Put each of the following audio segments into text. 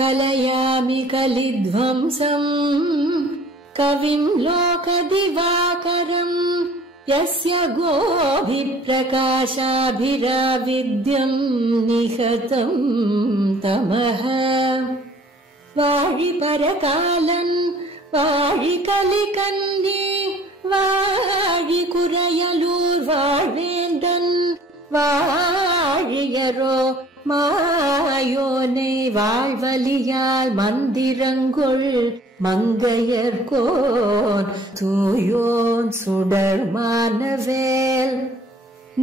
कलयामि कलिध्वंसम् कविं लोकदिवाकरम् यस्य गोभिप्रकाशाभिराविद्यम् निहतम् तमः वाळि परकालन् वाळि कलिकन्ये वाळि कुरयलूर् वाळ्वेन्दन् वाழியரோ மாயோனை வாழ்வலியால் மந்திரங்கொள் மங்கையர்கோன் தூயோன் சுடர் மானவேல்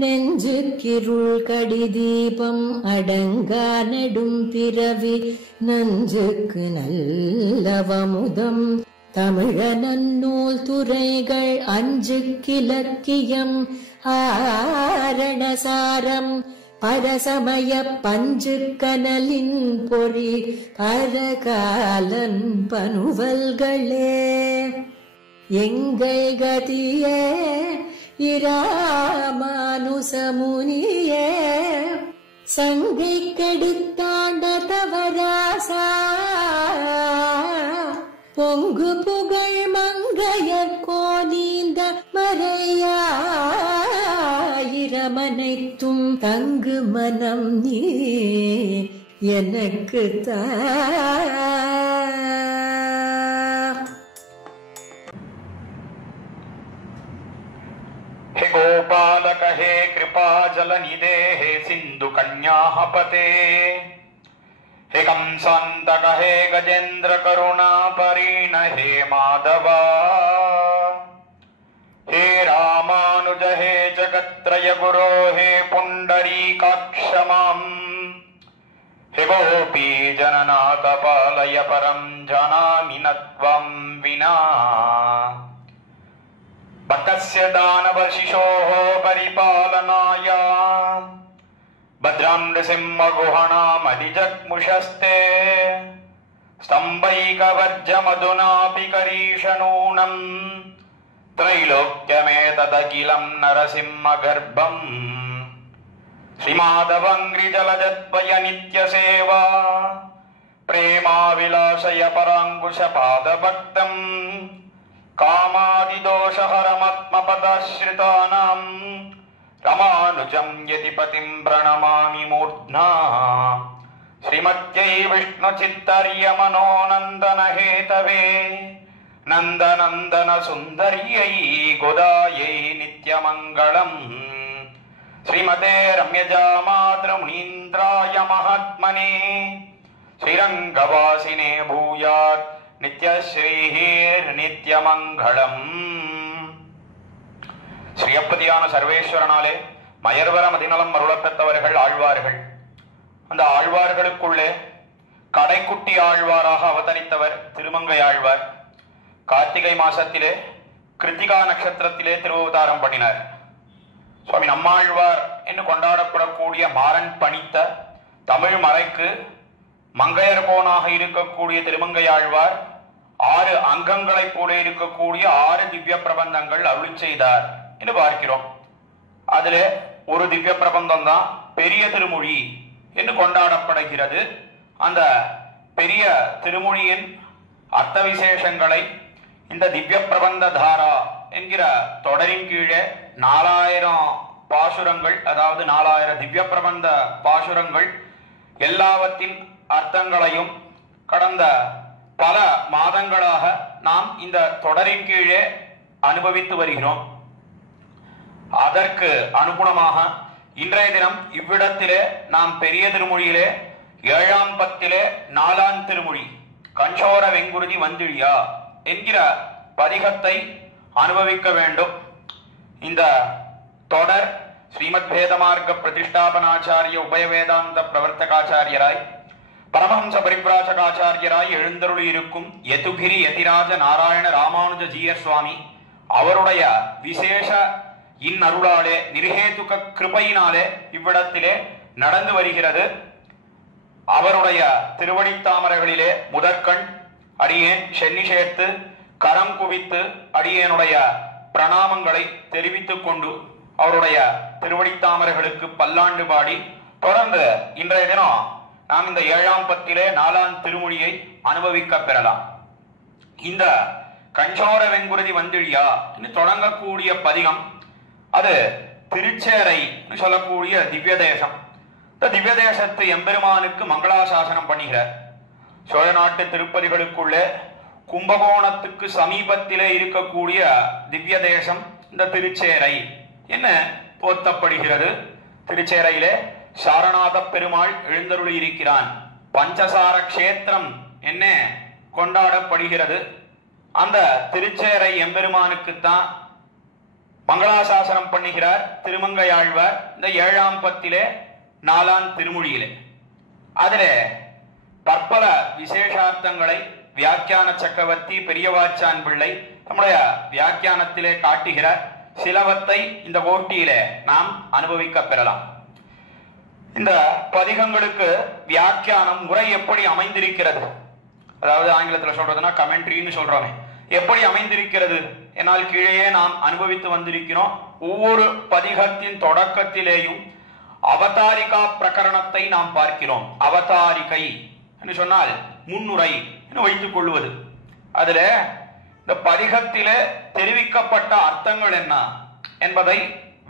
நெஞ்சுக்கிருள் கடிதீபம் அடங்கா நெடும் பிறவி நஞ்சுக்கு நல்லவமுதம் தமிழ நன்னூல் துறைகள் அஞ்சுக்கிலக்கியம் ஆரணசாரம் பரசமய பஞ்சு கனலின் பொறி பரகாலன் பனுவல்களே எங்கள் கதியே இராமானுசமுனியே சங்கை கெடுத்தாண்ட தவராசா பொங்கு புகழ் மங்கையர் கோனீந்த மறையாயிரமனைத்தும் தங்கு மனம் நீ எனக்கு தா. हे गोपालक हे कृपा जल निधे हे सिंधु कन्यापते हे कंसांतक हे गजेंद्र करुणा परीण हे माधवा हे रामानुज हे जगत्रय गुरो हे पुंडरीकाक्षमां हे गोपी जननाथ पालय परं जानामि न त्वं विना भक्तस्य दानवशिशोः परिपालनाय भद्रां नृसिंहगुहणामधिजग्मुषस्ते स्तम्भैकवर्जमधुनापि करीशनूनम् त्रैलोक्यमेतदखिलं नरसिंहगर्भम् श्रीमाधवङ्घ्रिजलजद्वय नित्यसेवा प्रेमाविलासय पराङ्कुशपादभक्तम् कामादिदोषहरमत्मपदाश्रितानां रमानुजं यतिपतिं प्रणमामि मूर्ध्ना श्रीमत्यै विष्णुचित्तर्यमनोनन्दन हेतवे नन्दनन्दन सुन्दर्यै गोदायै नित्यमङ्गलम् श्रीमते रम्यजा मातृमुनीन्द्राय महात्मने श्रीरङ्गवासिने भूयात् நித்யஸ்ரீஹீர் நித்யமங்களம். ஸ்ரீயப்பதியான சர்வேஸ்வரனாலே மயர்வர மதிநலம் அருளப்பெற்றவர்கள் ஆழ்வார்கள். அந்த ஆழ்வார்களுக்குள்ளே கடைக்குட்டி ஆழ்வாராக அவதரித்தவர் திருமங்கை ஆழ்வார். கார்த்திகை மாசத்திலே கிருத்திகா நட்சத்திரத்திலே திருவதாரம் பண்ணினார். சுவாமி நம்மாழ்வார் என்று கொண்டாடப்படக்கூடிய மாறன் பணித்த தமிழ் மறைக்கு மங்கையர்கோனாக இருக்கக்கூடிய திருமங்கையாழ்வார் 6 அங்கங்களை போல இருக்கக்கூடிய 6 திவ்ய பிரபந்தங்கள் அருள் செய்தார் என்று பார்க்கிறோம். அதிலே ஒரு திவ்ய பிரபந்தம் தான் பெரிய திருமொழி என்று கொண்டாடப்படுகிறது. அந்த பெரிய திருமொழியின் அர்த்த விசேஷங்களை இந்த திவ்ய பிரபந்த தாரா என்கிற தொடரின் கீழே 4000 பாசுரங்கள், அதாவது 4000 திவ்ய பிரபந்த பாசுரங்கள் எல்லாவற்றின் அர்த்தங்களையும் கடந்த பல மாதங்களாக நாம் இந்த தொடரின் கீழே அனுபவித்து வருகிறோம். அதற்கு அனுகுணமாக இன்றைய தினம் இவ்விடத்திலே நாம் பெரிய திருமொழியிலே 7ஆம் பத்திலே 4ஆம் திருமொழி கஞ்சோர வெங்குருதி வந்திழியா என்கிற பதிகத்தை அனுபவிக்க வேண்டும். இந்த தொடர் ஸ்ரீமத் வேதமார்க்க பிரதிஷ்டாபனாச்சாரிய உபய வேதாந்த பிரவர்த்தகாச்சாரியராய் பரமஹம்ச பரிப்ராஜகாச்சாரியராய் எழுந்தருளி இருக்கும் யதுகிரி யதிராஜ நாராயண ராமானுஜ ஜீயர் சுவாமி அவருடைய விசேஷ இன்னருளாலே நிர்ஹேதுக கிருபையினாலே இவ்விடத்திலே நடந்து வருகிறது. அவருடைய திருவடித்தாமரைகளிலே முதற்கண் அடியேன் சென்னி சேர்த்து கரம் குவித்து அடியேனுடைய பிரணாமங்களை தெரிவித்துக் கொண்டு அவருடைய திருவடித்தாமரைகளுக்கு பல்லாண்டு பாடி தொடர்ந்து இன்றைய தினம் நாம் இந்த 7ஆம் பத்திலே 4ஆம் திருமொழியை அனுபவிக்க பெறலாம். இந்த கஞ்சோர வெங்குருதி வந்திழியா தொடங்கக்கூடிய பதிகம் அது திருச்சேரை சொல்லக்கூடிய திவ்ய தேசம். இந்த திவ்ய தேசத்து எம்பெருமானுக்கு மங்களாசாசனம் பண்ணுகிறார். சோழ நாட்டு திருப்பதிகளுக்குள்ளே கும்பகோணத்துக்கு சமீபத்திலே இருக்கக்கூடிய திவ்ய தேசம் இந்த திருச்சேரை என்ன போற்றப்படுகிறது. திருச்சேரையிலே சாரநாத பெருமாள் எழுந்தருளி இருக்கிறான். பஞ்சசார கஷேத்திரம் என்ன கொண்டாடப்படுகிறது. அந்த திருச்சேரை எம்பெருமானுக்குத்தான் மங்களாசாசனம் பண்ணுகிறார் திருமங்கையாழ்வார் இந்த 7ஆம் பத்திலே 4ஆம் திருமொழியிலே. அதிலே பற்பல விசேஷார்த்தங்களை வியாக்கியான சக்கரவர்த்தி பெரியவாச்சான் பிள்ளை நம்முடைய வியாக்கியானத்திலே காட்டுகிறார். சிலவத்தை இந்த போட்டியிலே நாம் அனுபவிக்க பெறலாம். இந்த பதிகங்களுக்கு வியாக்கியானம் உரை எப்படி அமைந்திருக்கிறது, அதாவது ஆங்கிலத்தில் சொல்றதுன்னா கமெண்ட்ரின்னு சொல்றோமே, எப்படி அமைந்திருக்கிறது என்னால் கீழே நாம் அனுபவித்து வந்திருக்கிறோம். ஒவ்வொரு பதிகத்தின் தொடக்கத்திலேயும் அவதாரிகா பிரகரணத்தை நாம் பார்க்கிறோம். அவதாரிகை என்று சொன்னால் முன்னுரை வைத்துக் கொள்வது. அதுல இந்த பதிகத்திலே தெரிவிக்கப்பட்ட அர்த்தங்கள் என்ன என்பதை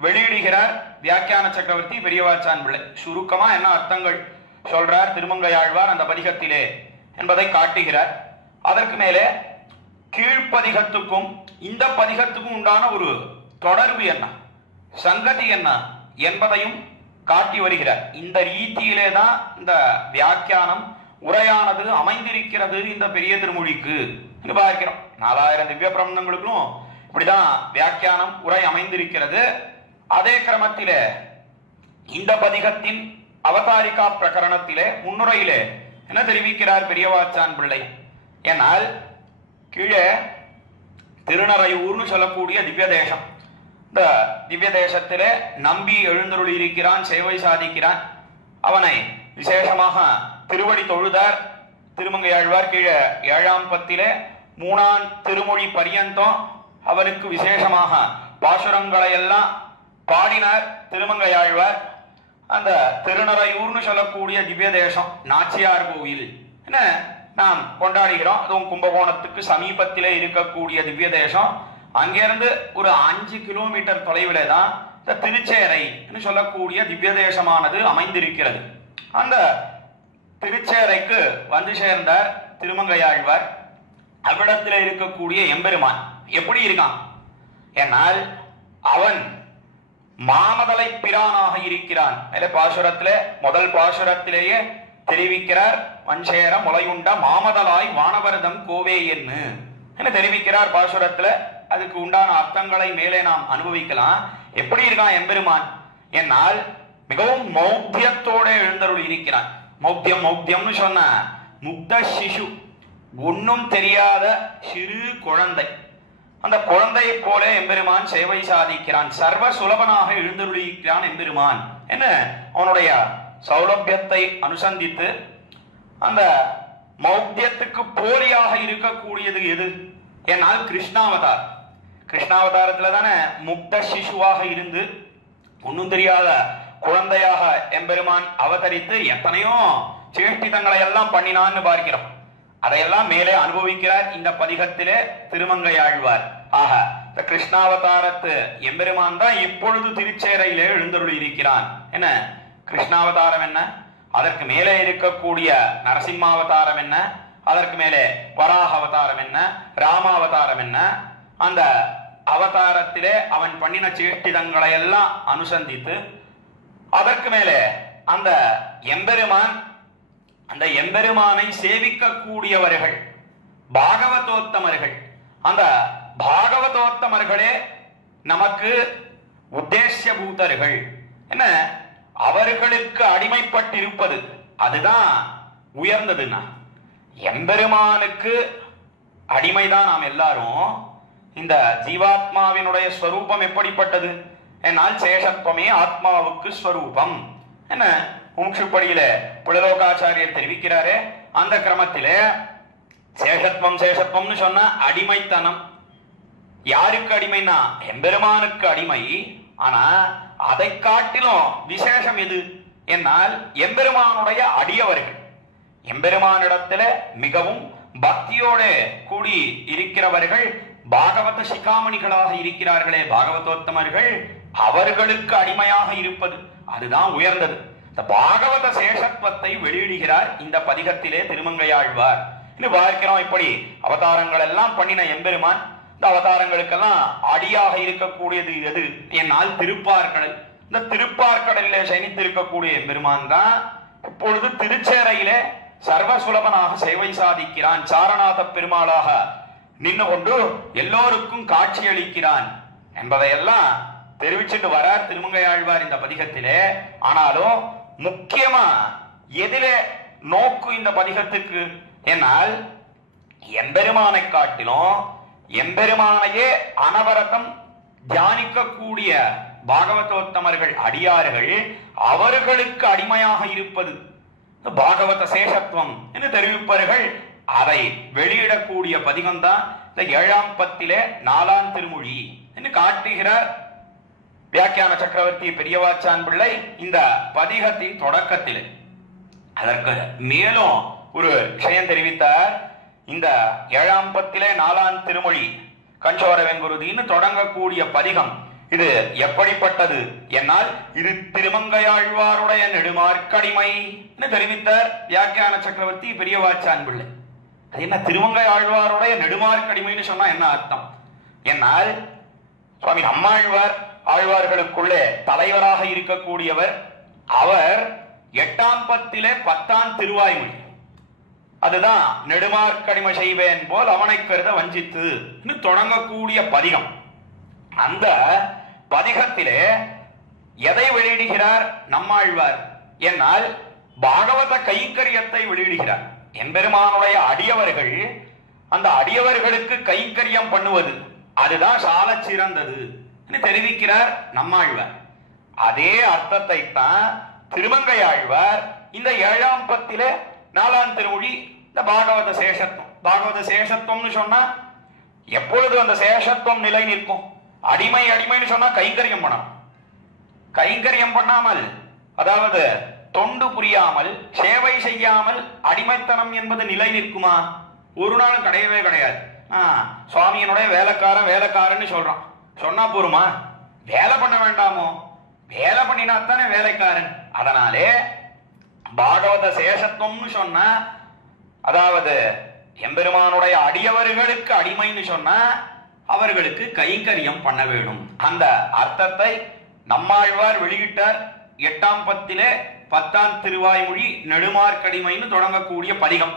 வெளியிடுகிறார் வியாக்கியான சக்கரவர்த்தி பெரியவாச்சான் பிள்ளை. சுருக்கமா என்ன அர்த்தங்கள் சொல்றார் திருமங்கையாழ்வார் அந்த பதிகத்திலே என்பதை காட்டுகிறார். அதற்கு மேலே கீழ்ப்பதிகத்துக்கும் இந்த பதிகத்துக்கும் உண்டான ஒரு தொடர்பு என்ன, சங்கதி என்ன என்பதையும் காட்டி வருகிறார். இந்த ரீதியிலே தான் இந்த வியாக்கியானம் உரையானது அமைந்திருக்கிறது இந்த பெரிய திருமொழிக்கு பார்க்கிறோம். 4000 திவ்ய பிரபந்தங்களுக்கும் இப்படிதான் வியாக்கியானம் உரை அமைந்திருக்கிறது. அதே கிரமத்திலே இந்த பதிகத்தின் அவதாரிகா பிரகரணத்திலே முன்னுரையிலே என்ன தெரிவிக்கிறார் பெரியவாச்சான் பிள்ளை என்னால், கீழே திருநறையூர்னு சொல்லக்கூடிய திவ்ய தேசம். இந்த திவ்ய தேசத்திலே நம்பி எழுந்தருளி இருக்கிறான், சேவை சாதிக்கிறான். அவனை விசேஷமாக திருவடி தொழுதார் திருமங்கையாழ்வார். கீழே 7ஆம் பத்திலே 3ஆம் திருமொழி பரியந்தம் அவனுக்கு விசேஷமாக பாசுரங்களை எல்லாம் பாடினார் திருமங்கையாழ்வார். அந்த திருநறையூர்னு சொல்லக்கூடிய திவ்ய தேசம் நாச்சியார் கோவில் என்ன நாம் கொண்டாடுகிறோம். அதுவும் கும்பகோணத்துக்கு சமீபத்திலே இருக்கக்கூடிய திவ்ய தேசம். அங்கிருந்து ஒரு 5 கிலோமீட்டர் தொலைவிலே தான் இந்த திருச்சேரை சொல்லக்கூடிய திவ்ய தேசமானது அமைந்திருக்கிறது. அந்த திருச்சேரைக்கு வந்து சேர்ந்தார் திருமங்கையாழ்வார். அவ்விடத்தில் இருக்கக்கூடிய எம்பெருமான் எப்படி இருக்கான் என்னால், அவன் மாமதலை பிரானாக இருக்கிறான். பாசுரத்திலே முதல் பாசுரத்திலேயே தெரிவிக்கிறார், வஞ்சேர முளையுண்ட மாமதலாய் வானவரதம் கோவே என்ன தெரிவிக்கிறார் பாசுரத்துல. அதுக்கு உண்டான அர்த்தங்களை மேலே நாம் அனுபவிக்கலாம். எப்படி இருக்கான் எம்பெருமான் என்னால், மிகவும் மௌத்தியத்தோட எழுந்தருள் இருக்கிறான். மௌத்தியம் மௌத்தியம்னு சொன்ன முக்த சிசு, ஒன்னும் தெரியாத சிறு குழந்தை. அந்த குழந்தையை போல எம்பெருமான் சேவை சாதிக்கிறான். சர்வ சுலபனாக எழுந்தருளிக்கிறான் எம்பெருமான் என்ன. அவனுடைய சௌலபியத்தை அனுசந்தித்து அந்த மௌத்தியத்துக்கு போலியாக இருக்கக்கூடியது எது என்னால் கிருஷ்ணாவதார். கிருஷ்ணாவதாரத்துல தானே முக்த சிசுவாக இருந்து ஒன்னும் தெரியாத குழந்தையாக எம்பெருமான் அவதரித்து எத்தனையோ சேஷ்டிதங்களை எல்லாம் பண்ணினான்னு பார்க்கிறோம். அதையெல்லாம் மேலே அனுபவிக்கிறார் இந்த பதிகத்திலே திருமங்கையாழ்வார். ஆக இந்த கிருஷ்ணாவதாரத்து எம்பெருமான் தான் இப்பொழுது திருச்சேரையிலே எழுந்தருளி இருக்கிறான். என்ன கிருஷ்ணாவதாரம் என்ன, அதற்கு மேலே இருக்கக்கூடிய நரசிம்மாவதாரம் என்ன, அதற்கு மேலே வராக அவதாரம் என்ன, ராமாவதாரம் என்ன, அந்த அவதாரத்திலே அவன் பண்ணின சேஷ்டிதங்களை எல்லாம் அனுசந்தித்து அதற்கு மேலே அந்த எம்பெருமான், அந்த எம்பெருமானை சேவிக்க கூடியவர்கள் பாகவதோத்தமர்கள். அந்த பாகவதோத்தமர்களே நமக்கு உத்தேசிய பூதர்கள் என்ன, அவர்களுக்கு அடிமைப்பட்டிருப்பது அதுதான் உயர்ந்ததுன்னா. எம்பெருமானுக்கு அடிமைதான் நாம் எல்லாரும். இந்த ஜீவாத்மாவினுடைய ஸ்வரூபம் எப்படிப்பட்டது என்னால் சேஷத்துவமே ஆத்மாவுக்கு ஸ்வரூபம் என்ன முமுட்சுப்படியில புலலோகாச்சாரியர் தெரிவிக்கிறாரே. அந்த கிரமத்திலே சேஷத்துவம் சேஷத்துவம்னு சொன்ன அடிமைத்தனம். யாருக்கு அடிமைனா எம்பெருமானுக்கு அடிமை. ஆனா அதை காட்டிலும் விசேஷம் எது என்னால் எம்பெருமானுடைய அடியவர்கள், எம்பெருமானிடத்துல மிகவும் பக்தியோட கூடி இருக்கிறவர்கள், பாகவத சிகாமணிகளாக இருக்கிறார்களே பாகவதோத்தமர்கள், அவர்களுக்கு அடிமையாக இருப்பது அதுதான் உயர்ந்தது. இந்த பாகவத சேஷத்துவத்தை வெளியிடுகிறார் இந்த பதிகத்திலே திருமங்கையாழ்வார். இது பார்க்கிறோம். இப்படி அவதாரங்கள் எல்லாம் பண்ணின எம்பெருமான், இந்த அவதாரங்களுக்கெல்லாம் அடியாக இருக்கக்கூடியது எது என்னால் திருப்பார்கடல். இந்த திருப்பார்கடலிலே சயனித்திருக்கக்கூடிய எம்பெருமான் தான் இப்பொழுது திருச்சேரையிலே சர்வ சுலபனாக சேவை சாதிக்கிறான். சாரநாத பெருமாளாக நின்று கொண்டு எல்லோருக்கும் காட்சி அளிக்கிறான் என்பதையெல்லாம் தெரிவிச்சுட்டு வரார் திருமங்கையாழ்வார் இந்த பதிகத்திலே. ஆனாலும் முக்கியமா எதிலே நோக்கு இந்த பதிகத்துக்கு என்னால் எம்பெருமானை காட்டிலும் எம்பெருமானையே அனவரதம் தியானிக்கக்கூடிய பாகவதோத்தமர்கள் அடியார்கள், அவர்களுக்கு அடிமையாக இருப்பது பாகவத சேஷத்துவம் என்று தெரிவிப்பார்கள். அதை வெளியிடக்கூடிய பதிகம் தான் இந்த 7ஆம் பத்திலே 4ஆம் திருமொழி என்று காட்டுகிறார் வியாக்கியான சக்கரவர்த்தி பெரியவாச்சான் பிள்ளை இந்த பதிகத்தின் தொடக்கத்தில். அதற்கு மேலும் ஒரு விஷயம் தெரிவித்தார். இந்த 7ஆம் பத்திலே 4ஆம் திருமொழி கஞ்சோர வெங்குருதின்னு தொடங்கக்கூடிய பதிகம் இது எப்படிப்பட்டது என்னால் இது திருமங்கையாழ்வாருடைய நெடுமார்க்கடிமை தெரிவித்தார் வியாக்கியான சக்கரவர்த்தி பெரியவாச்சான் பிள்ளை. அது என்ன திருமங்கையாழ்வாருடைய நெடுமார்க்கடிமைன்னு சொன்னா என்ன அர்த்தம் என்னால், சுவாமி நம்மாழ்வார் ஆழ்வார்களுக்குள்ளே தலைவராக இருக்கக்கூடியவர். அவர் 8ஆம் பத்திலே 10ஆம் திருவாய்மொழி, அதுதான் நெடுமார்க்கடிமை செய்வேன் போல் அவனை கருத வஞ்சித்து தொடங்கக்கூடிய பதிகம். அந்த பதிகத்திலே எதை வெளியிடுகிறார் நம்மாழ்வார் என்னால் பாகவத கைங்கரியத்தை வெளியிடுகிறார். எம்பெருமானுடைய அடியவர்கள், அந்த அடியவர்களுக்கு கைங்கரியம் பண்ணுவது அதுதான் சால சிறந்தது தெரிவிக்கிறார் நம்மாழ்வார். அதே அர்த்தத்தை தான் திருமங்கையாழ்வார் இந்த 7ஆம் பத்திலே 4ஆம் திருமொழி இந்த பாகவத சேஷத்துவம். பாகவத சேஷத்துவம்னு சொன்னா எப்பொழுது அந்த சேஷத்துவம் நிலை நிற்கும்? அடிமை அடிமைன்னு சொன்னா கைங்கரியம் பண்ணணும். கைங்கரியம் பண்ணாமல், அதாவது தொண்டு புரியாமல் சேவை செய்யாமல் அடிமைத்தனம் என்பது நிலை நிற்குமா? ஒரு நாளும் கிடையவே கிடையாது. சுவாமியினுடைய வேலைக்காரன் வேலைக்காரன்னு சொல்றான், சொன்னா போருமா? வேலை பண்ண வேண்டாமோ? வேலை பண்ணினாத்தானே வேலைக்காரன். அதனாலே பாகவத சேஷத்துவம்னு சொன்னா, அதாவது எம்பெருமானுடைய அடியவர்களுக்கு அடிமைன்னு சொன்னா அவர்களுக்கு கைங்கரியம் பண்ண வேண்டும். அந்த அர்த்தத்தை நம்மாழ்வார் வெளியிட்டார் 8ஆம் பத்திலே 10ஆம் திருவாய்மொழி நெடுமார்க்கடிமைன்னு தொடங்கக்கூடிய பதிகம்.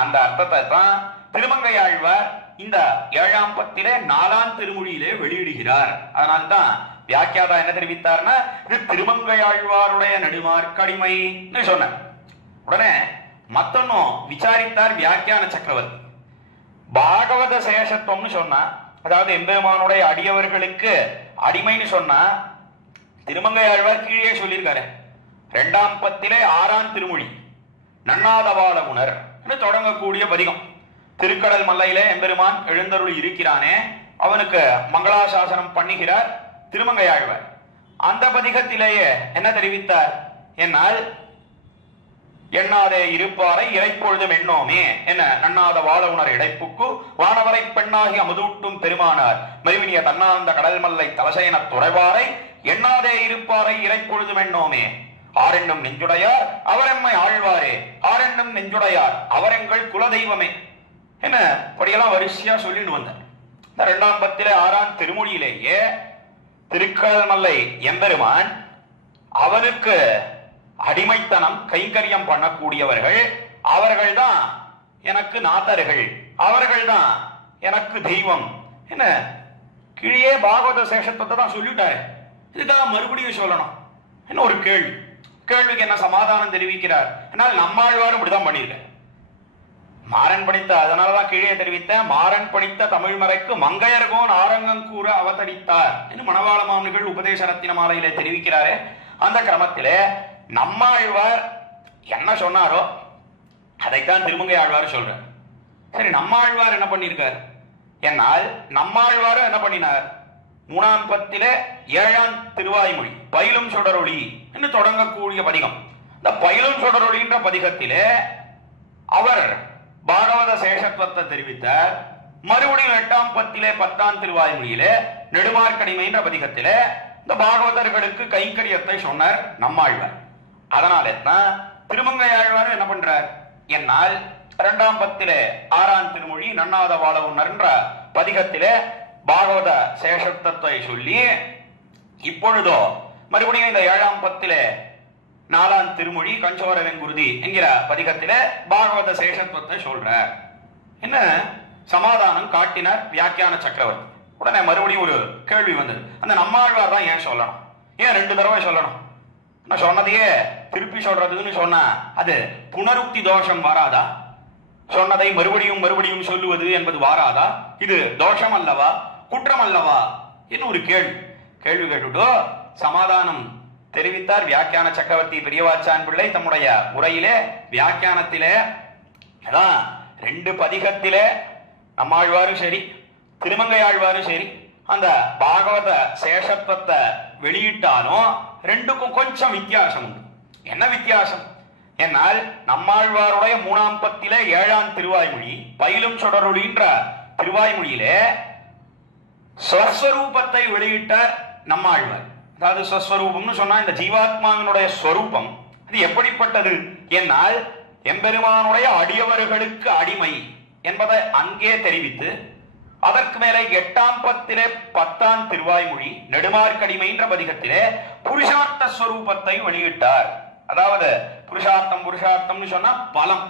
அந்த அர்த்தத்தை தான் திருமங்கையாழ்வார் இந்த 7ஆம் பத்திலே 4ஆம் திருமொழியிலே வெளியிடுகிறார். அதனால்தான் வியாக்கியாதா என்ன தெரிவித்தார்னா, இது திருமங்கையாழ்வாருடைய நெடுமார்க்கடிமைன்னு சொன்ன உடனே மத்தொன்னும் விசாரித்தார் வியாக்கியான சக்கரவர்த்தி. பாகவத சேஷத்துவம்னு சொன்னா, அதாவது எம்பெருமானுடைய அடியவர்களுக்கு அடிமைன்னு சொன்னா, திருமங்கையாழ்வார் கீழே சொல்லியிருக்காரு 2ஆம் பத்திலே 6ஆம் திருமொழி நன்னாதவாள உணர் தொடங்கக்கூடிய பதிகம். திருக்கடல் மல்லையிலே எம்பெருமான் எழுந்தருள் இருக்கிறானே, அவனுக்கு மங்களாசாசனம் பண்ணுகிறார் திருமங்கையாழ்வார். அந்த பதிகத்திலேயே என்ன தெரிவித்தார் என்னால், எண்ணாதே இருப்பாரை இறைப்பொழுதும் எண்ணோமே என்ன நன்னாத வாழ உணர் இடைப்புக்கு வானவரை பெண்ணாகி அமுதூட்டும் பெருமானார் மைவினிய தன்னாந்த கடல் மல்லை தலசையன துறைவாரை எண்ணாதே இருப்பாரை இறைப்பொழுதும் எண்ணோமே ஆரென்னும் நெஞ்சுடையார் அவரெம்மை ஆழ்வாரே ஆரென்னும் நெஞ்சுடையார் அவரெங்கள் குலதெய்வமே என்ன படியெல்லாம் வரிசையா சொல்லிட்டு வந்தார். இந்த 2ஆம் பத்திலே 6ஆம் திருமொழியிலேயே திருக்கடல் மல்லை எம்பெருமான் அவனுக்கு அடிமைத்தனம் கைங்கரியம் பண்ணக்கூடியவர்கள், அவர்கள்தான் எனக்கு நாதர்கள், அவர்கள்தான் எனக்கு தெய்வம் என்ன கீழே பாகவத சேஷத்துவத்தை தான் சொல்லிட்டாரு. இதுதான் மறுபடியும் சொல்லணும் என்ன ஒரு கேள்விக்கு என்ன சமாதானம் தெரிவிக்கிறார் என்னால் நம்மாழ்வாரும் இப்படிதான் பண்ணியிருக்க. மாறன் படித்த, அதனாலதான் கீழே தெரிவித்த மாறன் படித்த தமிழ்மறைக்கு மங்கையர்கோன் ஆரங்கம் கூற அவதரித்தார் என்று மணவாள மாமனிகள் உபதேச ரத்தின மாலையிலே தெரிவிக்கிறாரே. அந்த கிரமத்திலே நம்மாழ்வார் என்ன சொன்னாரோ அதைத்தான் திருமங்கை ஆழ்வார் சொல்றார். சரி, நம்மாழ்வார் என்ன பண்ணியிருக்கார் என்னால், நம்மாழ்வாரும் என்ன பண்ணினார் 3ஆம் பத்திலே 7ஆம் திருவாய்மொழி பயிலும் சுடரொளி என்று தொடங்கக்கூடிய பதிகம். இந்த பயிலும் சுடரொளின்ற பதிகத்திலே அவர் பாகவத சேஷத்துவத்தை தெரிவித்தார். மறுபடியும் 8ஆம் பத்திலே 10ஆம் திருவாய்மொழியிலே நெடுமார்க்கடிமை என்ற பதிகத்திலே இந்த பாகவதர்களுக்கு கைங்கரியத்தை சொன்னார் நம்மாழ்வார். அதனால திருமங்கையாழ்வார் என்ன பண்றார் என்னால் 2ஆம் பத்திலே 6ஆம் திருமொழி நன்னாத வாழவுணர் என்ற பதிகத்திலே பாகவத சேஷத்துவத்தை சொல்லி இப்பொழுதோ மறுபடியும் இந்த 7ஆம் பத்திலே 4ஆம் திருமொழி கஞ்சோர வெங்குருதி என்கிற பதிகத்திலே பாகவத சேஷத்துவத்தை சொல்றார். என்ன சமாதானம் காட்டினார் வியாக்கியான சக்கரவர்த்தி. உடனே மறுபடியும் ஒரு கேள்வி வந்தது. அந்த நம்மாழ்வார் தான் ஏன் சொல்லணும், ஏன் 2 தடவை சொல்லணும்? நான் சொன்னதையே திருப்பி சொல்றதுன்னு சொன்னா அது புனருக்தி தோஷம் வராதா? சொன்னதை மறுபடியும் மறுபடியும் சொல்லுவது என்பது வாராதா? இது தோஷம் அல்லவா, குற்றம் அல்லவா என்று ஒரு கேள்வி கேட்டுட்டோ சமாதானம் தெரிவித்தார் வியாக்கியான சக்கரவர்த்தி பெரியவாச்சான் பிள்ளை தம்முடைய உரையிலே. வியாக்கியானத்திலே அதான் 2 பதிகத்திலே நம்மாழ்வாரும் சரி திருமங்கையாழ்வாரும் சரி அந்த பாகவத சேஷத்துவத்தை வெளியிட்டாலும் 2க்கும் கொஞ்சம் வித்தியாசம் உண்டு. என்ன வித்தியாசம் என்னால் நம்மாழ்வாருடைய 3ஆம் பத்திலே 7ஆம் திருவாய்மொழி பயிலும் சுடரொளின்ற திருவாய்மொழியிலே ஸ்வஸ்வரூபத்தை வெளியிட்டார் நம்மாழ்வார். அதாவது ஸ்வஸ்வரூபம்னு சொன்னா இந்த ஜீவாத்மாவினுடைய ஸ்வரூபம் அது எப்படிப்பட்டது என்னால் எம்பெருமானுடைய அடியவர்களுக்கு அடிமை என்பதை அங்கே தெரிவித்து அதற்கு மேலே 8ஆம் பத்திலே 10ஆம் திருவாய்மொழி நெடுமார்க்கடிமை என்ற பதிகத்திலே புருஷார்த்த ஸ்வரூபத்தை வெளியிட்டார். அதாவது புருஷார்த்தம்னு சொன்னா பலம்,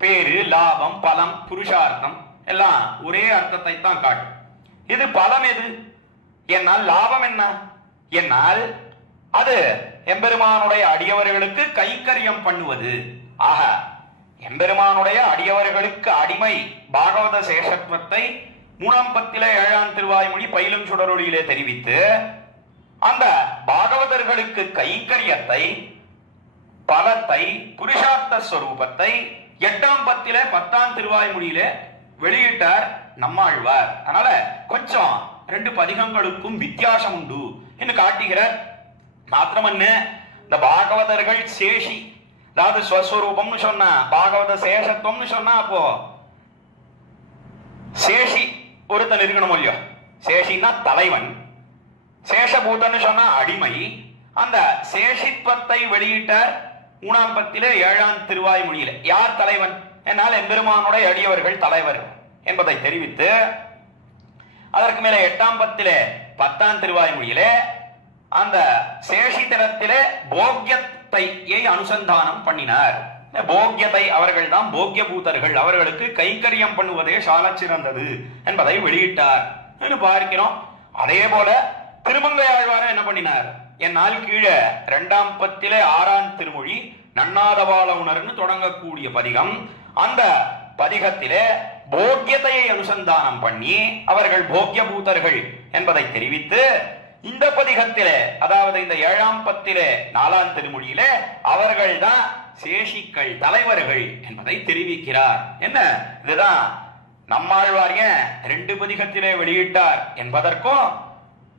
பேரு, லாபம், பலம், புருஷார்த்தம் எல்லாம் ஒரே அர்த்தத்தை தான் காட்டும். இது பலம் எது என்னால் லாபம் என்ன என்னால் அது எம்பெருமானுடைய அடியவர்களுக்கு கைங்கரியம் பண்ணுவது. ஆக எம்பெருமானுடைய அடியவர்களுக்கு அடிமை பாகவத சேஷத்துவத்தை 3ஆம் பத்திலே 7ஆம் திருவாய்மொழி பயிலும் சுடரொளியிலே தெரிவித்து அந்த பாகவதர்களுக்கு கைங்கரியத்தை பலத்தை புருஷார்த்த ஸ்வரூபத்தை 8ஆம் பத்திலே 10ஆம் திருவாய்மொழியிலே வெளியிட்டார் நம்மாழ்வார். அதனால கொஞ்சம் 2 பதிகங்களுக்கும் வித்தியாசம் உண்டு என்று காட்டுகிறார். மாத்திரமன்ன இந்த பாகவதர்கள் சேஷி, அதாவது ஸ்வஸ்வரூபம்னு சொன்னா பாகவத சேஷத்துவம்னு சொன்னா அப்போ சேஷி ஒருத்தன் இருக்கணும் இல்லையோ. சேஷின்னா தலைவன், சேஷபூதன்னு சொன்னா அடிமை. அந்த சேஷித்துவத்தை வெளியிட்ட 3ஆம் பத்திலே 7ஆம் திருவாய்மொழியில யார் தலைவன் என்னால் எம்பெருமானுடைய அடியவர்கள் தலைவர்கள் என்பதை தெரிவித்து அதற்கு மேலே 8ஆம் பத்திலே 10ஆம் திருவாய்மொழியிலே அந்த சேஷித்திரத்திலே போக்கியத்தை அனுசந்தானம் பண்ணினார். போக்கியத்தை அவர்கள் தான் போக்கிய பூதர்கள், அவர்களுக்கு கைங்கரியம் பண்ணுவதே சால சிறந்தது என்பதை வெளியிட்டார் என்று பார்க்கிறோம். அதே போல திருமங்கையாழ்வார் என்ன பண்ணினார் என்னால் கீழே 2ஆம் பத்திலே 6ஆம் திருமொழி நன்னாதவாள உணர்ன்னு தொடங்கக்கூடிய பதிகம். அந்த பதிகத்திலே போக்கியத்தையை அனுசந்தானம் பண்ணி அவர்கள் போக்கிய பூதர்கள் என்பதை தெரிவித்து இந்த பதிகத்திலே அதாவது இந்த 7ஆம் பத்திலே 4ஆம் திருமொழியிலே அவர்கள் தான் சேஷிக்கள் தலைவர்கள் என்பதை தெரிவிக்கிறார். என்ன இதுதான் நம்மாழ்வார் 2 பதிகத்திலே வெளியிட்டார் என்பதற்கும்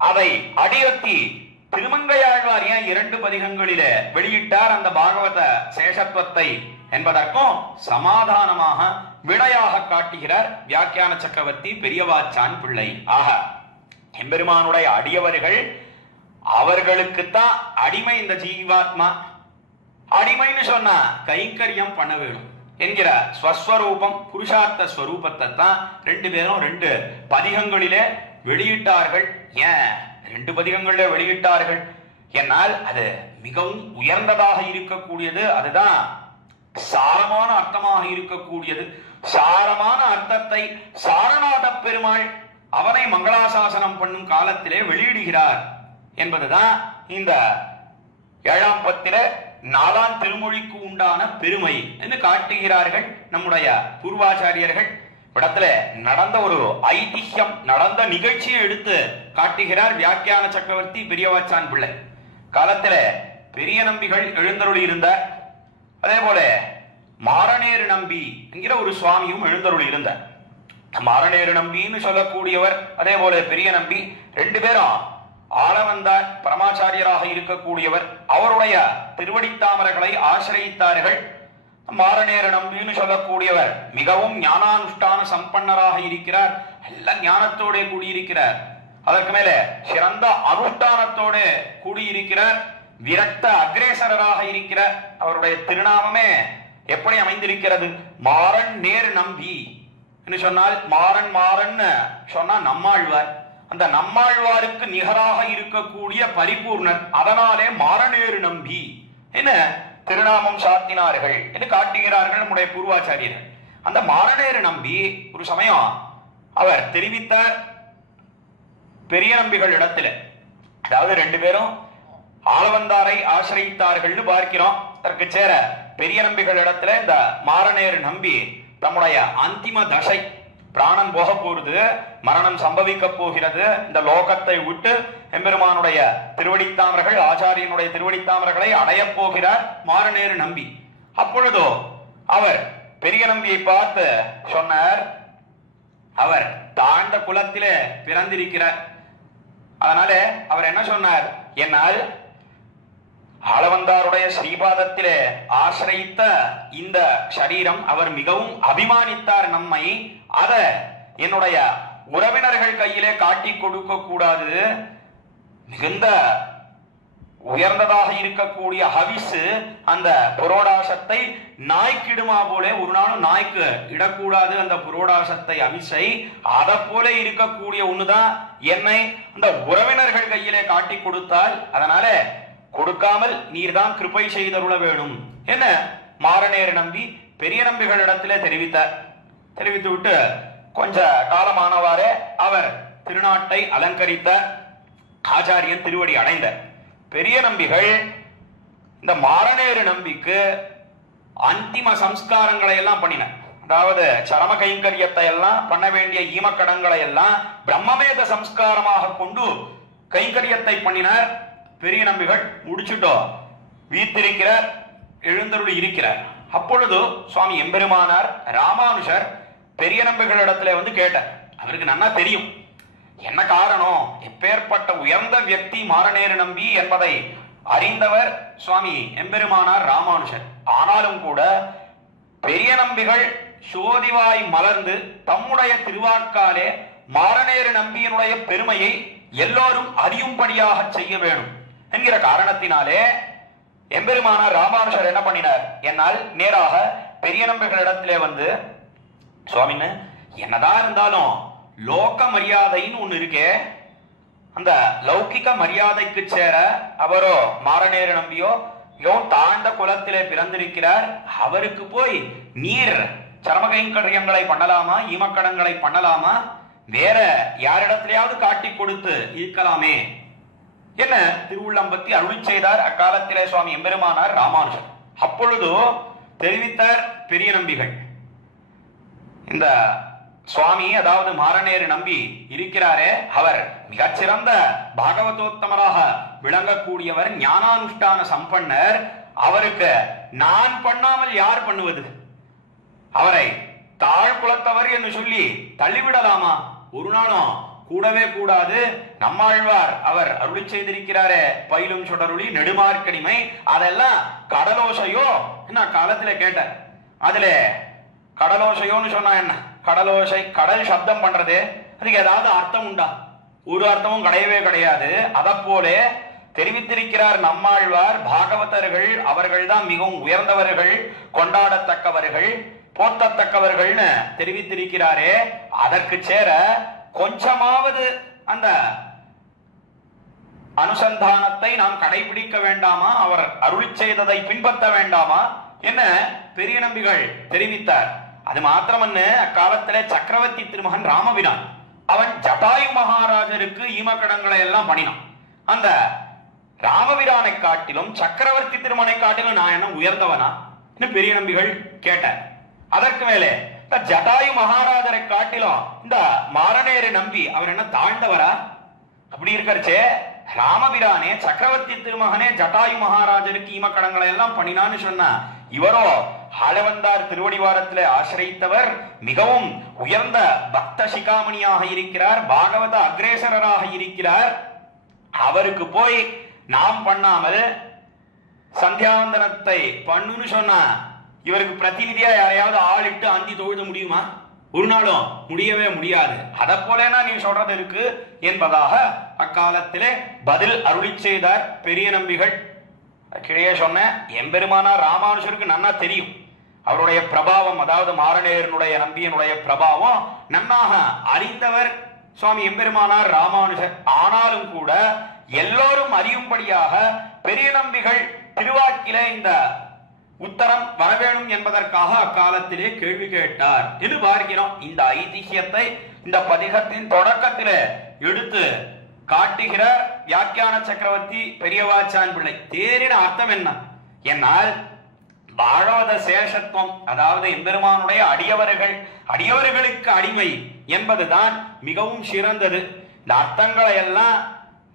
அதை அடியொத்தி திருமங்கையாழ்வார் 2 பதிகங்களிலே வெளியிட்டார் அந்த பாகவத சேஷத்துவத்தை என்பதற்கும் சமாதானமாக விடையாக காட்டுகிறார் வியாக்கியான சக்கரவர்த்தி பெரியவாச்சான் பிள்ளை. ஆக எம்பெருமானுடைய அடியவர்கள் அவர்களுக்குத்தான் அடிமை. இந்த ஜீவாத்மா அடிமைன்னு சொன்னா கைங்கரியம் பண்ண வேணும் என்கிற ஸ்வஸ்வரூபம் புருஷார்த்த ஸ்வரூபத்தை தான் 2 பேரும் 2 பதிகங்களிலே வெளியிட்டார்கள். ஏன் 2 பதிகங்களிலே வெளியிட்டார்கள் என்னால் அது மிகவும் உயர்ந்ததாக இருக்கக்கூடியது, அதுதான் சாரமான அர்த்தமாக இருக்கக்கூடியது. சாரமான அர்த்தத்தை சாரநாத பெருமாள் அவனை மங்களாசாசனம் பண்ணும் காலத்திலே வெளியிடுகிறார் என்பதுதான் இந்த 7ஆம் பத்திலே 4ஆம் திருமொழிக்கு உண்டான பெருமை என்று காட்டுகிறார்கள் நம்முடைய பூர்வாச்சாரியர்கள். இடத்துல நடந்த ஒரு ஐதிஹ்யம், நடந்த நிகழ்ச்சியை எடுத்து காட்டுகிறார் வியாக்கியான சக்கரவர்த்தி பெரியவாச்சான் பிள்ளை. காலத்துல பெரிய நம்பிகள் எழுந்தருளி இருந்தார். அதே போல மாரணேறு நம்பி என்கிற ஒரு சுவாமியும் எழுந்தருளி இருந்தார். மாரணேறு நம்பின்னு சொல்லக்கூடியவர் அதே போல பெரிய நம்பி 2 பேரும் ஆளவந்தார் பரமாச்சாரியராக இருக்கக்கூடியவர், அவருடைய திருவடித்தாமர்களை ஆசிரியித்தார்கள். மாரநேர நம்பின்னு சொல்லக்கூடியவர் மிகவும் ஞானானுஷ்டான சம்பன்னராக இருக்கிறார். நல்ல ஞானத்தோட கூடியிருக்கிறார். அதற்கு மேல சிறந்த அனுஷ்டானத்தோட கூடியிருக்கிறார். விரக்த அக்ரேசரராக இருக்கிறார். அவருடைய திருநாமமே எப்படி அமைந்திருக்கிறது? மாறன் நேர் நம்பி என்று சொன்னால், மாறன் மாறன் சொன்னா நம்மாழ்வார். அந்த நம்மாழ்வாருக்கு நிகராக இருக்கக்கூடிய பரிபூர்ணர். அதனாலே மாறநேரு நம்பி என்ன திருநாமம் சாத்தினார்கள் என்று காட்டுகிறார்கள் நம்முடைய பூர்வாச்சாரியர்கள். அந்த மாறநேரு நம்பி ஒரு சமயம் அவர் தெரிவித்தார் பெரிய நம்பிகள் இடத்துல. அதாவது ரெண்டு பேரும் ஆளவந்தாரை ஆசிரியித்தார்கள் பார்க்கிறோம். அதற்கு சேர பெரிய நம்பிகள் இடத்துல இந்த மாறநேரு நம்பி நம்முடைய அந்திம தசை, பிராணன் போக போறது, மரணம் சம்பவிக்க போகிறது, இந்த லோகத்தை விட்டு எம்பெருமானுடைய திருவடித்தாமர்கள், ஆச்சாரியனுடைய திருவடித்தாமர்களை அடையப் போகிறார் மாறநேரு நம்பி. அப்பொழுதோ அவர் பெரிய நம்பியை பார்த்து சொன்னார், அவர் தாழ்ந்த குலத்திலே பிறந்திருக்கிறார். அதனால அவர் என்ன சொன்னார், என்னால் ஆளவந்தாருடைய ஸ்ரீபாதத்திலே ஆசிரியித்த இந்த சரீரம் அவர் மிகவும் அபிமானித்தார் நம்மை, அத என்னுடைய உறவினர்கள் கையிலே காட்டி கொடுக்க கூடாது. மிகுந்த உயர்ந்ததாக இருக்கக்கூடிய ஹவிசு அந்த புரோடாசத்தை நாய்க்கிடுமா போல, ஒரு நாளும் நாய்க்கு இடக்கூடாது அந்த புரோடாசத்தை அவிசை. அதை போல இருக்கக்கூடிய ஒண்ணுதான் என்னை அந்த உறவினர்கள் கையிலே காட்டி கொடுத்தால், அதனால கொடுக்காமல் நீர்தான் கிருபை செய்தருள வேணும் என்ன மாறநேரு நம்பி பெரிய நம்பிகளிடத்திலே தெரிவித்தார். தெரிவித்து விட்டு கொஞ்ச காலமானவாறே அவர் திருநாட்டை அலங்கரித்த ஆச்சாரியன் திருவடி அடைந்த பெரிய நம்பிகள் இந்த மாறநேரு நம்பிக்கு அந்திம சம்ஸ்காரங்களை எல்லாம் பண்ணினார். அதாவது சரம கைங்கரியத்தை எல்லாம் பண்ண வேண்டிய ஈமக்கடங்களை எல்லாம் பிரம்மவேத சம்ஸ்காரமாக கொண்டு கைங்கரியத்தை பண்ணினார். பெரிய நம்பிகள் முடிச்சுட்டோம், வீத்திருக்கிறார், எழுந்தருளி இருக்கிறார். அப்பொழுது சுவாமி எம்பெருமானார் ராமானுஷர் பெரிய நம்பிகளிடத்துல வந்து கேட்டார். அவருக்கு நன்னா தெரியும் என்ன காரணம், எப்பேற்பட்ட உயர்ந்த வியக்தி மாறநேரு நம்பி என்பதை அறிந்தவர் சுவாமி எம்பெருமானார் ராமானுஷர். ஆனாலும் கூட பெரிய நம்பிகள் சோதிவாய் மலர்ந்து தம்முடைய திருவாக்காலே மாறநேரு நம்பியினுடைய பெருமையை எல்லோரும் அறியும்படியாக செய்ய வேணும் என்கிற காரணத்தினாலே எம்பெருமானார் ராமானுஷர் என்ன பண்ணினார், என்னால் நேராக பெரிய நம்பிகளிடத்திலே வந்து, சுவாமின்னு என்னதான் இருந்தாலும் லோக மரியாதைன்னு ஒண்ணு இருக்கே, அந்த லௌகிக மரியாதைக்கு சேர அவரோ மாறநேரு நம்பியோ மிகவும் தாழ்ந்த குலத்திலே பிறந்திருக்கிறார். அவருக்கு போய் நீர் சரம கைங்கரியங்களை பண்ணலாமா, ஈமக்கடங்களை பண்ணலாமா, வேற யாரிடத்திலேயாவது காட்டி கொடுத்து இருக்கலாமே என்ன திருவுள்ளம்பத்தி அருள் செய்தார் அக்காலத்திலே சுவாமி எம்பெருமானார் ராமானுஷர். அப்பொழுது தெரிவித்தார் பெரிய நம்பிகள், இந்த சுவாமி அதாவது மாறநேரு நம்பி இருக்கிறாரே, அவர் மிகச்சிறந்த பாகவதோத்தமராக விளங்கக்கூடியவர், ஞானானுஷ்டான சம்பன்னர். அவருக்கு நான் பண்ணாமல் யார் பண்ணுவது, அவரை தாழ் குலத்தவர் என்று சொல்லி தள்ளிவிடலாமா, ஒரு நாளும் கூடவே கூடாது. நம்மாழ்வார் அவர் அருளி செய்திருக்கிறாரே பயிலும் சுடருளி நெடுமார்க்கடிமை, அதெல்லாம் கடலோசையோ என்ன காலத்துல கேட்ட. அதுல கடலோசையோன்னு சொன்னா என்ன, கடலோசை கடல் சப்தம் பண்றது, அதுக்கு ஏதாவது அர்த்தம் உண்டா, ஒரு அர்த்தமும் கிடையவே கிடையாது. அதை போல தெரிவித்திருக்கிறார் நம்மாழ்வார். பாகவதர்கள் அவர்கள் தான் மிகவும் உயர்ந்தவர்கள், கொண்டாடத்தக்கவர்கள், போற்றத்தக்கவர்கள்னு தெரிவித்திருக்கிறாரே. அதற்கு சேர கொஞ்சமாவது அந்த அனுசந்தானத்தை நாம் கடைபிடிக்க வேண்டாமா, அவர் அருளி செய்ததை பின்பற்ற வேண்டாமா என்ன பெரிய நம்பிகள் தெரிவித்தார். அது மாத்திரமல்ல, அக்காலத்திலே சக்கரவர்த்தி திருமகன் ராமபிரான் அவன் ஜட்டாயு மகாராஜருக்கு ஈமக்கடங்களை எல்லாம் பண்ணினான். அந்த ராமபிரானை காட்டிலும் சக்கரவர்த்தி திருமகனை காட்டிலும் நான் என்ன உயர்ந்தவனா பெரிய நம்பிகள் கேட்டார். அதற்கு மேலே ஜட்டாயு மகாராஜரை காட்டிலும் இந்த மாறநேரு நம்பி அவர் என்ன தாழ்ந்தவரா, அப்படி இருக்கிறச்சே ராமபிரானே சக்கரவர்த்தி திருமகனே ஜட்டாயு மகாராஜருக்கு ஈமக்கடங்களை எல்லாம் பண்ணினான்னு சொன்னா, இவரோ ஆளவந்தார் திருவடிவாரத்திலே ஆசிரியித்தவர், மிகவும் உயர்ந்த பக்த சிகாமணியாக இருக்கிறார், பாகவத அக்ரேசரராக இருக்கிறார். அவருக்கு போய் நாம் பண்ணாமல் சந்தியாவந்தனத்தை பண்ணுன்னு சொன்னா இவருக்கு பிரதிநிதியா யாரையாவது ஆளிட்டு அந்தி தொழுத முடியுமா? ஒரு நாளும் முடியவே முடியாது. அதை போலனா நீ சொல்றது இருக்கு என்பதாக அக்காலத்திலே பதில் அருளி செய்தார் பெரிய நம்பிகள். கீழே சொன்ன எம்பெருமானார் ராமானுஜருக்கு நன்னா தெரியும் அவருடைய பிரபாவம், அதாவது மாரணேயனுடைய நம்பியனுடைய பிரபாவம் நன்னாக அறிந்தவர் சுவாமி எம்பெருமானார் ராமானுஜர். ஆனாலும் கூட எல்லோரும் அறியும்படியாக பெரிய நம்பிகள் திருவாக்கில இந்த உத்தரம் வரவேணும் என்பதற்காக அக்காலத்திலே கேள்வி கேட்டார் என்று பார்க்கிறோம். இந்த ஐதிஹ்யத்தை இந்த பதிகத்தின் தொடக்கத்திலே எடுத்து காட்டுகிறார் வியாக்கியான சக்கரவர்த்தி பெரியவாச்சான் பிள்ளை. தேரின அர்த்தம் என்ன என்னால் பாகவத சேஷத்துவம், அதாவது எம்பெருமானுடைய அடியவர்களுக்கு அடிமை என்பதுதான் மிகவும் சிறந்தது. இந்த அர்த்தங்களை எல்லாம்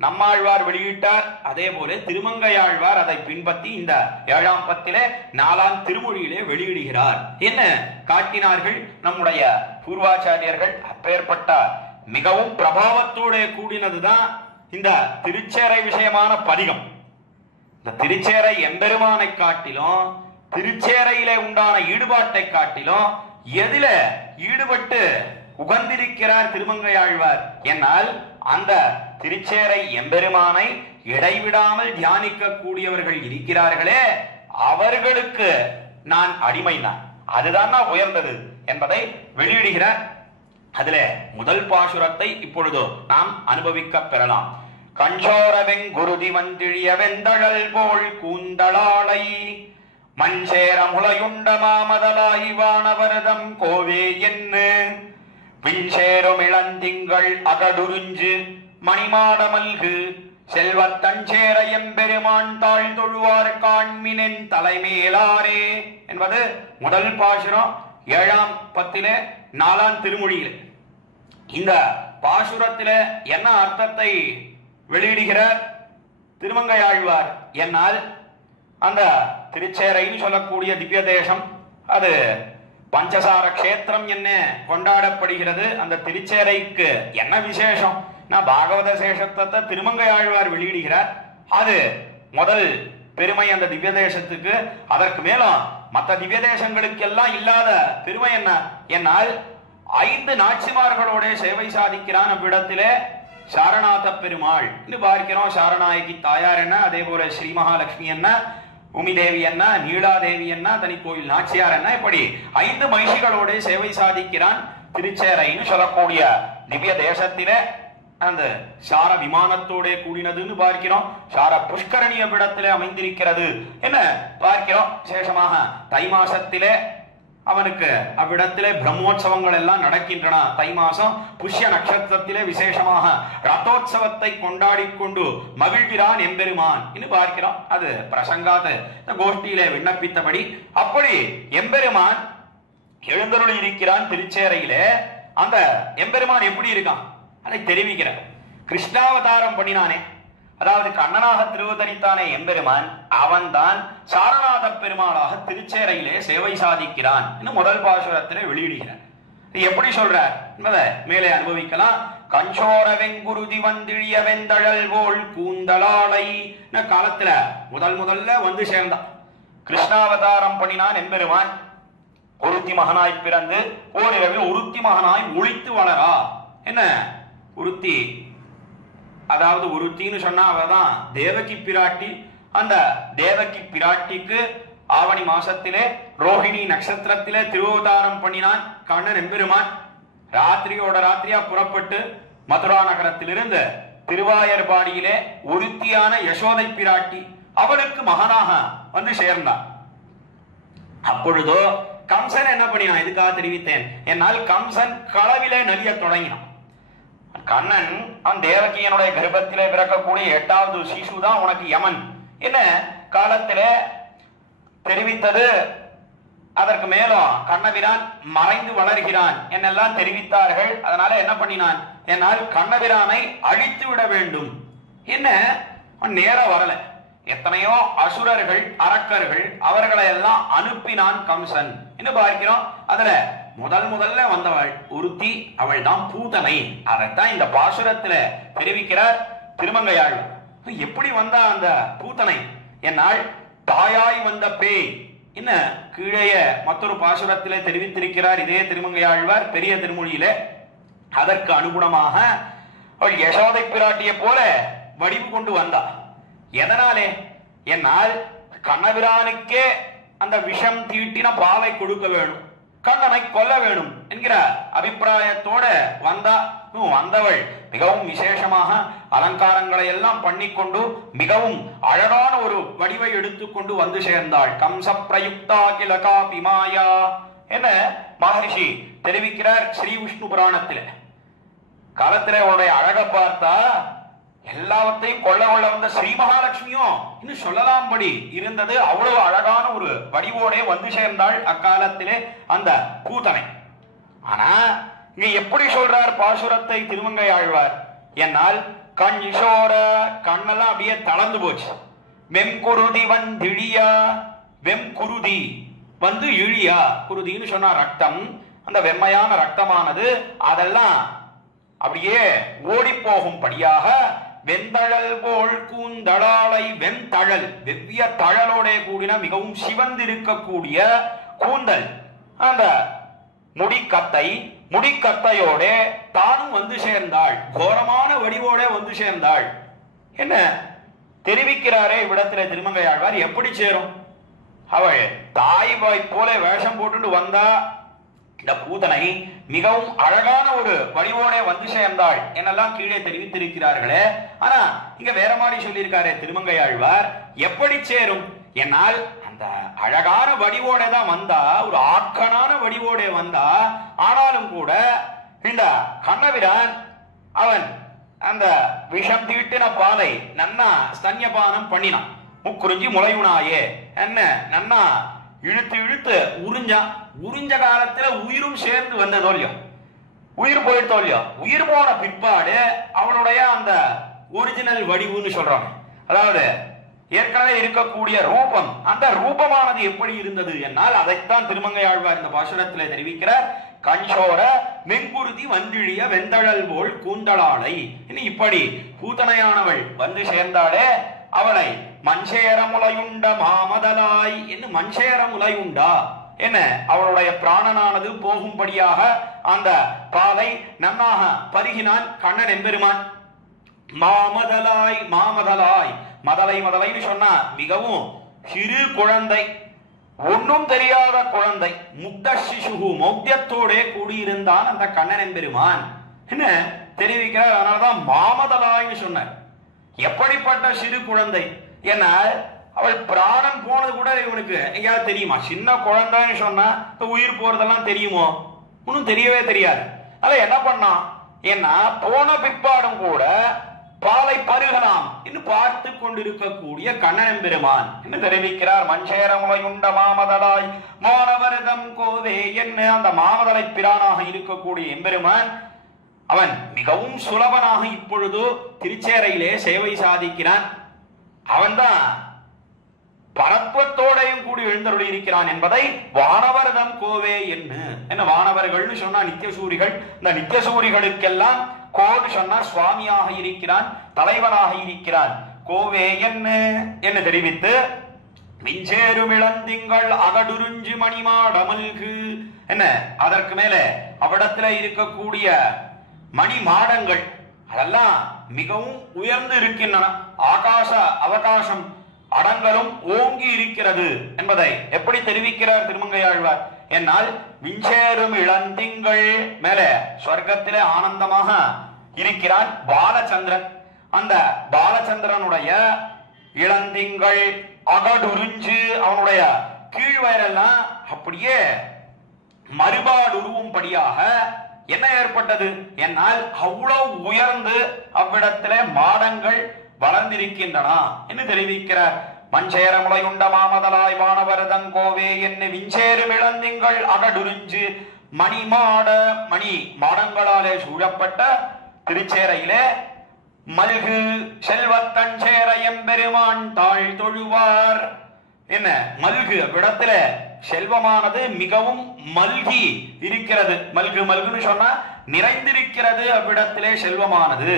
நம்மாழ்வார் வெளியிட்டார். அதே போல திருமங்கையாழ்வார் அதை பின்பற்றி இந்த 7ஆம் பத்திலே 4ஆம் திருமொழியிலே வெளியிடுகிறார். என்ன காட்டினார்கள் நம்முடைய பூர்வாச்சாரியர்கள்? அப்பேற்பட்ட மிகவும் பிரபாவத்தோடு கூடினதுதான் இந்த திருச்சேரை விஷயமான பதிகம். இந்த திருச்சேரை எம்பெருமானை காட்டிலும் திருச்சேரையிலே உண்டான ஈடுபாட்டை காட்டிலும் எதில ஈடுபட்டு உகந்திருக்கிறார் திருமங்கையாழ்வார் என்னால் அந்த திருச்சேரை எம்பெருமானை இடைவிடாமல் தியானிக்க கூடியவர்கள் இருக்கிறார்களே, அவர்களுக்கு நான் அடிமை தான், அதுதான் நான் உயர்ந்தது என்பதை வெளியிடுகிறார். அதுல முதல் பாசுரத்தை இப்பொழுது நாம் அனுபவிக்க பெறலாம். கஞ்சோரவெங்குருதி வந்திழிய வெந்தழல் போல் கூந்தளாளை மஞ்சேர முளையுண்ட மாமதலாய் வானவரதம் கோவே என்று விஞ்சேரும் இளந்திங்கள் அகடுறிஞ்சு மணிமாடமல்கு செல்வத்தஞ்சேர எம்பெருமான் தாழ் தொழுவார் காண்மினின் தலைமேலாரே என்பது முதல் பாசுரம் 7ஆம் பத்திலே 4ஆம் திருமொழியில். இந்த பாசுரத்தில என்ன அர்த்தத்தை வெளியிடுகிறார் திருமங்கையாழ்வார் என்னால் அந்த திருச்சேரைன்னு சொல்லக்கூடிய திவ்ய தேசம் அது பஞ்சசார கஷேத்திரம் என்ன கொண்டாடப்படுகிறது. அந்த திருச்சேரைக்கு என்ன விசேஷம்? நான் பாகவத சேஷத்தை திருமங்கையாழ்வார் வெளியிடுகிறார். அது முதல் பெருமை அந்த திவ்ய தேசத்துக்கு. அதற்கு மேலும் மற்ற திவ்ய தேசங்களுக்கு எல்லாம் இல்லாத பெருமை என்ன என்னால் 5 நாச்சிமார்களோட சேவை சாதிக்கிறான் அவ்விடத்திலே சாரநாத பெருமாள் என்று பார்க்கிறோம். சாரநாயகி தாயார் என்ன, அதே போல ஸ்ரீ மகாலட்சுமி என்ன, உமிதேவி என்ன, நீலாதேவி என்ன, தனி கோயில் நாச்சியார் என்ன, இப்படி 5 மகிழ்ச்சிகளோட சேவை சாதிக்கிறான் திருச்சேரைன்னு சொல்லக்கூடிய திவ்ய தேசத்திலே. அந்த சார விமானத்தோட கூடினதுன்னு பார்க்கிறோம். சார புஷ்கரணிய விடத்திலே அமைந்திருக்கிறது என்ன பார்க்கிறோம். விசேஷமாக தை மாசத்திலே அவனுக்கு அவ்விடத்திலே பிரம்மோற்சவங்கள் எல்லாம் நடக்கின்றன. தை மாசம் புஷ்ய நட்சத்திரத்திலே விசேஷமாக ரதோத்சவத்தை கொண்டாடி கொண்டு மகிழ்கிறான் எம்பெருமான் என்று பார்க்கிறோம். அது பிரசங்காத கோஷ்டியிலே விண்ணப்பித்தபடி அப்படி எம்பெருமான் எழுந்தருளி இருக்கிறான் திருச்சேரையிலே. அந்த எம்பெருமான் எப்படி இருக்கான் அதை தெரிவிக்கிறார். கிருஷ்ணாவதாரம் பண்ணினானே, அதாவது கண்ணனாக திருவதரித்தானே எம்பெருமான், அவன்தான் சாரநாத பெருமாளாக திருச்சேரையிலே சேவை சாதிக்கிறான் என்று முதல் பாசுரத்திலே வெளியிடுகிறார். எப்படி சொல்றார் என்பதை மேலே அனுபவிக்கலாம். கஞ்சோர வெங்குருதி வந்திழிய வெந்தழல் போல் கூந்தளாளை காலத்துல முதல்ல வந்து சேர்ந்தான். கிருஷ்ணாவதாரம் பண்ணினான் எம்பெருமான். ஒருத்தி மகனாய் பிறந்து ஓரிரவில் ஒருத்தி மகனாய் ஒழித்து வளரா. என்ன ஒருத்தி, அதாவது ஒருத்தின்னு சொன்னா அவதான் தேவகி பிராட்டி. அந்த தேவகி பிராட்டிக்கு ஆவணி மாசத்திலே ரோஹிணி நட்சத்திரத்திலே திருவதாரம் பண்ணினான் கண்ணன் எம்பெருமான். ராத்திரியோட ராத்திரியா புறப்பட்டு மதுரா நகரத்திலிருந்து திருவாயர்பாடியிலே ஒருத்தியான யசோதை பிராட்டி அவளுக்கு மகனாக வந்து சேர்ந்தான். அப்பொழுதோ கம்சன் என்ன பண்ணினான், இதுக்காக தெரிவித்தேன் என்னால் கம்சன் களவிலே நலிய தொடங்கினான். கண்ணன் அவன் தேவகியனுடைய கர்ப்பத்திலே பிறக்கக்கூடிய 8வது சிசுதான் உனக்கு யமன் என்ன காலத்திலே தெரிவித்தது. அதற்கு மேலும் கண்ணபிரான் மறைந்து வளர்கிறான் என்னெல்லாம் தெரிவித்தார்கள். அதனால என்ன பண்ணினான் என்னால் கண்ணபிரானை அழித்து விட வேண்டும் என்ன நேரம் வரல. எத்தனையோ அசுரர்கள் அரக்கர்கள் அவர்களை எல்லாம் அனுப்பினான் கம்சன் என்று பார்க்கிறோம். அதுல முதல்ல வந்தவள் ஒருத்தி, அவள் தான் பூதனை. அதைத்தான் இந்த பாசுரத்துல தெரிவிக்கிறார். திருமங்கையாழ்வார். எப்படி வந்தா அந்த பூத்தனை? என்னால் தாயாய் வந்த பேய் என்ன கீழே மற்றொரு பாசுரத்திலே தெரிவித்திருக்கிறார் இதே திருமங்கையாழ்வார் பெரிய திருமொழியிலே. அதற்கு அனுகுணமாக அவள் யசோதை பிராட்டியை போல வடிவு கொண்டு வந்தா. எதனாலே? என்னால் கண்ணபிரானுக்கே அந்த விஷம் தீட்டின பாலை கொடுக்க வேணும், கண்ணனை கொல்ல வேணும் என்கிற அபிப்பிராயத்தோட வந்தவள் மிகவும் விசேஷமாக அலங்காரங்களை எல்லாம் பண்ணிக்கொண்டு மிகவும் அழகான ஒரு வடிவை எடுத்துக்கொண்டு வந்து சேர்ந்தாள். கம்ச பிரயுக்தா கிலகா பிமாயா என மகரிஷி தெரிவிக்கிறார் ஸ்ரீ விஷ்ணு புராணத்தில. காலத்திலே அவருடைய அழக பார்த்தா எல்லாவற்றையும் கொள்ள வந்த ஸ்ரீ மகாலட்சுமியும் இன்னும் சொல்லலாம்படி இருந்தது. அவ்வளவு அழகான ஒரு வடிவோட வந்து சேர்ந்தாள் அக்காலத்திலே அந்த பூதனை. ஆனா இங்க எப்படி சொல்றார் பாசுரத்தை திருமங்கையாழ்வார்? என்னால் கண் இஷோர கண்ணெல்லாம் அப்படியே தளர்ந்து போச்சு. வெம்குருதி வந்திழியா, வெம்குருதி வந்து இழியா, குருதின்னு சொன்னா ரத்தம், அந்த வெம்மையான ரத்தமானது அதெல்லாம் அப்படியே ஓடி போகும்படியாக வெந்தழல் போல் கூந்தளாளை, வெண்தழல் வெவ்விய தழலோட கூடின மிகவும் சிவந்திருக்கக்கூடிய கூந்தல் அந்த முடிக்கத்தையோட தானும் வந்து சேர்ந்தாள். கோரமான வடிவோட வந்து சேர்ந்தாள். என்ன தெரிவிக்கிறாரே இவ்விடத்துல திருமங்கையாழ்வார். எப்படி சேரும்? அவள் தாய் வாய் போல வேஷம் போட்டு வந்தா இந்த பூதனை மிகவும் அழகான ஒரு வடிவோட வந்து சேர்ந்தாள் என்னெல்லாம் கீழே தெரிவித்திருக்கிறார்களே. ஆனா இங்க வேற மாதிரி சொல்லியிருக்காரு திருமங்கையாழ்வார். எப்படி சேரும்? என்னால் அந்த அழகான வடிவோட தான் வந்தா, ஒரு ஆக்கனான வடிவோட வந்தா. ஆனாலும் கூட இந்த கண்ணபிரான் அவன் அந்த விஷம் தீட்டின பாலை நன்னா ஸ்தன்யபானம் பண்ணினான். முக்குறிஞ்சி முளையுனாயே என்ன நன்னா இழுத்து இழுத்து உறிஞ்ச காலத்துல உயிரும் சேர்ந்து வந்ததோ இல்லையோ, உயிர் போயிட்டோ இல்லையோ. உயிர் போன பிற்பாடு அவளுடைய அந்த ஒரிஜினல் வடிவுன்னு சொல்றாங்க. அதாவது ஏற்கனவே இருக்கக்கூடிய ரூபம், அந்த ரூபமானது எப்படி இருந்தது என்னால் அதைத்தான் திருமங்கையாழ்வார் இந்த பாசுரத்திலே தெரிவிக்கிறார். கஞ்சோர மெங்குருதி வந்திழிய வெந்தழல் போல் கூந்தளாளை. இப்படி பூதனையானவள் வந்து சேர்ந்தாலே அவளை மஞ்சேர முலையுண்ட மாமதலாய் என்று மஞ்சேர முலையுண்டா என்ன அவளுடைய பிராணனானது போகும்படியாக அந்த பாலை நன்னாக பருகினான் கண்ணன் எம்பெருமான். மாமதலாய் மதலைன்னு சொன்னா மிகவும் சிறு குழந்தை, ஒன்னும் தெரியாத குழந்தை, முக்த சிசுகு மௌத்தியத்தோட கூடியிருந்தான் அந்த கண்ணன் எம்பெருமான் என்ன தெரிவிக்கிறார். அதனாலதான் மாமதலாய்னு சொன்னார். எப்படிப்பட்ட சிறு குழந்தை? ஏன்னா அவள் பிராணம் போனது கூட இவனுக்கு எங்கேயாவது தெரியுமா? சின்ன குழந்தைன்னு சொன்னா உயிர் போறதெல்லாம் தெரியுமோ? ஒன்னும் தெரியவே தெரியாது. அத என்ன பண்ணான்? ஏன்னா போன பிற்பாடும் கூட பாலை பருகலாம் என்று பார்த்து கொண்டிருக்கக்கூடிய கண்ணன் பெருமான் என்ன தெரிவிக்கிறார். மஞ்சேர முலையுண்ட மாமதலாய் மானவரதம் கோவே என்ன அந்த மாமதலை பிரானாக இருக்கக்கூடிய எம்பெருமான் அவன் மிகவும் சுலபனாக இப்பொழுது திருச்சேரையிலே சேவை சாதிக்கிறான். அவன்தான் பரத்வத்தோடையும் கூடி எழுந்தருளி இருக்கிறான் என்பதை வானவரதம் கோவே என்ன வானவர்கள்னு சொன்னா நித்தியசூரிகள். இந்த நித்தியசூரிகளுக்கெல்லாம் கோன்னு சொன்னா சுவாமியாக இருக்கிறான், தலைவனாக இருக்கிறான். கோவே என்ன தெரிவித்து மிஞ்சேரும் இளந்திங்கள் அகடுருஞ்சு மணிமாடமல்கு என்ன அதற்கு மேல அவ்விடத்துல இருக்கக்கூடிய மணி மாடங்கள் அதெல்லாம் மிகவும் உயர்ந்து இருக்கின்றன. அவகாசம் அடங்கலும் ஓங்கி இருக்கிறது என்பதை எப்படி தெரிவிக்கிறார் திருமங்கையாழ்வார்? என்னால் விஞ்சேரும் இளந்திங்கள் மேல சொர்க்கத்திலே ஆனந்தமாக இருக்கிறான் பாலச்சந்திரன். அந்த பாலச்சந்திரனுடைய இளந்திங்கள் அகடுறிஞ்சு அவனுடைய கீழ்வயரெல்லாம் அப்படியே மறுபாடுருவும்படியாக என்ன ஏற்பட்டது? என்னால் அவ்வளவு உயர்ந்து அவ்விடத்திலே மாடங்கள் வளர்ந்திருக்கின்றன என்று தெரிவிக்கிறார். மஞ்சேர முளையுண்ட மாமதலாய் வானவரதங்கோவே என்ன விஞ்சேரும் இளந்திங்கள் அகடுறிஞ்சு மணி மாடங்களாலே சூழப்பட்ட திருச்சேரையிலே மல்கு செல்வத்தஞ்சேர எம்பெருமான் தாழ் தொழுவார். என்ன மல்கு அவ்விடத்துல செல்வமானது மிகவும் மல்கி இருக்கிறது. மல்குன்னு சொன்னா நிறைந்திருக்கிறது அவ்விடத்திலே செல்வமானது.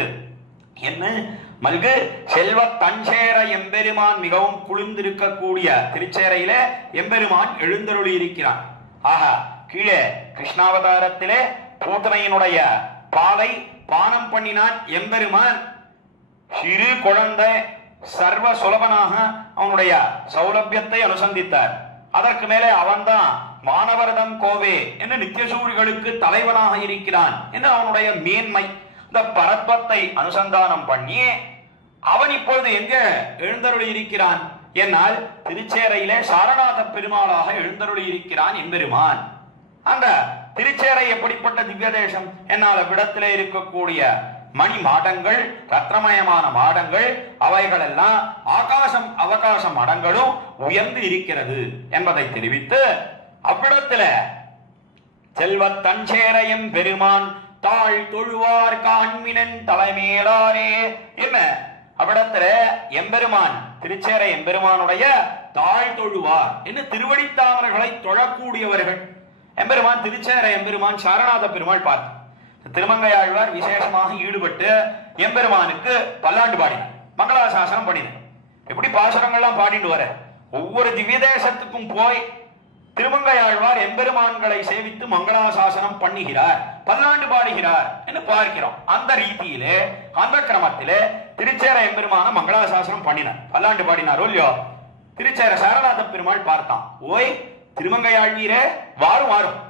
என்ன மல்கு செல்வ தஞ்சேர எம்பெருமான் மிகவும் குளிர்ந்திருக்கக்கூடிய திருச்சேரையில எம்பெருமான் எழுந்தருளி இருக்கிறான். ஆஹா, கீழே கிருஷ்ணாவதாரத்திலே பூதனையினுடைய பாலை பானம் பண்ணினான் எம்பெருமான். சிறு குழந்தை சர்வ சுலபனாக அவனுடைய சௌலபியத்தை அனுசந்தித்தார். அதற்கு மேலே அவன்தான் மானவரதம் கோவே என்று நித்தியசூரிகளுக்கு தலைவனாக இருக்கிறான் என்று அவனுடைய மேன்மை, இந்த பரத்வத்தை அனுசந்தானம் பண்ணி அவன் இப்பொழுது எங்க எழுந்தருளி இருக்கிறான் என்னால் திருச்சேரையிலே சாரநாத பெருமாளாக எழுந்தருளி இருக்கிறான் எம்பெருமான். அந்த திருச்சேரை எப்படிப்பட்ட திவ்ய தேசம் என்னால் விடத்திலே இருக்கக்கூடிய மணி மாடங்கள், ரத்னமயமான மாடங்கள், அவைகள் எல்லாம் ஆகாசம் அவகாச மடங்களும் உயர்ந்து இருக்கிறது என்பதை தெரிவித்து அவ்விடத்துல செல்வ தஞ்சேரையும் பெருமான் தாழ் தொழுவார் காண்மினன் தலைமையிலாரே என்ன அவ்விடத்துல எம்பெருமான் திருச்சேரை எம்பெருமானுடைய தாழ் தொழுவார் என்று திருவடித்தாமர்களை தொழக்கூடியவர்கள். எம்பெருமான் திருச்சேரை எம்பெருமான் சாரநாத பெருமாள் பார்த்து திருமங்கையாழ்வார் விசேஷமாக ஈடுபட்டு எம்பெருமானுக்கு பல்லாண்டு பாடினார், மங்களாசாசனம் பாடினார். எப்படி பாசுரங்கள்லாம் பாடிட்டு வர ஒவ்வொரு திவ்ய தேசத்துக்கும் போய் திருமங்கையாழ்வார் எம்பெருமான்களை சேவித்து மங்களாசாசனம் பண்ணுகிறார், பல்லாண்டு பாடுகிறார் என்று பார்க்கிறோம். அந்த ரீதியிலே அந்த கிரமத்திலே திருச்சேர எம்பெருமான மங்களாசாசனம் பண்ணினார், பல்லாண்டு பாடினாரோ இல்லையோ. திருச்சேர சாரநாத பெருமாள் பார்த்தான், ஓய் திருமங்கையாழ்வீரே வாரும் வாரும்,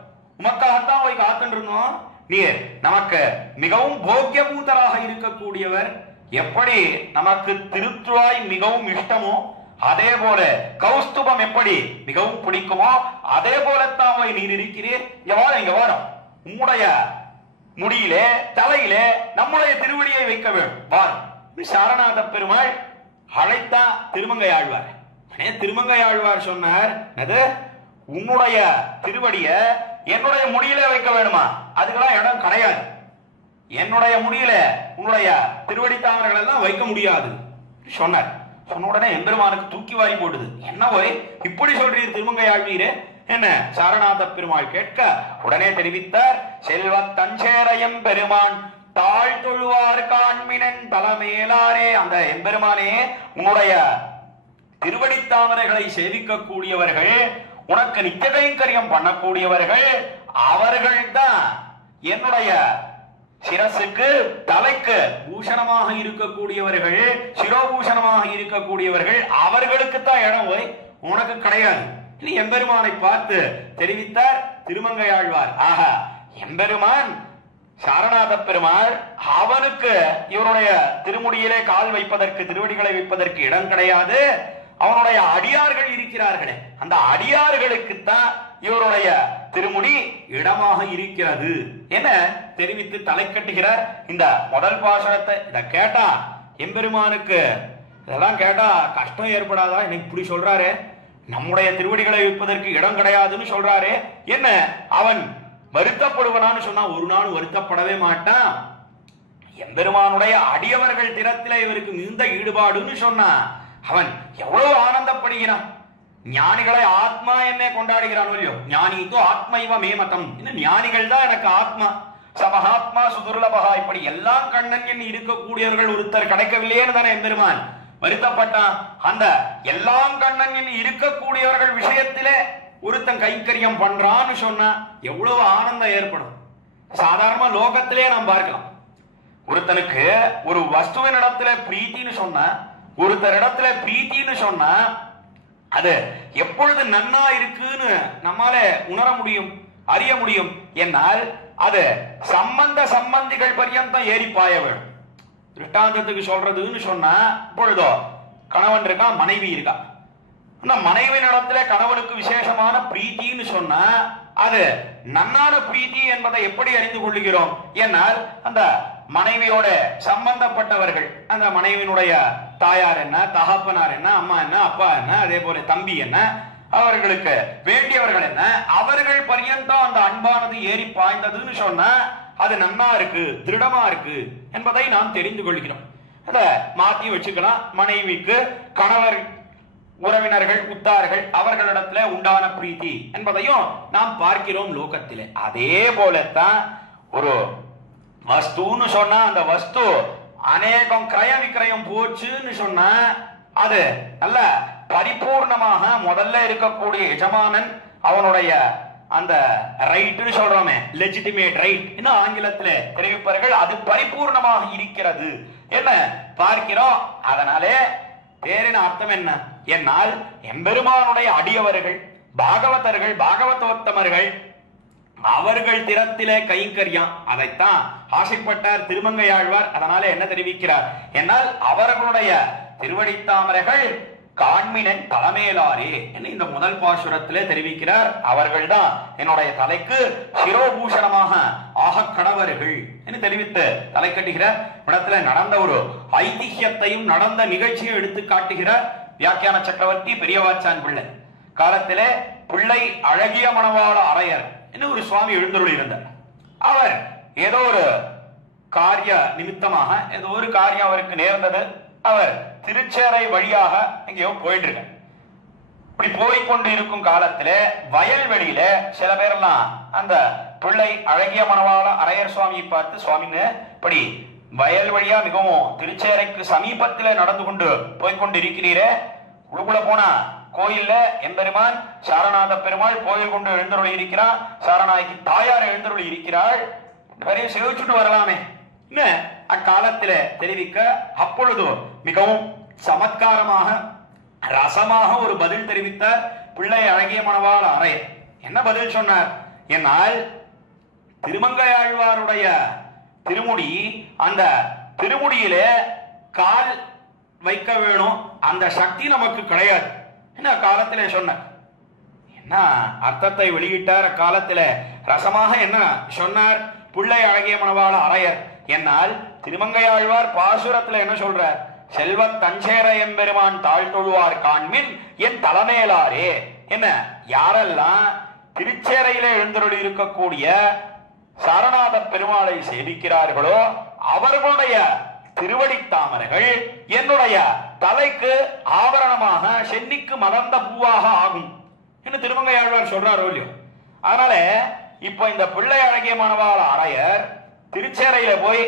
உமக்காகத்தான் போய் காத்துட்டு இருந்தோம். நீர் நமக்கு மிகவும் போக்கியபூதராக இருக்கக்கூடியவர். எப்படி நமக்கு திருத்துழாய் மிகவும் இஷ்டமோ அதே போல கௌஸ்துபம் எப்படி மிகவும் பிடிக்குமோ அதே போலத்தான் நீர் இருக்கிறீர். இங்க வாரம் உம்முடைய முடியிலே தலையிலே நம்முடைய திருவடியை வைக்க வேண்டும் வாரம். சாரநாத பெருமாள் அழைத்தா திருமங்கையாழ்வார். திருமங்கையாழ்வார் சொன்னார், அது உன்னுடைய திருவடிய என்னுடைய முடியில வைக்க வேணுமா? அதுக்கெல்லாம் இடம் கிடையாது. என்னுடைய முடியில உன்னுடைய திருவடி தாமரைகள் எல்லாம் வைக்க முடியாது சொன்னார். சொன்ன உடனே எம்பெருமானுக்கு தூக்கி வாரி போடுது. என்ன போய் இப்படி சொல்றீர் திருமங்கையாழ்வீரே என்ன? சாரநாத பெருமாள் கேட்க உடனே தெரிவித்தார், செல்வ தஞ்சேரையம் பெருமான் தாழ் தொழுவார் காண்மினன் தலைமையிலாரே. அந்த எம்பெருமானே உன்னுடைய திருவடி தாமரைகளை சேவிக்க கூடியவர்கள், உனக்கு நித்திய கைங்கரியம் பண்ணக்கூடியவர்கள், அவர்கள் தான் என்னுடைய சிரசுக்கு தலைக்கு பூஷணமாக இருக்கக்கூடியவர்கள், சிரோபூஷணமாக இருக்கக்கூடியவர்கள். அவர்களுக்கு தான் இடம், போய் உனக்கு கிடையாது. இனி எம்பெருமானை பார்த்து தெரிவித்தார் திருமங்கையாழ்வார், ஆஹா எம்பெருமான் சாரநாத பெருமாள் அவனுக்கு இவருடைய திருமுடியிலே கால் வைப்பதற்கு திருவடிகளை வைப்பதற்கு இடம் கிடையாது. அவனுடைய அடியார்கள் இருக்கிறார்களே, அந்த அடியார்களுக்குத்தான் இவருடைய திருமுடி இடமாக இருக்கிறது என தெரிவித்து தலை கட்டுகிறார். இந்த முதல் பாசனத்தை இத கேட்டா எம்பெருமானுக்கு இதெல்லாம் கேட்டா கஷ்டம் ஏற்படாதா? இன்னைக்கு இப்படி சொல்றாரு, நம்முடைய திருவடிகளை வைப்பதற்கு இடம் கிடையாதுன்னு சொல்றாரு. என்ன அவன் வருத்தப்படுவனான்னு சொன்னா ஒரு நாள் வருத்தப்படவே மாட்டான். எம்பெருமானுடைய அடியவர்கள் திறத்திலே இவருக்கு மிகுந்த ஈடுபாடுன்னு சொன்னா அவன் எவ்வளவு ஆனந்தப்படுகிறான். ஞானிகளை ஆத்மா என்ன கொண்டாடுகிறான் இல்லையோ, ஞானிக்கு ஆத்மைவ மேமதம், ஞானிகள் தான் எனக்கு ஆத்மா, சமஹாத்மா சுதுர்லபகா, இப்படி எல்லாம் கண்ணன் என் இருக்கக்கூடியவர்கள் ஒருத்தர் கிடைக்கவில்லையேன்னு தானே எம்பெருமான் வருத்தப்பட்டான். அந்த எல்லாம் கண்ணன் என் இருக்கக்கூடியவர்கள் விஷயத்திலே ஒருத்தன் கைங்கரியம் பண்றான்னு சொன்னா எவ்வளவு ஆனந்தம் ஏற்படும். சாதாரண லோகத்திலே நாம் பார்க்கலாம், ஒருத்தனுக்கு ஒரு வஸ்துவின் இடத்துல பிரீத்தின்னு சொன்னா, ஒருத்தர் இடத்துல பிரீத்தின்னு சொன்னா அது எப்பொழுது நன்னா இருக்குன்னு நம்மால உணர முடியும், அறிய முடியும். என்னால் அது சம்பந்திகள் பர்யந்தம் ஏறி பாய வேண்டும். திருஷ்டாந்தத்துக்கு சொல்றதுன்னு சொன்னா, இப்பொழுதோ கணவன் இருக்கா, மனைவி இருக்கா, அந்த மனைவியின் இடத்துல கணவனுக்கு விசேஷமான பிரீத்தின்னு சொன்னா அது நன்னான பிரீத்தி என்பதை எப்படி அறிந்து கொள்ளுகிறோம்? என்னால் அந்த மனைவியோட சம்பந்தப்பட்டவர்கள், அந்த மனைவியினுடைய தாயார் என்ன, தகப்பனார் என்ன, அம்மா என்ன, அப்பா என்ன, அதே போல தம்பி என்ன, அவர்களுக்கு வேண்டியவர்கள் என்ன, அவர்கள் பர்யந்தம் அந்த அன்பானது ஏறி பாய்ந்ததுன்னு சொன்னா அது நன்னா இருக்கு, திருடமா இருக்கு என்பதை நாம் தெரிந்து கொள்கிறோம். அத மாத்தி வச்சுக்கலாம். மனைவிக்கு கணவர் உறவினர்கள் உத்தார்கள் அவர்களிடத்துல உண்டான பிரீத்தி என்பதையும் நாம் பார்க்கிறோம் லோகத்திலே. அதே போலத்தான் ஒரு வஸ்துன்னு சொன்னா அந்த வஸ்து அநேகம் கிரய விக்கிரயம் போச்சுன்னு சொன்னா அது நல்ல பரிபூர்ணமாக முதல்ல இருக்கக்கூடிய எஜமானன் அவனுடைய அந்த ரைட்னு சொல்றோமே, லெஜிட்டிமேட் ரைட் என்ன ஆங்கிலத்தில் தெரிவிப்பார்கள், அது பரிபூர்ணமாக இருக்கிறது என்ன பார்க்கிறோம். அதனாலே தேரின அர்த்தம் என்ன என்னால் எம்பெருமானுடைய அடியவர்கள் பாகவதர்கள் பாகவதோத்தமர்கள் அவர்கள் திறத்திலே கைங்கரியம் அதைத்தான் ஆசைப்பட்டார் திருமங்கையாழ்வார். அதனால என்ன தெரிவிக்கிறார் என்னால் அவர்களுடைய திருவடித்தாமரைகள் காண்மினன் தலைமையிலாரே என்று இந்த முதல் பாசுரத்திலே தெரிவிக்கிறார். அவர்கள்தான் என்னுடைய தலைக்கு சிரோபூஷணமாக ஆக கடவர்கள் என்று தெரிவித்து தலை கட்டுகிறார். இடத்துல நடந்த ஒரு ஐதிஹ்யத்தையும் நடந்த நிகழ்ச்சியை எடுத்து காட்டுகிறார் வியாக்கியான சக்கரவர்த்தி பெரியவாச்சான் பிள்ளை. காலத்திலே பிள்ளை அழகிய மணவாள அரையர் என்று ஒரு சுவாமி எழுந்தருள் இருந்தார். அவர் ஏதோ ஒரு காரிய நிமித்தமாக ஏதோ ஒரு காரியம் அவருக்கு நேர்ந்தது. அவர் திருச்சேரை வழியாக எங்கேயோ போயிட்டு இருக்க. இப்படி போய்கொண்டு இருக்கும் காலத்திலே வயல்வெளியில சில பேரெல்லாம் அந்த பிள்ளை அழகிய மணவாள அரையர் சுவாமியை பார்த்து, சுவாமின்னு இப்படி வயல் வழியா மிகவும் திருச்சேரைக்கு சமீபத்தில் நடந்து கொண்டு போய்கொண்டு இருக்கிறீரே, உள்ளுக்குள்ள போனா கோயில்ல எம்பெருமான் சாரநாத பெருமாள் கோயில் கொண்டு எழுந்தருளி இருக்கிறார், சாரநாயகி தாயார் எழுந்தருளி இருக்கிறாள், நிறைய சேவிச்சுட்டு வரலாமே அக்காலத்தில தெரிவிக்க, அப்பொழுது மிகவும் சமத்காரமாக ரசமாக ஒரு பதில் தெரிவித்த பிள்ளை அழகிய மணவாள அரையர். என்ன பதில் சொன்னார் என்னால் திருமங்கையாழ்வாருடைய திருமுடி, அந்த திருமுடியிலே கால் வைக்க வேணும், அந்த சக்தி நமக்கு கிடையாது என்ன காலத்திலே சொன்னார். என்ன அர்த்தத்தை வெளியிட்டார் அக்காலத்தில ரசமாக என்ன சொன்னார் பிள்ளை அழகிய மணவாள அரையர் என்னால் திருமங்கையாழ்வார் பாசுரத்துல என்ன சொல்றார், செல்வ தஞ்சேர எம்பெருமான் தாழ் தொழுவார் காண்மின் என் தலைமையிலாரே. என்ன யாரெல்லாம் திருச்சேரையில எழுந்தருளி இருக்கக்கூடிய சாரநாத பெருமாளை சேவிக்கிறார்களோ அவர்களுடைய திருவடித்தாமரைகள் என்னுடைய தலைக்கு ஆபரணமாக சென்னிக்கு மலர்ந்த பூவாக ஆகும் என்று திருமங்கையாழ்வார் சொல்றாரோ இல்லையோ. அதனால இப்ப இந்த பிள்ளை அழகிய மணவாள அரையர் திருச்சேரையில போய்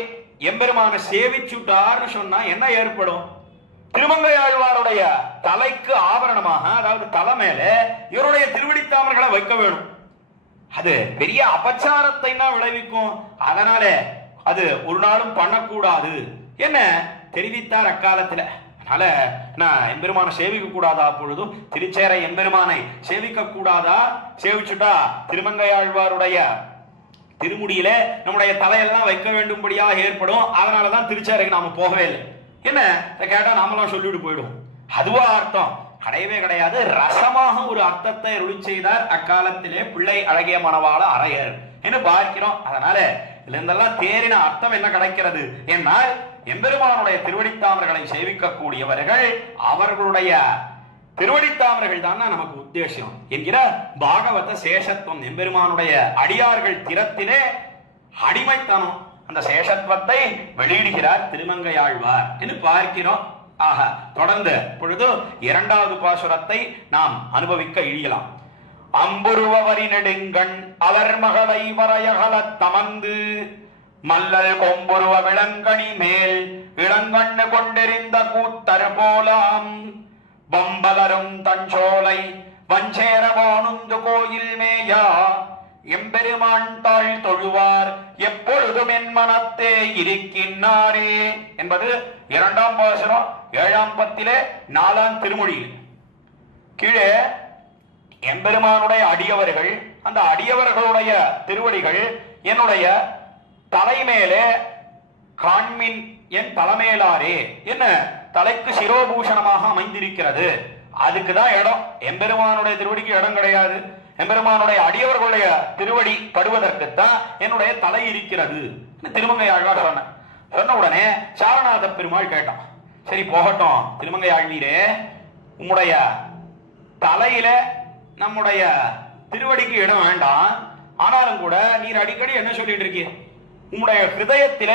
எம்பெருமான சேவிச்சுட்டார்னு சொன்னா என்ன ஏற்படும், திருமங்கையாழ்வாருடைய தலைக்கு ஆபரணமாக அதாவது தலை மேல இவருடைய திருவடித்தாமர்களை வைக்க வேணும். அது பெரிய அபச்சாரத்தை தான் விளைவிக்கும். அதனால அது ஒரு நாளும் பண்ணக்கூடாது என்ன தெரிவித்தார் அக்காலத்துல. அதனால நான் எம்பெருமானை சேவிக்க கூடாதா, அப்பொழுது திருச்சேரை எம்பெருமானை சேவிக்க கூடாதா, சேவிச்சுட்டா திருமங்கையாழ்வாருடைய திருமுடியில நம்முடைய தலையெல்லாம் வைக்க வேண்டும்படியாக ஏற்படும். அதனாலதான் திருச்சேரைக்கு நாம போகவே இல்லை என்ன கேட்டா நாமெல்லாம் சொல்லிட்டு போயிடும். அதுவா அர்த்தம் கிடையவே கிடையாது. ரசமாக ஒரு அர்த்தத்தை ருளி செய்தார் அக்காலத்திலே பிள்ளை அழகிய மணவாள அரையர் என்று பார்க்கிறோம். அதனால இதுல இருந்தெல்லாம் தேரின அர்த்தம் என்ன கிடைக்கிறது என்னால் எம்பெருமானுடைய திருவடித்தாமர்களை சேவிக்க கூடியவர்கள் அவர்களுடைய திருவடித்தாமர்கள் தான் நமக்கு உத்தேசம் என்கிற பாகவத சேஷத்துவம். எம்பெருமானுடைய அடியார்கள் திறத்திலே அடிமைத்தனம் அந்த சேஷத்துவத்தை வெளியிடுகிறார் திருமங்கையாழ்வார் என்று பார்க்கிறோம். ஆக தொடர்ந்து பொழுது இரண்டாவது பாசுரத்தை நாம் அனுபவிக்க இழியலாம். அம்புருவரி நெடுங்கண் அவர் மகளை வரையகல தமந்து மல்லல் கொம்புருவ விளங்கணி மேல் இளங்கண்ணு கொண்டிருந்த கூத்தர் போலாம் பம்பலரும் தஞ்சோலை வஞ்சேரமானுந்து கோயில் மேயா எம்பெருமான் தாழ் தொழுவார் எப்பொழுதும் என் மனத்தே இருக்கின்றாரே என்பது இரண்டாம் பாசுரம் 7ஆம் பத்திலே 4ஆம் திருமொழியில். கீழே எம்பெருமானுடைய அடியவர்கள் அந்த அடியவர்களுடைய திருவடிகள் என்னுடைய தலைமேலே காண்மின் என் தலைமையிலாரே என்ன தலைக்கு சிரோபூஷணமாக அமைந்திருக்கிறது. அதுக்குதான் இடம். எம்பெருமானுடைய திருவடிக்கு இடம் கிடையாது. எம்பெருமானுடைய அடியவர்களுடைய திருவடி படுவதற்குத்தான் என்னுடைய தலை இருக்கிறது திருமங்கையாழ்வார் சொன்ன உடனே சாரநாத பெருமாள் கேட்டான், சரி போகட்டும் திருமங்கையாழ்வீரே, உம்முடைய தலையில நம்முடைய திருவடிக்கு இடம் வேண்டாம், ஆனாலும் கூட நீர் அடிக்கடி என்ன சொல்லிட்டு இருக்கீங்க, உம்முடைய ஹிருதயத்தில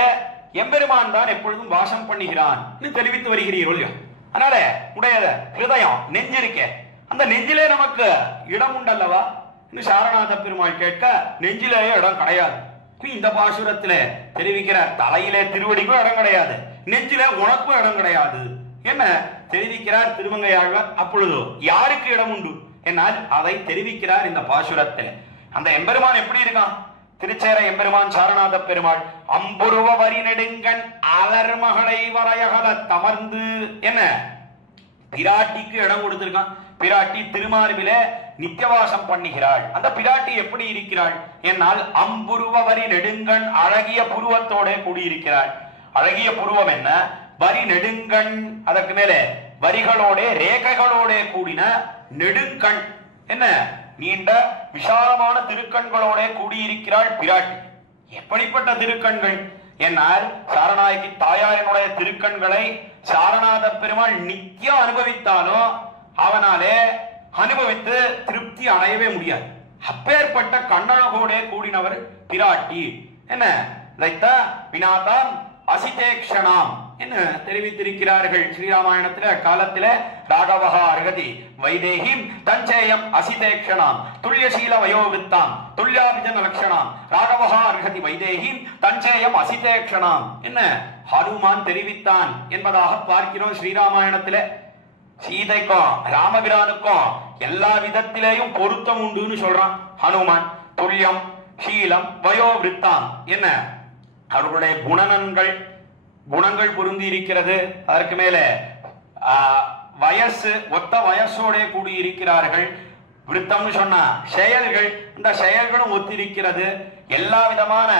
எம்பெருமான் தான் எப்பொழுதும் வாசம் பண்ணுகிறான் தெரிவித்து வருகிறீர்கள். அதனால உடைய ஹிருதயம் நெஞ்சு இருக்க, அந்த நெஞ்சிலே நமக்கு இடம் உண்டல்லவா சாரநாத பெருமாள் கேட்க, நெஞ்சிலேயே இடம் கிடையாது. இந்த பாசுரத்திலே தெரிவிக்கிற தலையிலே திருவடிக்கும் இடம் கிடையாது, நெஞ்சில உனக்கும் இடம் கிடையாது என்ன தெரிவிக்கிறார் திருமங்கையாழ்வார். அப்பொழுது யாருக்கு இடம் உண்டு என்னால் அதை தெரிவிக்கிறார் இந்த பாசுரத்தில். அந்த எம்பெருமான் எப்படி இருக்கான்? திருச்சேர எம்பெருமான் சாரநாத பெருமாள் அம்புருவ வரி நெடுங்கண் அலர்மகளை வரையகல தமர்ந்து என்ன பிராட்டிக்கு இடம் கொடுத்திருக்கான். பிராட்டி திருமார்பில நித்தியவாசம் பண்ணுகிறாள். அந்த பிராட்டி எப்படி இருக்கிறாள் என்னால் அம்புருவ வரி நெடுங்கண் அழகிய புருவத்தோட கூடியிருக்கிறாள். அழகிய புருவம் என்ன? வரி நெடுங்கண், அதற்கு மேல வரிகளோட ரேகைகளோட கூடின நெடுங்கண் என்ன நீண்ட விசாலமான திருக்கண்களோட கூடியிருக்கிறாள் பிராட்டி. எப்படிப்பட்ட திருக்கண்கள் என்னால் சாரநாயகி தாயாரினுடைய திருக்கண்களை சாரநாத பெருமாள் நித்தியம் அனுபவித்தாலும் அவனாலே அனுபவித்து திருப்தி அடையவே முடியாது. அப்பேற்பட்ட கண்ணழகோட கூடினவர் பிராட்டி என்ன இதைத்தான் வினாதாம் அசிதேக்ஷணாம் என்ன தெரிவித்திருக்கிறார்கள் ஸ்ரீராமாயணத்தில காலத்தில. ராகவஹா அர்ஹதி வைதேகிம் தஞ்சேயம் அசிதேக்ஷணாம் துல்யசீல வயோவிருத்தாம் துல்யாபிஜன லட்சணாம் ராகவஹா அர்ஹதி வைதேகிம் தஞ்சேயம் அசிதேக்ஷணாம் என்ன ஹனுமான் தெரிவித்தான் என்பதாக பார்க்கிறோம் ஸ்ரீராமாயணத்தில. சீதைக்கும் ராமபிரானுக்கும் எல்லா விதத்திலேயும் பொருத்தம் உண்டுன்னு சொல்றான் ஹனுமான். துல்யம் சீலம் வயோவிருத்தாம் என்ன அவர்களுடைய குணங்கள் பொருந்தி இருக்கிறது. அதற்கு மேல வயசு ஒத்த வயசோட கூடி இருக்கிறார்கள். விருத்தம்னு சொன்னா செயல்கள், இந்த செயல்களும் ஒத்திருக்கிறது. எல்லா விதமான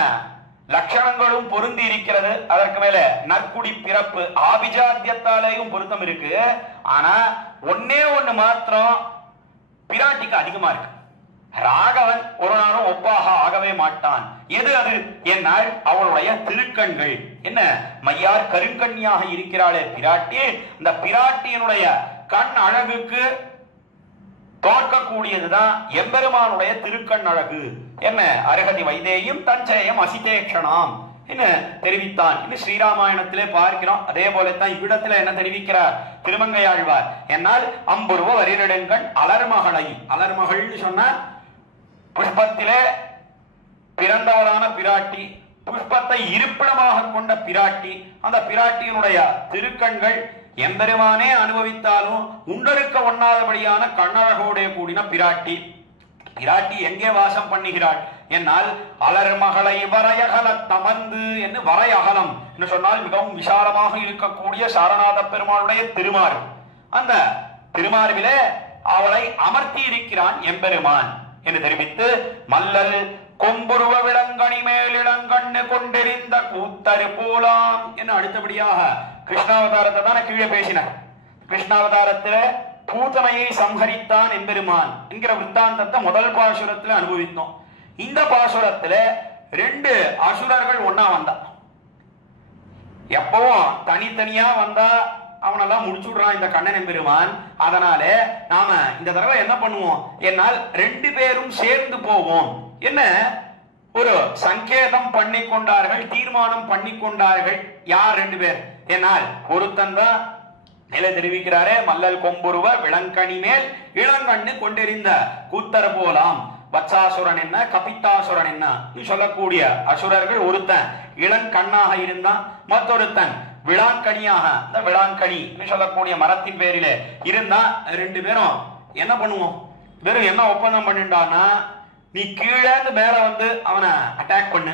லட்சணங்களும் பொருந்தி இருக்கிறது. அதற்கு மேல நற்குடி பிறப்பு ஆபிஜாத்தியத்தாலேயும் பொருத்தம் இருக்கு. ஆனா ஒன்னே ஒண்ணு மாத்திரம் பிராட்டிக்கு அதிகமா இருக்கு. ராகவன் ஒரு நாளும் ஒப்பாக ஆகவே மாட்டான். எது அது என்னால் அவளுடைய திருக்கண்கள் என்ன மையார் கருங்கண்ணியாக இருக்கிறாளே பிராட்டி. இந்த பிராட்டியினுடைய கண் அழகுக்கு தோற்கக்கூடியதுதான் எம்பெருமானுடைய திருக்கண் அழகு என்ன அருகதி வைதேயும் தஞ்சேயம் அசிதேக்ஷணாம் என்ன தெரிவித்தான் என்று ஸ்ரீராமாயணத்திலே பார்க்கிறோம். அதே போலத்தான் இவ்விடத்துல என்ன தெரிவிக்கிறார் திருமங்கையாழ்வார் என்னால் அம்புருவ வரிநெடுங்கண் அலர்மகளை. அலர்மகள்னு சொன்ன புஷ்பத்திலே பிறந்தவளான பிராட்டி, புஷ்பத்தை இருப்பிடமாக கொண்ட பிராட்டி. அந்த பிராட்டியினுடைய திருக்கண்கள் எம்பெருமானே அனுபவித்தாலும் உண்டருக்க ஒண்ணாதபடியான கண்ணழகோட கூடின பிராட்டி. பிராட்டி எங்கே வாசம் பண்ணுகிறாள் என்னால் அலர்மகளை வரையகல தமர்ந்து என்று வரையகலம் என்று சொன்னால் மிகவும் விசாலமாக இருக்கக்கூடிய சாரநாத பெருமாளுடைய திருமார்பு. அந்த திருமார்பிலே அவளை அமர்த்தி இருக்கிறான் எம்பெருமான் என்று தெரிவித்து மல்லல் கொம்புருவ விளங்கணி மேல் இளங்கண்ணு கொண்டிருந்த கூத்தரு போலாம் என்று அடுத்தபடியாக கிருஷ்ணாவதாரத்தை தான் கீழே பேசினார். கிருஷ்ணாவதாரத்தில பூதனையை சம்ஹரித்தான் எம்பெருமான் என்கிற வித்தாந்தத்தை முதல் பாசுரத்துல அனுபவித்தோம். இந்த பாசுரத்துல 2 அசுரர்கள் ஒன்னா வந்தா. எப்பவும் தனித்தனியா வந்தா அவனெல்லாம் முடிச்சுடுறான் இந்த கண்ணன் எம்பெருமான். அதனால நாம இந்த தடவை என்ன பண்ணுவோம் என்னால் 2 பேரும் சேர்ந்து போவோம் என்ன ஒரு சங்கேதம் பண்ணி கொண்டார்கள், தீர்மானம் பண்ணி கொண்டார்கள். யார் 2 பேர் என்னால் ஒருத்தன் தான் நிலை தெரிவிக்கிறாரே மல்லல் கொம்புருவ விளங்கணி மேல் இளங்கண்ணு கொண்டிருந்த கூத்தர் போலாம். வத்சாசுரன் என்ன கபித்தாசுரன் என்ன சொல்லக்கூடிய அசுரர்கள் ஒருத்தன் இளங்கண்ணாக இருந்தான், மற்றொருத்தன் விளாங்கனியாக இந்த விளாங்கனி சொல்லக்கூடிய மரத்தின் பேரில இருந்தா. 2 பேரும் என்ன பண்ணுவோம் வெறும் என்ன ஒப்பந்தம் பண்ணிட்டான்னா நீ கீழே மேல வந்து அவனை அட்டாக் பண்ணு,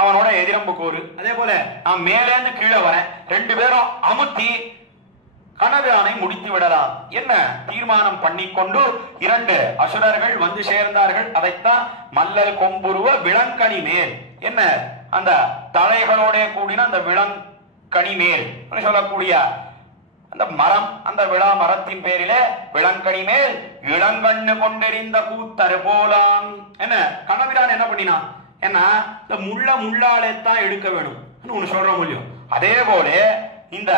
அவனோட எதிரம்பு கோரு. அதே போல நான் மேலேந்து கீழே வரேன், 2 பேரும் அமுத்தி கனகானை முடித்து விடலாம் என்ன தீர்மானம் பண்ணிக்கொண்டு 2 அசுரர்கள் வந்து சேர்ந்தார்கள். அதைத்தான் மல்லல் கொம்புருவ விளங்கனி மேல் என்ன அந்த தலைகளோட கூடின அந்த விளங்கனி மேல் சொல்லக்கூடிய அந்த மரம், அந்த விழா மரத்தின் பேரிலே விளங்கனி மேல் இளங்கண்ணு கொண்டிருந்த கூத்தரு போலாம் என்ன கனவிரான் என்ன பண்ணினான் என்ன இந்த முள்ளாலே தான் எடுக்க வேணும் ஒண்ணு சொல்ற முடியும். அதே போல இந்த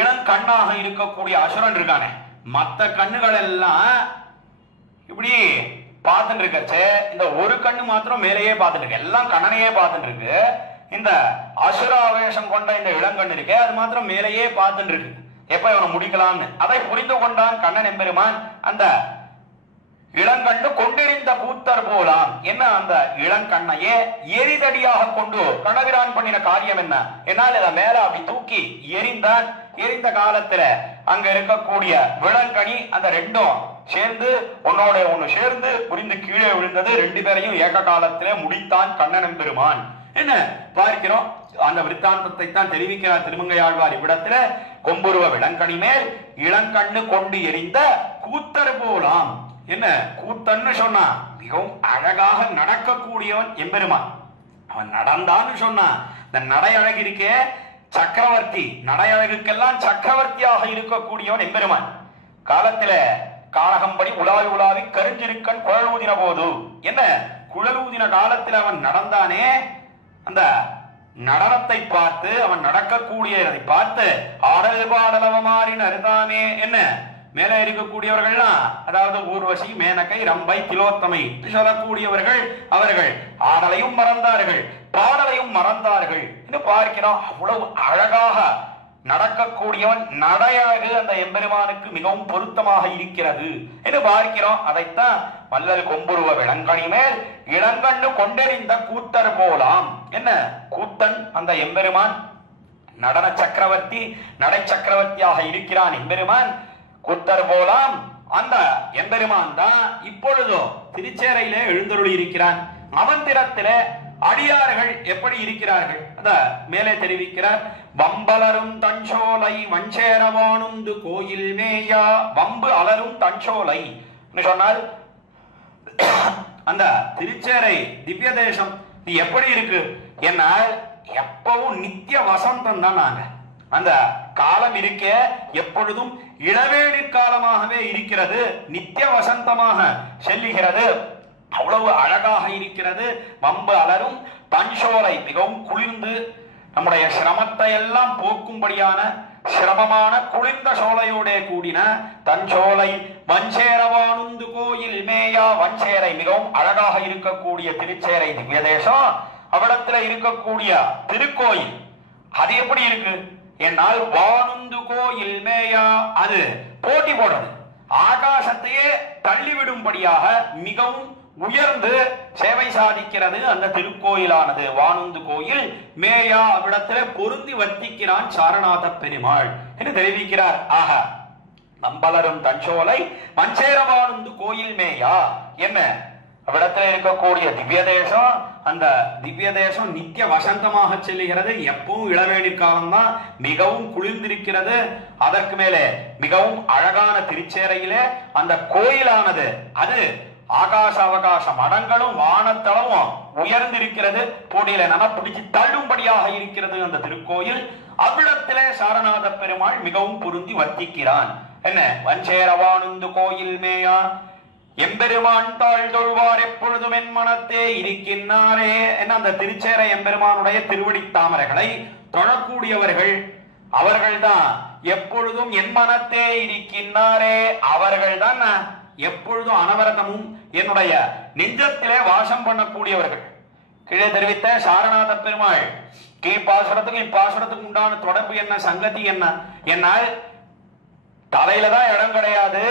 இளங்கண்ணாக இருக்கக்கூடிய அசுரன் இருக்கானே மற்ற கண்ணுகள் எல்லாம் இப்படி பார்த்துட்டு இருக்கச்சே இந்த ஒரு கண்ணு மாத்திரம் மேலேயே பார்த்துட்டு இருக்கு, எல்லாம் கண்ணனையே பார்த்துட்டு இருக்கு. இந்த அசுராவேசம் கொண்ட இந்த இளங்கண்ணு இருக்கே அது மாத்திரம் மேலேயே பார்த்துட்டு இருக்கு, எப்ப இவனை முடிக்கலாம்னு. அதை புரிந்து கொண்டான் கண்ணன் எம்பெருமான். அந்த இளங்கண்ணு கொண்டிருந்த கூத்தர் போலாம் என்ன அந்த இளங்கண்ணையே எரிதடியாக கொண்டு கண்ணபிரான் பண்ணின காரியம் என்ன என்னால் இதை மேல அப்படி தூக்கி எரிந்தான். எரிந்த காலத்துல அங்க இருக்கக்கூடிய விளங்கனி அந்த ரெண்டும் சேர்ந்து ஒன்னோட ஒண்ணு சேர்ந்து புரிந்து கீழே விழுந்தது. ரெண்டு பேரையும் ஏக காலத்திலே முடித்தான் கண்ணன் பெருமான். என்ன பார்க்கிறோம், அந்த விருத்தாந்தத்தை தான் தெரிவிக்கிறார் திருமங்கையாழ்வார் இவ்விடத்துல. கொம்புருவ விளங்கனி மேல் இளங்கண்ணு கொண்டு எரிந்த கூத்தர் போலாம். என்ன கூத்தன்னு சொன்னா மிகவும் அழகாக நடக்கக்கூடியவன் எம்பெருமான். அவன் நடந்தான்னு சொன்னா இந்த நடை அழகு இருக்கே சக்கரவர்த்தி, நடை அழகுக்கெல்லாம் சக்கரவர்த்தியாக இருக்கக்கூடியவன் எம்பெருமான். காலத்தில காரகம்படி உலாவி உலாவி கருஞ்சிருக்கன் குழல் ஊதின போது என்ன குழல் ஊதின காலத்தில் அவன் நடந்தானே, அந்த நடனத்தை பார்த்து அவன் நடக்கக்கூடியதை பார்த்து ஆடல் பாடலவ மாறின் அருதாமே என்ன மேலே இருக்கக்கூடியவர்கள்லாம், அதாவது ஊர்வசி, மேனகை, ரம்பை, திலோத்தமை சொல்லக்கூடியவர்கள் அவர்கள் ஆடலையும் மறந்தார்கள், பாடலையும் மறந்தார்கள் என்று பார்க்கிறோம். அவ்வளவு அழகாக நடக்கக்கூடியவன் நடையழகு அந்த எம்பெருமானுக்கு மிகவும் பொருத்தமாக இருக்கிறது என்று பார்க்கிறோம். அதைத்தான் வல்லல் கொம்புருவ விளங்கனி மேல் இளங்கண்ணு கொண்டெறிந்த கூத்தர் போலாம். என்ன கூத்தன் அந்த எம்பெருமான் நடன சக்கரவர்த்தி, நடை சக்கரவர்த்தியாக இருக்கிறான் எம்பெருமான். கூத்தர் போலாம் அந்த எம்பெருமான் தான் இப்பொழுதோ திருச்சேரையிலே எழுந்தருளி இருக்கிறான். அவந்திரத்திலே அடியார்கள் எப்படி இருக்கிறார்கள் அத மேலே தெரிவிக்கிறார். வம்பலரும் தஞ்சோலை வஞ்சேரவானுந்து கோயில் மேயா. வம்பு அலரும் தஞ்சோலை சொன்னால் அந்த திருச்சேரை திவ்ய தேசம் எப்படி இருக்கு என்னால் எப்பவும் நித்திய வசந்தம் தான். நாங்க அந்த காலம் இருக்க எப்பொழுதும் இளவேணிற் காலமாகவே இருக்கிறது, நித்திய வசந்தமாக செல்லுகிறது, அவ்வளவு அழகாக இருக்கிறது. வம்பு அலரும் தஞ்சோலை மிகவும் குளிர்ந்து நம்முடைய சிரமத்தை எல்லாம் போக்கும்படியான சிரமமான குளிர்ந்த சோலையோட கூடின தஞ்சோலை வஞ்சேரவானுந்து கோயில் மேயா. வஞ்சேரை மிகவும் அழகாக இருக்கக்கூடிய திருச்சேரை திவ்ய தேசம், அவ்விடத்துல இருக்கக்கூடிய திருக்கோயில் அது எப்படி இருக்கு என்னால் வானுந்து கோயில் மேயா, அது போட்டி போடுறது, ஆகாசத்தையே தள்ளிவிடும்படியாக மிகவும் உயர்ந்து சேவை சாதிக்கிறது அந்த திருக்கோயிலானது. வானுந்து கோயில் மேயா, அவ்விடத்திலே பொருந்தி வர்த்திக்கிறான் சாரநாத பெருமாள் என்று தெரிவிக்கிறார். ஆக நம்பலரும் தஞ்சோலை மஞ்சேரவானுந்து கோயில் மேயா என்ன அவ்விடத்தில் இருக்கக்கூடிய திவ்ய தேசம், அந்த திவ்ய தேசம் நித்திய வசந்தமாக செல்லுகிறது. எப்பவும் இளவேணிற் காலம்தான், மிகவும் குளிர்ந்திருக்கிறது. அதற்கு மேலே மிகவும் அழகான திருச்சேரையிலே அந்த கோயிலானது அது ஆகாச அவகாச மடங்களும் வானத்தளவும் உயர்ந்திருக்கிறது. போடியில நன பிடிச்சு தள்ளும்படியாக இருக்கிறது அந்த திருக்கோயில். அவ்விடத்திலே சாரநாத பெருமாள் மிகவும் பொருந்தி வர்த்திக்கிறான். என்ன வஞ்சேரவானுந்து கோயில் மேயா. எம்பெருமான் தாழ் தொழுவார் எப்பொழுதும் என் மனத்தே இருக்கின்றாரே என்ன அந்த திருச்சேரை எம்பெருமானுடைய திருவடி தாமரைகளை தொழக்கூடியவர்கள் அவர்கள்தான் எப்பொழுதும் என் மனத்தே இருக்கின்றாரே. அவர்கள்தான் எப்பொழுதும் அனவரதமும் என்னுடைய நெஞ்சத்திலே வாசம் பண்ணக்கூடியவர்கள். கீழே தெரிவித்த சாரநாத பெருமாள் கீழ்பாசுரத்துக்கு இப்பாசுரத்துக்கு உண்டான தொடர்பு என்ன, சங்கதி என்ன என்னால் தலையில தான் இடம் கிடையாது,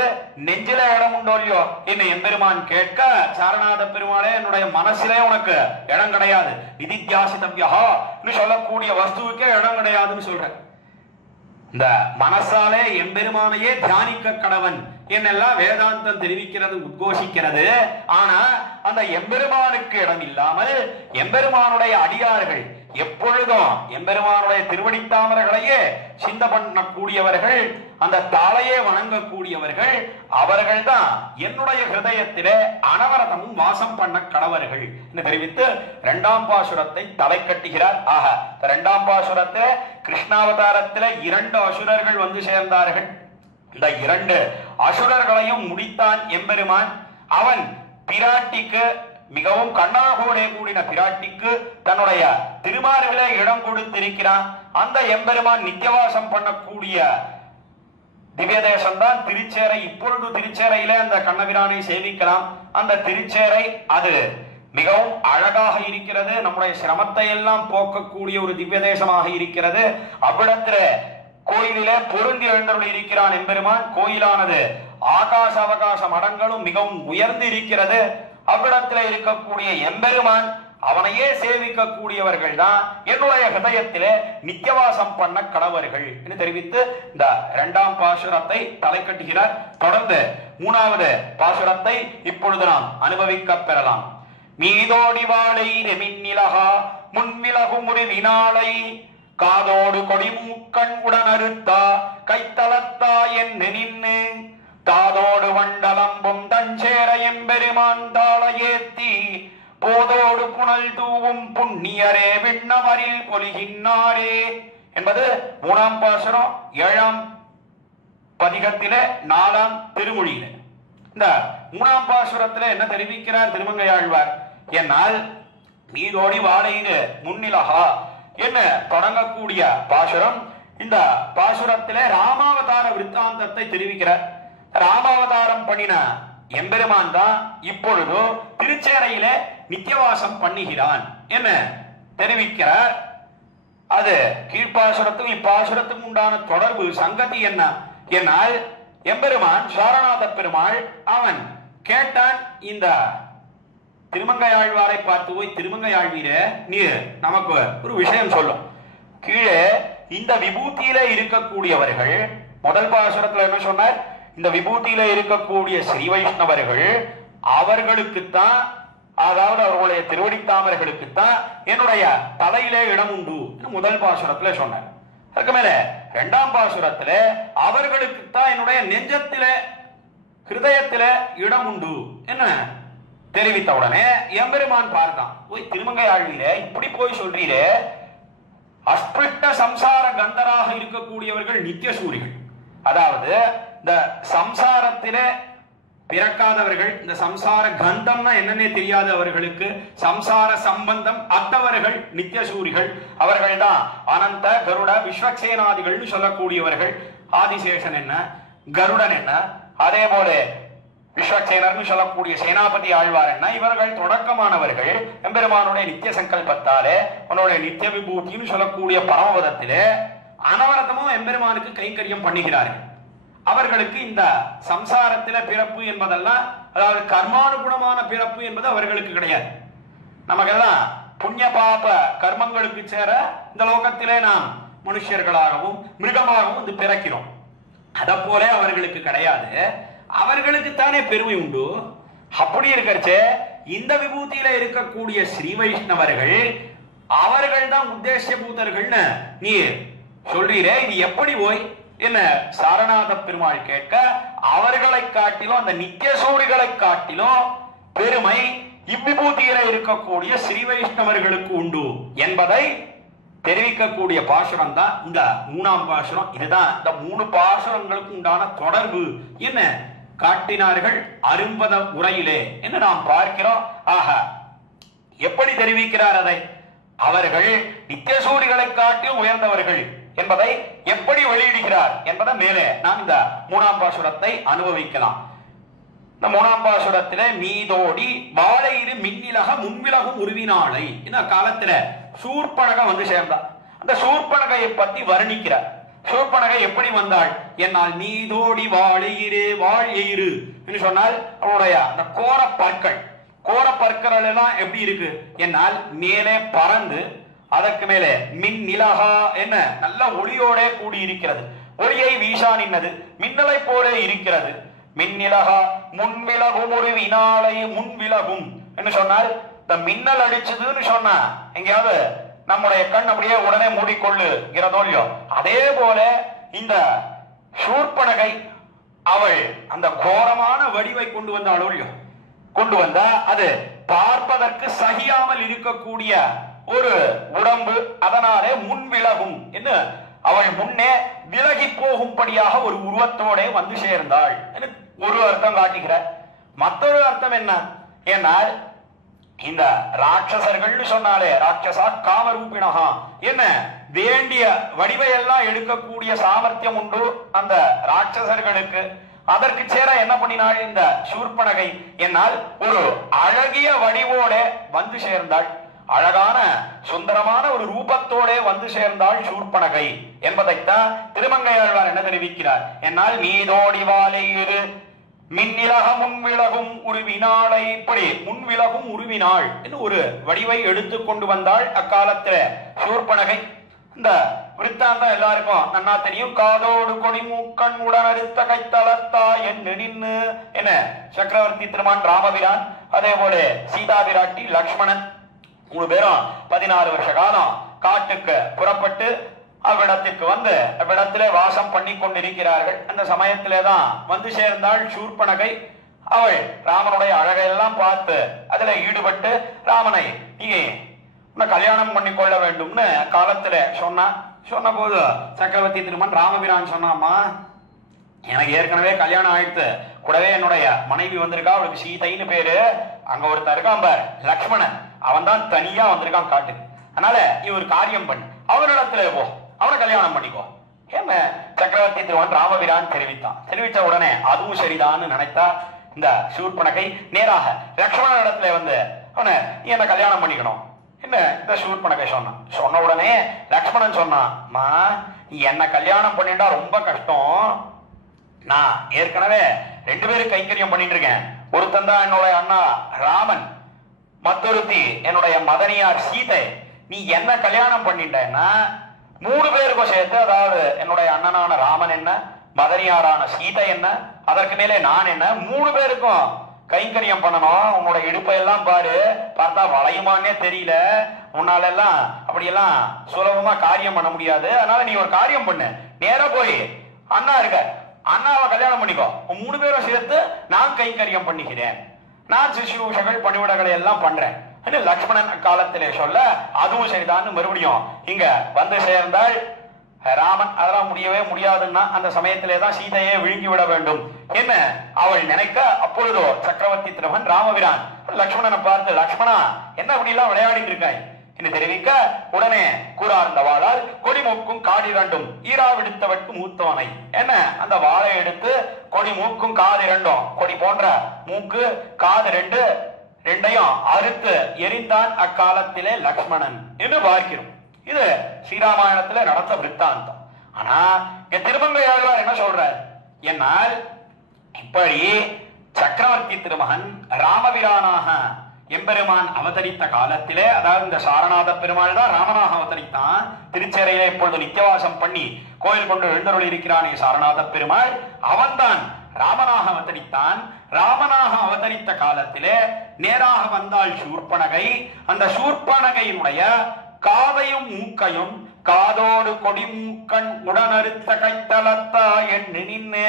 நெஞ்சில இடம் உண்டோ இல்லையோ என்ன எம்பெருமான் கேட்க, சாரநாத பெருமாளே என்னுடைய மனசிலே உனக்கு இடம் கிடையாது, நிதித்தியாசிதவ்யா சொல்லக்கூடிய வஸ்துவுக்கே இடம் கிடையாதுன்னு சொல்ற. இந்த மனசாலே எம்பெருமானையே தியானிக்க கடவன் என்னெல்லாம் வேதாந்தம் தெரிவிக்கிறது, உத்கோஷிக்கிறது. ஆனா அந்த எம்பெருமானுக்கு இடம் இல்லாமல் எம்பெருமானுடைய அடியார்கள் எப்பொழுதும் எம்பெருமானுடைய திருவடி தாமரைகளையே சிந்த பண்ணக்கூடியவர்கள், அந்த தாளையே வணங்கக்கூடியவர்கள், அவர்கள் தான் என்னுடைய ஹிருதயத்திலே அனவரதமும் வாசம் பண்ண கடவர்கள் என்று தெரிவித்து இரண்டாம் பாசுரத்தை தலை கட்டுகிறார். ஆக இரண்டாம் பாசுரத்திலே கிருஷ்ணாவதாரத்திலே 2 அசுரர்கள் வந்து சேர்ந்தார்கள். இந்த 2 அசுரர்களையும் முடித்தான் எம்பெருமான். அவன் பிராட்டிக்கு மிகவும் கண்ணாகோடே கூடின பிராட்டிக்கு தன்னுடைய திருமார்பிலே இடம் கொடுத்திருக்கிறான். அந்த எம்பெருமான் நித்தியவாசம் பண்ணக்கூடிய திவ்ய தேசம் தான் திருச்சேரை. இப்பொழுது திருச்சேரையிலே அந்த கண்ணபிரானை சேவிக்கலாம். அந்த திருச்சேரை அது மிகவும் அழகாக இருக்கிறது, நம்முடைய சிரமத்தை எல்லாம் போக்கக்கூடிய ஒரு திவ்ய தேசமாக இருக்கிறது. அவ்விடத்தில கோயிலிலே பொருந்தி எழுந்தருள் இருக்கிறான் எம்பெருமான். கோயிலானது ஆகாச அவகாச மடங்களும் மிகவும் உயர்ந்து இருக்கிறது. அவ்விடத்தில் இருக்கக்கூடிய எம்பெருமான் அவனையே சேவிக்கக்கூடியவர்கள் தான் என்னுடைய ஹிருதயத்திலே நித்தியவாசம் பண்ண கடவர்கள் என்று தெரிவித்து இந்த 2ஆம் பாசுரத்தை தலை கட்டுகிறார். தொடர்ந்து 3வது பாசுரத்தை இப்பொழுது நாம் அனுபவிக்க பெறலாம். மீதோடி வாழை மின்னிலகா முன்விலகு முறிவினாளை காதோடு கொடிமூக்கண் உடனறுத்தா கைத்தளத்தா என்ன நின்று தாதோடு வண்டலம்பும் தஞ்சேர எம்பெருமான் தாள ஏத்தி போதோடு புனல் தூவும் புண்ணியரே விண்ணவரில் பொலிகின்னாரே என்பது 3ஆம் பாசுரம் 7ஆம் பதிகத்திலே 4ஆம் திருமொழியில. இந்த 3ஆம் பாசுரத்திலே என்ன தெரிவிக்கிறார் திருமங்கையாழ்வார் என்னால் மீதோடி வாழையிடு முன்னிலகா என்ன தொடங்கக்கூடிய பாசுரம். இந்த பாசுரத்திலே ராமாவதார விருத்தாந்தத்தை தெரிவிக்கிறார். ராமாவதாரம் பண்ணின எம்பெருமான் தான் இப்பொழுது திருச்சேரையில நித்தியவாசம் பண்ணுகிறான் என்ன தெரிவிக்கிறார். அது கீழ்ப்பாசுரத்துக்கும் இப்பாசுரத்துக்கும் உண்டான தொடர்பு சங்கதி என்ன என்னால் எம்பெருமான் சாரநாத பெருமாள் அவன் கேட்டான். இந்த திருமங்கையாழ்வாரை பார்த்து போய் திருமங்கையாழ்வீர நீ நமக்கு ஒரு விஷயம் சொல்லும். கீழே இந்த விபூதியில இருக்கக்கூடியவர்கள் முதல் பாசுரத்துல என்ன சொன்னார்? இந்த விபூதியில இருக்கக்கூடிய ஸ்ரீ வைஷ்ணவர்கள் அவர்களுக்குத்தான், அதாவது அவர்களுடைய திருவடித்தாமர்களுக்குத்தான் என்னுடைய தலையிலே இடம் உண்டு முதல் பாசுரத்துல சொன்னார். அதுக்கு மேல 2ஆம் பாசுரத்துல அவர்களுக்குத்தான் என்னுடைய நெஞ்சத்தில ஹிருதயத்தில இடம் உண்டு என்ன தெரிவித்த உடனே எம்பெருமான் பார்த்தான். போய் திருமங்கையாழ்வீர இப்படி போய் சொல்றீரே, அஸ்பிருஷ்ட சம்சார கந்தராக இருக்கக்கூடியவர்கள் நித்திய சூரிகள், அதாவது இந்த சம்சாரத்திலே பிறக்காதவர்கள், இந்த சம்சார கந்தம்னா என்னன்னே தெரியாத அவர்களுக்கு சம்சார சம்பந்தம் அத்தவர்கள் நித்திய சூரிகள். அவர்கள் தான் அனந்த கருட விஸ்வக்சேனாதிகள் சொல்லக்கூடியவர்கள். ஆதிசேஷன் என்ன, கருடன் என்ன, அதே போல விஸ்வக்சேனர்னு சொல்லக்கூடிய சேனாபதி ஆழ்வார் என்ன, இவர்கள் தொடக்கமானவர்கள். எம்பெருமானுடைய நித்திய சங்கல்பத்தாலே உன்னுடைய நித்திய விபூதின்னு சொல்லக்கூடிய பரமபதத்திலே அனவரதமும் எம்பெருமானுக்கு கைங்கரியம் பண்ணுகிறார்கள். அவர்களுக்கு இந்த சம்சாரத்தில பிறப்பு என்பதெல்லாம், அதாவது கர்மானுகுணமான பிறப்பு என்பது அவர்களுக்கு கிடையாது. நமக்கெல்லாம் புண்ணிய பாப கர்மங்களுக்கு சேர இந்த லோகத்திலே நாம் மனுஷர்களாகவும் மிருகமாகவும் வந்து பிறக்கிறோம். அத போல அவர்களுக்கு கிடையாது. அவர்களுக்கு தானே பெருமை உண்டு. அப்படி இருக்கிறச்சே இந்த விபூதியில இருக்கக்கூடிய ஸ்ரீ வைஷ்ணவர்கள் அவர்கள் தான் உத்தேசிய பூதர்கள்னு நீ சொல்றீரே, இது எப்படி போய் என்ன சாரநாத பெருமாள் கேட்க, அவர்களை காட்டிலும் அந்த நித்திய சூரிகளை காட்டிலும் பெருமை இவ்விபூதியில இருக்கக்கூடிய ஸ்ரீ வைஷ்ணவர்களுக்கு உண்டு என்பதை தெரிவிக்கக்கூடிய பாசுரம் தான் இந்த 3ஆம் பாசுரம். இதுதான் இந்த 3 பாசுரங்களுக்கு உண்டான தொடர்பு என்ன காட்டினார்கள் அரும்பத உரையிலே என்று நாம் பார்க்கிறோம். ஆக எப்படி தெரிவிக்கிறார் அதை? அவர்கள் நித்திய சூரிகளை காட்டிலும் உயர்ந்தவர்கள் என்பதை எப்படி வெளியிடுகிறார் என்பதை மேலே நாம் இந்த 3ஆம் பாசுரத்தை அனுபவிக்கலாம். இந்த 3ஆம் பாசுரத்திலே மீதோடி வாழையிரு மின்னிலக முன்விலகும் உருவினாளை இந்த காலத்துல சூர்பனகை வந்து சேர்ந்தார். அந்த சூர்பனகையை பத்தி வர்ணிக்கிறார். சூர்பனகை எப்படி வந்தாள் என்னால் மீதோடி வாழையிரு வாழ் என்று சொன்னால் அவருடைய அந்த கோர பற்கள் எல்லாம் எப்படி இருக்கு என்னால் மேலே பறந்து அதற்கு மேலே மின் நிலகா என்ன நல்ல ஒளியோட கூடி இருக்கிறது. ஒளியை வீசா நின்னது மின்னலை போல இருக்கிறது. மின்னிலகா முன்விலகும் ஒரு வினாலை முன்விலகும் என்று சொன்னால் இந்த மின்னல் அடிச்சதுன்னு சொன்னா எங்கேயாவது நம்முடைய கண் அப்படியே உடனே மூடிக்கொள்ளுகிறதோ இல்லையோ, அதே போல இந்த சூர்பனகை அவள் அந்த கோரமான வடிவை கொண்டு வந்தாளோ இல்லையோ, கொண்டு வந்தா அது பார்ப்பதற்கு சகியாமல் இருக்கக்கூடிய ஒரு உடம்பு. அதனாலே முன்விலகும் என்று அவள் முன்னே விலகி போகும்படியாக ஒரு உருவத்தோட வந்து சேர்ந்தாள் ஒரு அர்த்தம் காட்டுகிறார். மற்றொரு அர்த்தம் என்ன என்னால் இந்த ராட்சசர்கள் சொன்னாலே ராட்சசா காமரூபிணகா என்ன வேண்டிய வடிவையெல்லாம் எடுக்கக்கூடிய சாமர்த்தியம் உண்டு அந்த ராட்சசர்களுக்கு. அதற்கு சேர என்ன பண்ணினாள் இந்த சூர்பனகை என்னால் ஒரு அழகிய வடிவோட வந்து சேர்ந்தாள். அழகான சுந்தரமான ஒரு ரூபத்தோட வந்து சேர்ந்தாள் சூர்பனகை என்பதைத்தான் திருமங்கையாழ்வார் என்ன தெரிவிக்கிறார் என்னால் மீதோடி வாழையிரு மின்னிலக முன்விலகும் உருவினாளை, இப்படி முன்விலகும் உருவினாள் என்று ஒரு வடிவை எடுத்து கொண்டு வந்தாள் அக்காலத்துல சூர்பனகை. இந்த விருத்தாந்தம் எல்லாருக்கும் நன்னா தெரியும். காதோடு கொடிமூக்கண் உடனறுத்த கைத்தலத்தா என்று நின்னு என்ன சக்கரவர்த்தி திருமான் ராமபிரான், அதே போல சீதா பிராட்டி லக்ஷ்மணன் 3 பேரும் 16 வருஷ காலம் காட்டுக்கு புறப்பட்டு அவ்விடத்திற்கு வந்து அவ்விடத்திலே வாசம் பண்ணி கொண்டிருக்கிறார்கள். அந்த சமயத்திலே தான் வந்து சேர்ந்தாள் சூர்பனகை. அவள் ராமனுடைய அழகையெல்லாம் பார்த்து அதுல ஈடுபட்டு ராமனை நீ கல்யாணம் பண்ணி கொள்ள வேண்டும்னு காலத்துல சொன்ன போது சக்கரவர்த்தி திருமன் ராமபிரான் சொன்னாமா, எனக்கு ஏற்கனவே கல்யாணம் ஆயிடுத்து, கூடவே என்னுடைய மனைவி வந்திருக்கா, அவளுக்கு சீதைன்னு பேரு, அங்க ஒருத்தர் இருக்கான் பார் லக்ஷ்மணன், அவன் தான் தனியா வந்திருக்கான் காட்டுக்கு, அதனால இவர் காரியம் பண்ணு, அவனிடத்துல போ, அவனை கல்யாணம் பண்ணிக்கோ ஏம சக்கரவர்த்தி திருமன் ராமபிரான் தெரிவித்த உடனே அதுவும் சரிதான்னு நினைத்தா இந்த சூர்பனகை நேராக லக்ஷ்மணன் இடத்துல வந்து அவனை நீ என்ன கல்யாணம் பண்ணிக்கணும் என்ன இந்த சூர்பனகை சொன்ன உடனே லக்ஷ்மணன் சொன்னான், என்ன கல்யாணம் பண்ணிட்டா ரொம்ப கஷ்டம், நான் ஏற்கனவே 2 பேரும் கைங்கரியம் பண்ணிட்டு இருக்கேன், ஒருத்தன் தான் என்னுடைய அண்ணா ராமன், மற்றொருத்தி என்னுடைய மதனியார் சீதை, நீ என்ன கல்யாணம் பண்ணிட்டேன்னா 3 பேருக்கும் சேர்த்து, அதாவது என்னுடைய அண்ணனான ராமன் என்ன, மதனியாரான சீதை என்ன, அதற்கு மேலே நான் என்ன, 3 பேருக்கும் கைங்கரியம் பண்ணணும், உன்னோட இடுப்பை எல்லாம் பாரு, பார்த்தா வளையுமானே தெரியல, உன்னால எல்லாம் அப்படியெல்லாம் சுலபமா காரியம் பண்ண முடியாது, அதனால நீ ஒரு காரியம் பண்ணு, நேரா போய் அண்ணா இருக்க அண்ணாவை கல்யாணம் பண்ணிக்கோ, 3 பேரும் சேர்த்து நான் கைங்கரியம் பண்ணிக்கிறேன், நான் சிசுஷகள் பணிவிடங்களை எல்லாம் பண்றேன் லக்ஷ்மணன் காலத்திலே சொல்ல அதுவும் சரிதான் மறுபடியும் இங்க வந்து சேர்ந்தாள் ராமன். அதெல்லாம் முடியவே முடியாதுன்னா அந்த சமயத்திலே தான் சீதையை விழுங்கி விட வேண்டும் என்ன அவள் நினைக்க, அப்பொழுதோ சக்கரவர்த்தி திருமன் ராமபிரான் லக்ஷ்மணனை பார்த்து, லக்ஷ்மணா என்ன அப்படி எல்லாம் விளையாடிட்டு இருக்காய் என்று தெரிவிக்க, உடனே கூறார்ந்த வாளால் கொடி மூக்கும் காடு 2 ஈராவிடுத்தவர்க்கு மூத்தவனை என்ன அந்த வாளை எடுத்து கொடி மூக்கும் காது 2 கொடி போன்ற மூக்கு காது 2 அறுத்து எரிந்தான் அக்காலத்திலே லக்ஷ்மணன் என்று பார்க்கிறோம். இது ஸ்ரீராமாயணத்துல நடந்த விருத்தாந்தம். ஆனா இங்க திருமங்கையாழ்வார் என்ன சொல்றார் என்னால், இப்படி சக்கரவர்த்தி திருமகன் ராமபிரானாக எம்பெருமான் அவதரித்த காலத்திலே, அதாவது இந்த சாரநாத பெருமாள் தான் ராமனாக அவதரித்தான், திருச்சேரையிலே இப்பொழுது நித்தியவாசம் பண்ணி கோயில் கொண்டு எழுந்தருள் இருக்கிறானே சாரநாத பெருமாள், அவன்தான் ராமனாக அவதரித்தான். ராமனாக அவதரித்த காலத்திலே நேராக வந்தாள் சூர்பனகை. அந்த சூர்பனகையினுடைய காதையும் மூக்கையும் காதோடு கொடி மூக்கண் உடனறுத்த கைத்தலத்தா என்று நின்று,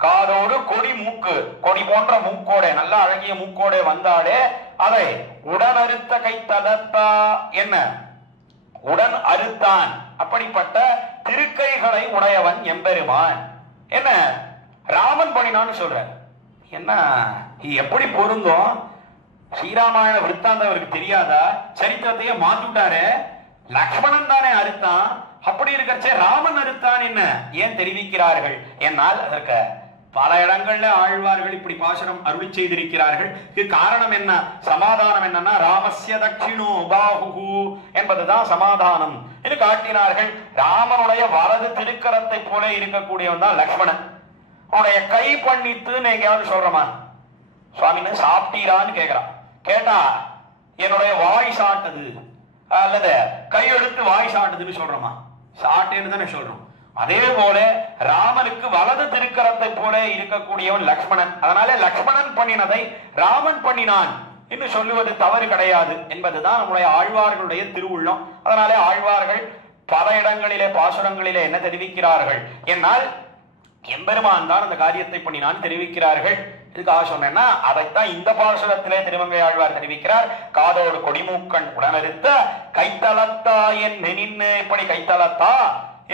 காதோடு கொடி மூக்கு, கொடி போன்ற மூக்கோட நல்ல அழகிய மூக்கோட வந்தாலே அதை உடனறுத்த கைத்தலத்தா என்ன உடன் அறுத்தான். அப்படிப்பட்ட திருக்கைகளை உடையவன் எம்பெருமான் என்ன ராமன் பண்ணினான்னு சொல்ற. என்ன எப்படி பொருந்தும்? ஸ்ரீராமாயண விருத்தாந்தம் அவருக்கு தெரியாதா? சரித்திரத்தையே மாத்துட்டாரு. லக்ஷ்மணன் தானே அறுத்தான், அப்படி இருக்கச்சே ராமன் அறுத்தான் என்ன ஏன் தெரிவிக்கிறார்கள் என்னால் அதற்கு பல இடங்கள்ல ஆழ்வார்கள் இப்படி பாசுரம் அருளி செய்திருக்கிறார்கள். இது காரணம் என்ன? சமாதானம் என்னன்னா ராமஸ்ய தட்சிணோ பாஹு என்பதுதான் சமாதானம் என்று காட்டினார்கள். ராமனுடைய வலது திருக்கரத்தை போல இருக்கக்கூடியவன் தான் லக்ஷ்மணன். அவனுடைய கை பண்ணித்துன்னு எங்கேயாவது சொல்றமா? சுவாமின்னு சாப்பிட்டீரான்னு கேட்கிறான். கேட்டா என்னுடைய வாய் சாட்டுது அல்லது கையெழுத்து வாய் சாட்டுதுன்னு சொல்றோமா? சாட்டேன்னு தானே சொல்றோம். அதே போல ராமனுக்கு வலது திருக்கரத்தை போல இருக்கக்கூடியவன் லக்ஷ்மணன். அதனால லக்ஷ்மணன் பண்ணினதை ராமன் பண்ணினான் என்று சொல்லுவது தவறு கிடையாது என்பதுதான் நம்முடைய ஆழ்வார்களுடைய திருவுள்ளம். அதனாலே ஆழ்வார்கள் பல இடங்களிலே பாசுரங்களிலே என்ன தெரிவிக்கிறார்கள் என்னால் எம்பெருமான் தான் அந்த காரியத்தை பண்ணினான் தெரிவிக்கிறார்கள். இதுக்காக சொன்னேன்னா அதைத்தான் இந்த பாசுரத்திலே திருமங்கை ஆழ்வார் தெரிவிக்கிறார். காதோடு கொடிமூக்கண் உடனறுத்த கைத்தலத்தா என் நின்னு, இப்படி கைத்தலத்தா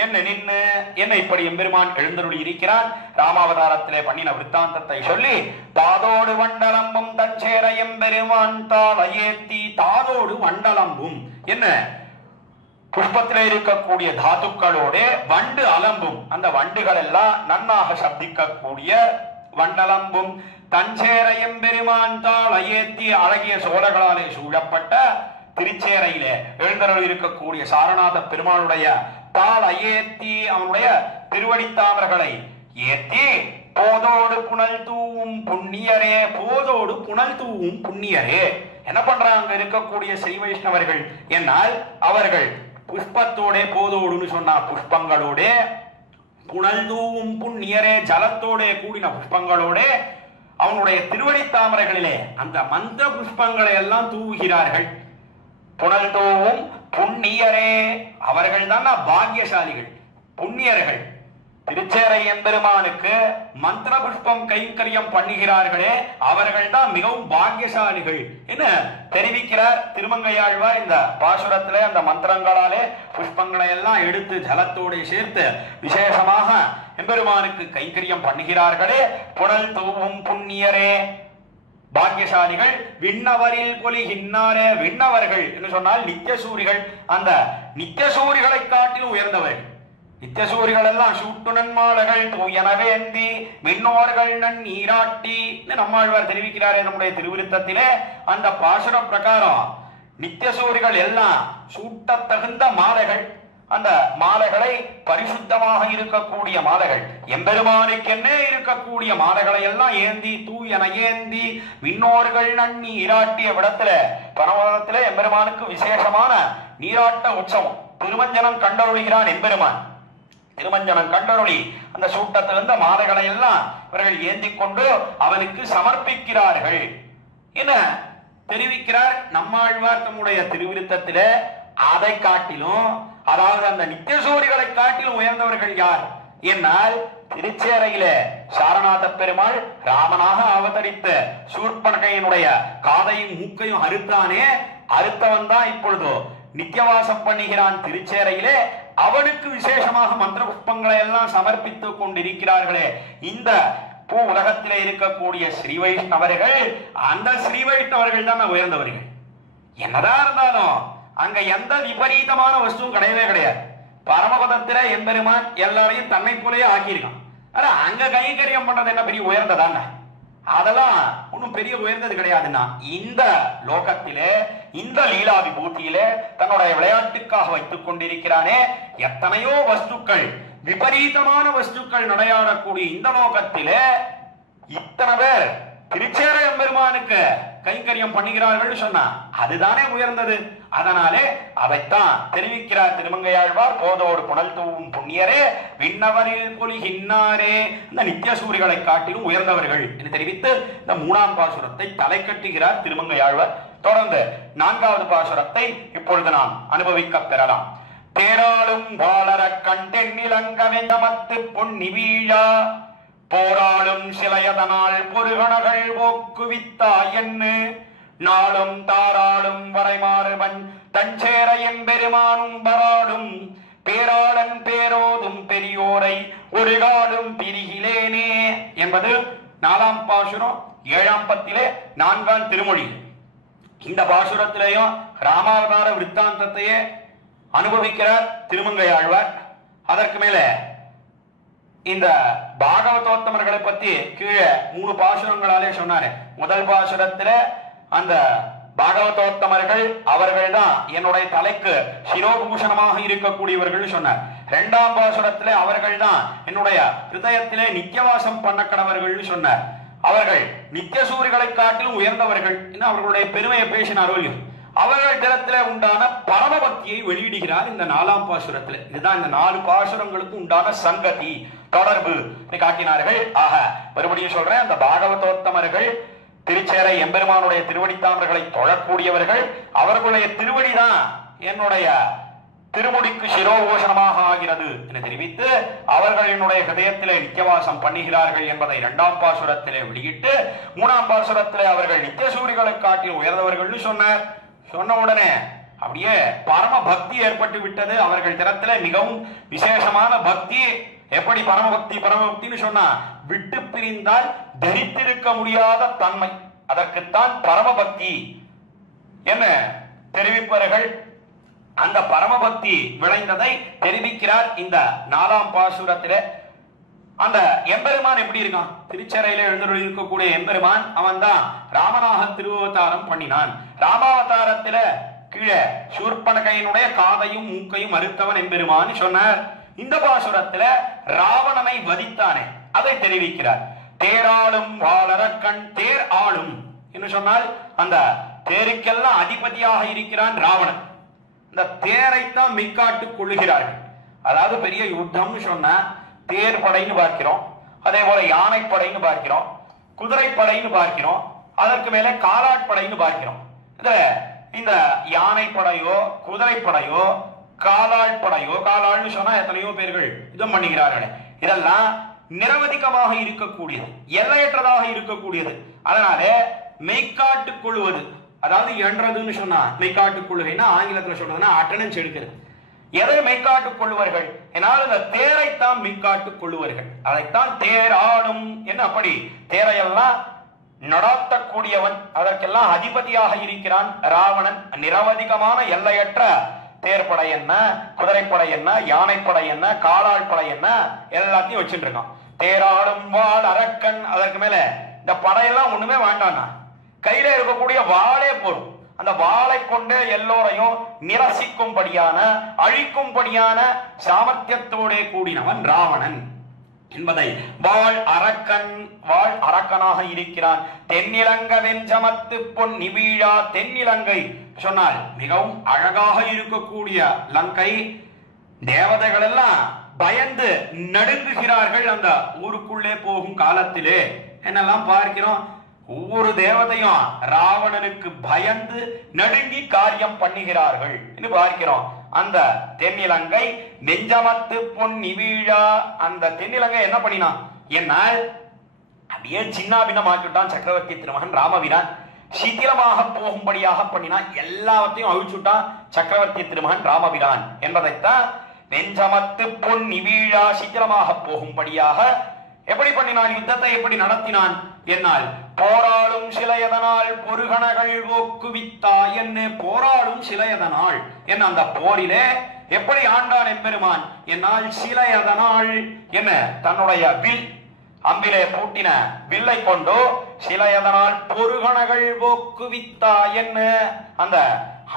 என்ன நின்னு என்ன இப்படி எம்பெருமான் எழுந்தருளி இருக்கிறான். ராமாவதாரத்திலே பண்ணின விருத்தாந்தத்தை சொல்லி, தாதோடு வண்டலம்பும் தச்சேர எம்பெருமான் தாளையேத்தி, தாதோடு வண்டலம்பும் என்ன புஷ்பத்திலே இருக்கக்கூடிய தாத்துக்களோடு வண்டு அலம்பும், அந்த வண்டுகள் எல்லாம் நன்னாக சப்திக்கக்கூடிய வண்டலம்பும் தஞ்சேர எம்பெருமான் தாளையேத்தி, அழகிய சோழர்களாலே சூழப்பட்ட திருச்சேரையிலே எழுந்தருள் இருக்கக்கூடிய சாரநாத பெருமானுடைய தாள் அயேத்தி, அவனுடைய திருவடித்தாமர்களை ஏத்தி போதோடு புனல் தூவும் புண்ணியரே, போதோடு புனல் தூவும் புண்ணியரே. என்ன பண்றாங்க இருக்கக்கூடிய ஸ்ரீ வைஷ்ணவர்கள் என்னால் அவர்கள் புஷ்பத்தோட, போதோடுன்னு சொன்னா புஷ்பங்களோட, புனல் தூவும் புண்ணியரே ஜலத்தோட கூடின புஷ்பங்களோட அவனுடைய திருவடி தாமரைகளிலே அந்த மந்திர புஷ்பங்களை எல்லாம் தூவுகிறார்கள். புனல் தூவும் புண்ணியரே, அவர்கள் தான் பாக்கியசாலிகள், புண்ணியர்கள். திருச்சேரை எம்பெருமானுக்கு மந்திர புஷ்பம் கைங்கரியம் பண்ணுகிறார்களே அவர்கள் தான் மிகவும் பாக்கியசாலிகள் என்ன தெரிவிக்கிறார் திருமங்கையாழ்வார். இந்த பாசுரத்திலே அந்த மந்திரங்களாலே புஷ்பங்களை எல்லாம் எடுத்து ஜலத்தோடு சேர்த்து விசேஷமாக எம்பெருமானுக்கு கைங்கரியம் பண்ணுகிறார்களே புனல் தூவும் புண்ணியரே, பாக்கியசாலிகள். விண்ணவரில் பொலிகின்னாரே, விண்ணவர்கள் என்று சொன்னால் நித்தியசூரிகள், அந்த நித்தியசூரிகளை காட்டிலும் உயர்ந்தவர்கள். நித்தியசூரிகள் எல்லாம் சூட்டு நன்மாலைகள் தூயனவேந்தி மின்னோர்கள் நன் நீராட்டி நம்மாழ்வார் தெரிவிக்கிறாரே நம்முடைய திருவிருத்தத்திலே. அந்த பாசுர பிரகாரம் நித்தியசூரிகள் எல்லாம் சூட்ட தகுந்த மாலைகள், அந்த மாலைகளை பரிசுத்தமாக இருக்கக்கூடிய மாலைகள், எம்பெருமானுக்கென்னே இருக்கக்கூடிய மாலைகளை எல்லாம் ஏந்தி தூயன ஏந்தி விண்ணோர்கள் நன் நீராட்டிய விடத்துல பரமதத்திலே எம்பெருமானுக்கு விசேஷமான நீராட்ட உற்சவம். திருமஞ்சனம் கண்டருளுகிறான் எம்பெருமான். திருமஞ்சனம் கண்டருளி அந்த சூட்டத்திலிருந்த மாலைகளை எல்லாம் இவர்கள் ஏந்தி கொண்டு அவனுக்கு சமர்ப்பிக்கிறார்கள் என தெரிவிக்கிறார் நம்மாழ்வார் தம்முடைய திருவிருத்தத்தில. அதை காட்டிலும், அதாவது அந்த நித்தியசூரிகளை காட்டிலும் உயர்ந்தவர்கள் யார் என்னால் திருச்சேரையில சாரநாத பெருமாள் ராமனாக அவதரித்த சூர்பனகையினுடைய காதையும் மூக்கையும் அறுத்தானே, அறுத்தவன் தான் இப்பொழுது நித்தியவாசம் பண்ணுகிறான் திருச்சேரையிலே. அவனுக்கு விசேஷமாக மந்திர புஷ்பங்களை எல்லாம் சமர்ப்பித்துக் கொண்டிருக்கிறார்களே இந்த பூ உலகத்திலே இருக்கக்கூடிய ஸ்ரீ வைஷ்ணவர்கள், அந்த ஸ்ரீ வைஷ்ணவர்கள் தான் உயர்ந்தவர்கள். என்னதான் இருந்தாலும் அங்க எந்த விபரீதமான வஸ்துவும் கிடையவே கிடையாது. பரமபதத்தில எம்பெருமான் எல்லாரையும் தன்னை போலயே ஆக்கியிருக்கான். ஆனா அங்க கைங்கரியம் பண்றது என்ன பெரிய உயர்ந்ததாங்க? அதெல்லாம் ஒன்னும் பெரிய உயர்ந்தது கிடையாதுன்னா இந்த லோகத்திலே இந்த லீலா விபூதியிலே தன்னுடைய விளையாட்டுக்காக வைத்துக் கொண்டிருக்கிறானே எத்தனையோ வஸ்துக்கள், விபரீதமான வஸ்துக்கள் நடையாடக்கூடிய இந்த லோகத்திலே இத்தனை பேர் திருச்சேர எம்பெருமானுக்கு கைங்கரியம் பண்ணுகிறார்கள் சொன்னா அதுதானே உயர்ந்தது. அதனாலே அதைத்தான் தெரிவிக்கிறார் திருமங்கையாழ்வார். போதோடு புனல் தூவும் புண்ணியரே விண்ணவரில் பொலிகின்னாரே, இந்த நித்தியசூரிகளை காட்டிலும் உயர்ந்தவர்கள் என்று தெரிவித்து இந்த 3ஆம் பாசுரத்தை தலை கட்டுகிறார் திருமங்கையாழ்வார். தொடர்ந்து 4வது பாசுரத்தை இப்பொழுது நாம் அனுபவிக்க பெறலாம். தேராளும் வாளர கண்டெண்ணிலங்க வெங்கமத்து பொன்னி வீழா போராளும் சிலையதனால் பொருகணகள் போக்குவித்தா என்று நாளும் தாராளும் வரைமாறுவன் தஞ்சேர எம்பெருமானும் பராளும் பேராளன் பேரோதும் பெரியோரை ஒரு காலும் பிரிகிலேனே என்பது 4ஆம் பாசுரம் 7ஆம் பத்திலே 4ஆம் திருமொழி. இந்த பாசுரத்திலேயும் ராமாவதார விருத்தாந்தத்தையே அனுபவிக்கிறார் திருமங்கையாழ்வார். அதற்கு மேல இந்த பாகவதோத்தமர்களை பத்தி கீழே 3 பாசுரங்களாலே சொன்னாரு. முதல் பாசுரத்துல அந்த பாகவதோத்தமர்கள் அவர்கள் தான் என்னுடைய தலைக்கு சிரோபூஷணமாக இருக்கக்கூடியவர்கள் சொன்னார். 2ஆம் பாசுரத்திலே அவர்கள் தான் என்னுடைய ஹிருதயத்திலே நித்தியவாசம் பண்ண கடவர்கள் சொன்னார். அவர்கள் நித்தியசூரிகளை காட்டிலும் உயர்ந்தவர்கள் என்று அவர்களுடைய பெருமையை பேசினார். அவர்கள் திறத்திலே உண்டான பரமபக்தியை வெளியிடுகிறார் இந்த 4ஆம் பாசுரத்தில். இதுதான் இந்த 4 பாசுரங்களுக்கு உண்டான சங்கதி தொடர்பு காட்டினார்கள். ஆக மறுபடியும் சொல்றேன், அந்த பாகவதோத்தமர்கள் திருச்சேரை எம்பெருமானுடைய திருவடி தாமர்களை தொழக்கூடியவர்கள். அவர்களுடைய திருவடிதான் என்னுடைய திருமுடிக்கு சிரோபூஷணமாக ஆகிறது என தெரிவித்து அவர்கள் என்னுடைய ஹிருதயத்திலே நித்தியவாசம் பண்ணுகிறார்கள் என்பதை 2ஆம் பாசுரத்திலே வெளியிட்டு 3ஆம் பாசுரத்திலே அவர்கள் நித்தியசூரிகளை காட்டில் உயர்ந்தவர்கள் சொன்னார். சொன்ன உடனே அப்படியே பரம பக்தி ஏற்பட்டு விட்டது அவர்கள் திறத்திலே. மிகவும் விசேஷமான பக்தி. எப்படி பரமபக்தின்னு சொன்னா விட்டு பிரிந்தால் தரித்திருக்க முடியாத தன்மை, அதற்குத்தான் பரமபக்தி என்ன தெரிவிப்பார்கள். அந்த பரமபக்தி விளைந்ததை தெரிவிக்கிறார் இந்த 4ஆம் பாசுரத்திலே. அந்த எம்பெருமான் எப்படி இருக்கான்? திருச்சேரையில எழுந்தருளி இருக்கக்கூடிய எம்பெருமான் அவன் தான் ராமனாக திருவவதாரம் பண்ணினான். ராமாவதாரத்தில கீழே சூர்பனகையினுடைய காதையும் மூக்கையும் அறுத்தவன் எம்பெருமான் சொன்னார். இந்த பாசுரத்துல ராவணனை வதித்தானே அதை தெரிவிக்கிறார். தேராளும் வாளரக்கண் தேர் ஆளும் என்று சொன்னால் அந்த தேருக்கெல்லாம் அதிபதியாக இருக்கிறான் ராவணன். இந்த தேரைத்தான் மெய்காட்டுக் கொள்ளுகிறார்கள். அதாவது பெரிய யுத்தம்னு சொன்னா தேர் படைன்னு பார்க்கிறோம், அதே போல யானைப்படைன்னு பார்க்கிறோம், குதிரைப்படைன்னு பார்க்கிறோம், அதற்கு மேல காலாட்படைன்னு பார்க்கிறோம். இந்த யானைப்படையோ குதிரைப்படையோ காலாட்படையோ, காலாள்னு சொன்னா எத்தனையோ பேர்கள் யுத்தம் பண்ணுகிறார்கள், இதெல்லாம் நிரவதிகமாக இருக்கக்கூடியது, எல்லையற்றதாக இருக்கக்கூடியது. அதனால மெய்காட்டுக் கொள்வது, அதாவது என்றதுன்னு சொன்னா மெய்காட்டுக் கொள்ளுகைன்னா ஆங்கிலத்தில் சொல்றதுன்னா அட்டனன்ஸ் எடுக்கிறது. எதை மெய்காட்டுக் கொள்ளுவார்கள் என்னால் இந்த தேரைத்தான் மெய்காட்டுக் கொள்ளுவார்கள். அதைத்தான் தேர் ஆளும் என்ன. அப்படி தேரையெல்லாம் நடாத்தக்கூடியவன், அதற்கெல்லாம் அதிபதியாக இருக்கிறான் ராவணன். நிரவதிகமான எல்லையற்ற தேர்ப்படை என்ன, குதிரைப்படை என்ன, யானைப்படை என்ன, காலாள் படை என்ன, எல்லாத்தையும் வச்சுட்டு இருக்கான். தேராளும் வாள் அரக்கன். அதற்கு மேல இந்த படையெல்லாம் ஒண்ணுமே வேண்டாம்னா கையில இருக்கக்கூடிய வாளே போரும். அந்த வாளை கொண்டு எல்லோரையும் நிரசிக்கும்படியான அழிக்கும்படியான சாமர்த்தியத்தோட கூடினவன் ராவணன் என்பதை வாழ் அரக்கன், வாழ் அரக்கனாக இருக்கிறான். தென்னிலங்க வெஞ்சமத்து பொன் நிவீழா. தென்னிலங்கை சொன்னால் மிகவும் அழகாக இருக்கக்கூடிய லங்கை. தேவதைகள் எல்லாம் பயந்து நடுங்குகிறார்கள் அந்த ஊருக்குள்ளே போகும் காலத்திலே. என்னெல்லாம் பார்க்கிறோம், ஒவ்வொரு தேவதையும் ராவணனுக்கு பயந்து நடுங்கி காரியம் பண்ணுகிறார்கள் என்று பார்க்கிறோம். அந்த தென்னிலங்கை நெஞ்சமத்து பொன் நிவீழா. அந்த தென்னிலங்கை என்ன பண்ணினான் என்னால் அப்படியே சின்ன பின்னமாக்கிட்டான் சக்கரவர்த்தி திருமகன் ராமபிரான். சித்திரமாக போகும்படியாக பண்ணினான், எல்லாவற்றையும் அழிச்சுட்டான் சக்கரவர்த்தி திருமகன் ராமபிரான் என்பதைத்தான் நெஞ்சமத்து பொன் நிவீழா, சித்திரமாக போகும்படியாக எப்படி பண்ணினான், யுத்தத்தை எப்படி நடத்தினான் என்னால் போராளும் சிலையதனால் பொருகணகள் ஓக்குவித்தா என்ன. போராளும் சிலையதனால் என்ன, அந்த போரிலே எப்படி ஆண்டான் எம்பெருமான் என்னால் சிலையதனால் என்ன, தன்னுடைய வில் அம்பிலே பூட்டின வில்லை கொண்டோ சிலையதனால் பொருகணகள் ஓக்குவித்தா என்ன. அந்த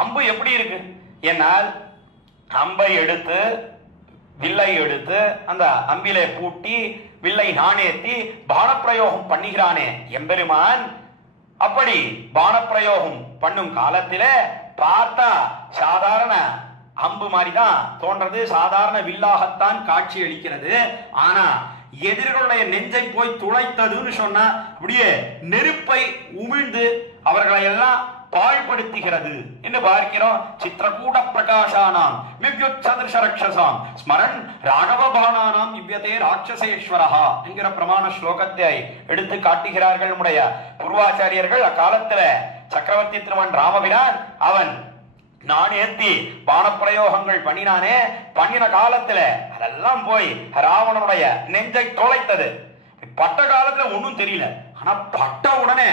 அம்பு எப்படி இருக்கு என்னால் அம்பை எடுத்து வில்லை எடுத்து அந்த அம்பிலே பூட்டி வில்லை நாணேத்தி பானப்பிரயோகம் பண்ணுகிறானே எம்பெருமான். அப்படி பானப்பிரயோகம் பண்ணும் காலத்திலே பார்த்தா சாதாரண அம்பு மாதிரிதான் தோன்றது, சாதாரண வில்லாகத்தான் காட்சி அளிக்கிறது. ஆனா எதிர்களுடைய நெஞ்சை போய் துளைத்ததுன்னு சொன்னா அப்படியே நெருப்பை உமிழ்ந்து அவர்களை எல்லாம் பாழ்படுத்துகிறது என்று பார்க்கிறோம். சித்திரகூட பிரகாசானாம் மிவ்யுத் சதுர்ஷ ரக்ஷசாம் ஸ்மரன் ராகவ பாணானாம் இவ்யதே ராட்சசேஸ்வரஹா என்கிற பிரமாண ஸ்லோகத்தை எடுத்து காட்டுகிறார்கள் நம்முடைய பூர்வாச்சாரியர்கள். அக்காலத்துல சக்கரவர்த்தி திருமன் ராமபிரான் அவன் நாணேத்தி பானப்பிரயோகங்கள் பண்ணினானே, பண்ணின காலத்துல அதெல்லாம் போய் ராவணனுடைய நெஞ்சை தொலைத்தது. பட்ட காலத்துல ஒன்னும் தெரியல, ஆனா பட்ட உடனே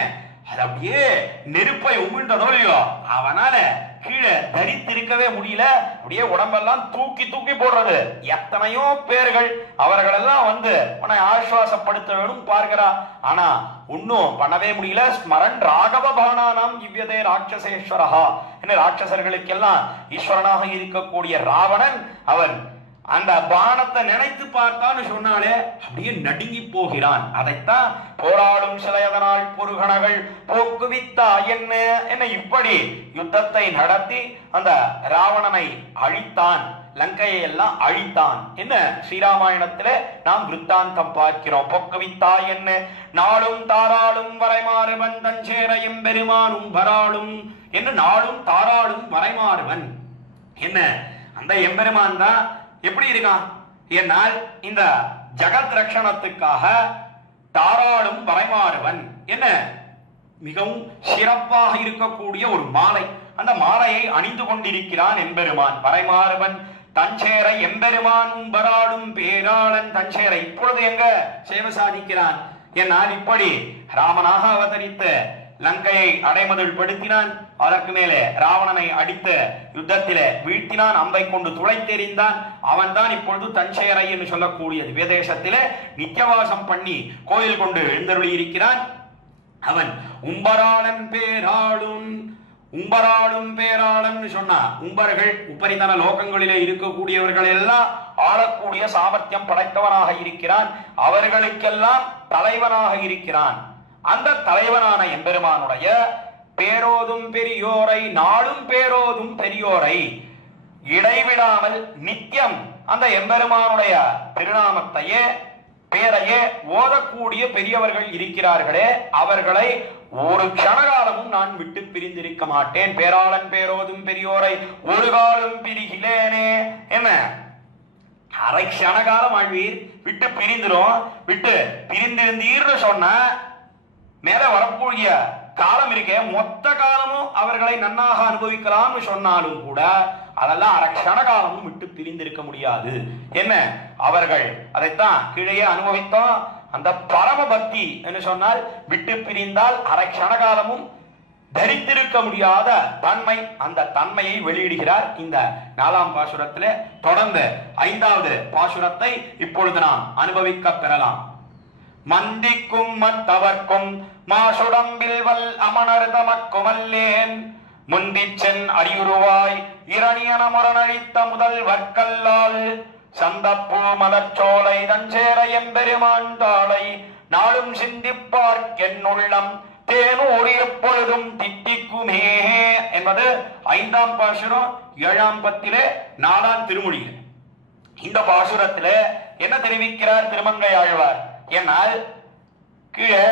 அது அப்படியே நெருப்பை உமிழ்ந்ததோ இல்லையோ அவனால கீழே தரித்திருக்கவே முடியல. அப்படியே உடம்பெல்லாம் தூக்கி தூக்கி போடுறது. எத்தனையோ பேர்கள் அவர்களெல்லாம் வந்து உன்னை ஆசுவாசப்படுத்த வேணும் பார்க்கிறா, ஆனா ஒன்னும் பண்ணவே முடியல. ஸ்மரன் ராகவ பாணானாம் இவ்யதே ராட்சசேஸ்வரஹா என்ன, ராட்சசர்களுக்கெல்லாம் ஈஸ்வரனாக இருக்கக்கூடிய ராவணன் அவன் அந்த பானத்தை நினைத்து பார்த்தான்னு சொன்னாலே அப்படியே நடுங்கி போகிறான். அதைத்தான் போராடும் சிலையதனால் பொருகணகள் போக்குவித்தா என்ன என்ன. இப்படி யுத்தத்தை நடத்தி அந்த ராவணனை அழித்தான், லங்கையை எல்லாம் அழித்தான் என்ன ஸ்ரீராமாயணத்திலே நாம் விருத்தாந்தம் பார்க்கிறோம். போக்குவித்தா என்ன நாளும் தாராளும் வரைமாறுவன் தஞ்சேரையும் பெருமானும் வராளும் என்ன, நாளும் தாராளும் வரைமாறுவன் என்ன. அந்த எம்பெருமான் தான் எப்படி இருக்கான் என்னால் இந்த ஜகத் ரட்சணத்துக்காக தாராளும் வரைமாறுவன் என்ன, மிகவும் சிறப்பாக இருக்கக்கூடிய ஒரு மாலை, அந்த மாலையை அணிந்து கொண்டிருக்கிறான் எம்பெருமான் வரைமாறுவன். தஞ்சேரை எம்பெருமானும் வராளும் பேராளன். தஞ்சேரை இப்பொழுது எங்க சேவை சாதிக்கிறான் என்னால் இப்படி ராமனாக அவதரித்து லங்கையை அடைமதில் படுத்தினான். அதற்கு மேலே ராவணனை அடித்து யுத்தத்திலே வீழ்த்தினான், அம்பை கொண்டு துளைத்தெறிந்தான். அவன் தான் இப்பொழுது தஞ்சேரை என்று சொல்லக்கூடியது வேதேசத்திலே நித்தியவாசம் பண்ணி கோயில் கொண்டு எழுந்தருளி இருக்கிறான். அவன் உம்பராளன் பேராளும் உம்பராளும் பேராளன் சொன்னா, உம்பர்கள் உபரிதன லோகங்களிலே இருக்கக்கூடியவர்கள் எல்லாம் ஆளக்கூடிய சாமர்த்தியம் படைத்தவனாக இருக்கிறான். அவர்களுக்கெல்லாம் தலைவனாக இருக்கிறான். அந்த தலைவனான எம்பெருமானுடைய பேரோதும் பெரியோரை, நாளும் பேரோதும் பெரியோரை, இடைவிடாமல் நித்தியம் அந்த எம்பெருமானுடைய திருநாமத்தையே பேரையே ஓதக்கூடிய பெரியவர்கள் இருக்கிறார்களே, அவர்களை ஒரு க்ஷணகாலமும் நான் விட்டு பிரிந்திருக்க மாட்டேன். பேராளன் பேரோதும் பெரியோரை ஒரு காலம் பிரிகிலேனே. என்ன அரை க்ஷணகாலம் ஆழ்வீர் விட்டு பிரிந்துரும். விட்டு பிரிந்திருந்தீர்னு சொன்ன மேல வரக்கூடிய காலம் இருக்கே, மொத்த காலமும் அவர்களை நன்னாக அனுபவிக்கலாம்னு சொன்னாலும் கூட அதெல்லாம் அரை க்ஷண காலமும் விட்டு பிரிந்திருக்க முடியாது. என்ன அவர்கள் அதைத்தான் கீழே அனுபவித்தோம். அந்த பரம பக்தி என்று சொன்னால் விட்டு பிரிந்தால் அரை க்ஷண காலமும் தரித்திருக்க முடியாத தன்மை, அந்த தன்மையை வெளியிடுகிறார் இந்த 4ஆம் பாசுரத்திலே. தொடர்ந்து 5வது பாசுரத்தை இப்பொழுது நாம் அனுபவிக்க பெறலாம். மந்திக்கும் மத்தவர்க்கும் மாசுடம்பில் வல் அமனர் தமக்குமல்லேன், முந்திச்சென் அரியுருவாய் இரணியன முரணழித்த முதல் வற்கல்லால், சந்தப்பூ மலர்ச்சோலை தஞ்சேர எம்பெருமான் தாளை நாளும் சிந்திப்பார்க் என்னுள்ளம் தேனூர் எப்பொழுதும் தித்திக்குமே என்பது 5ஆம் பாசுரம் 7ஆம் பத்திலே 4ஆம் திருமொழியில். இந்த பாசுரத்திலே என்ன தெரிவிக்கிறார் திருமங்கை ஆழ்வார் என்னால், கீழே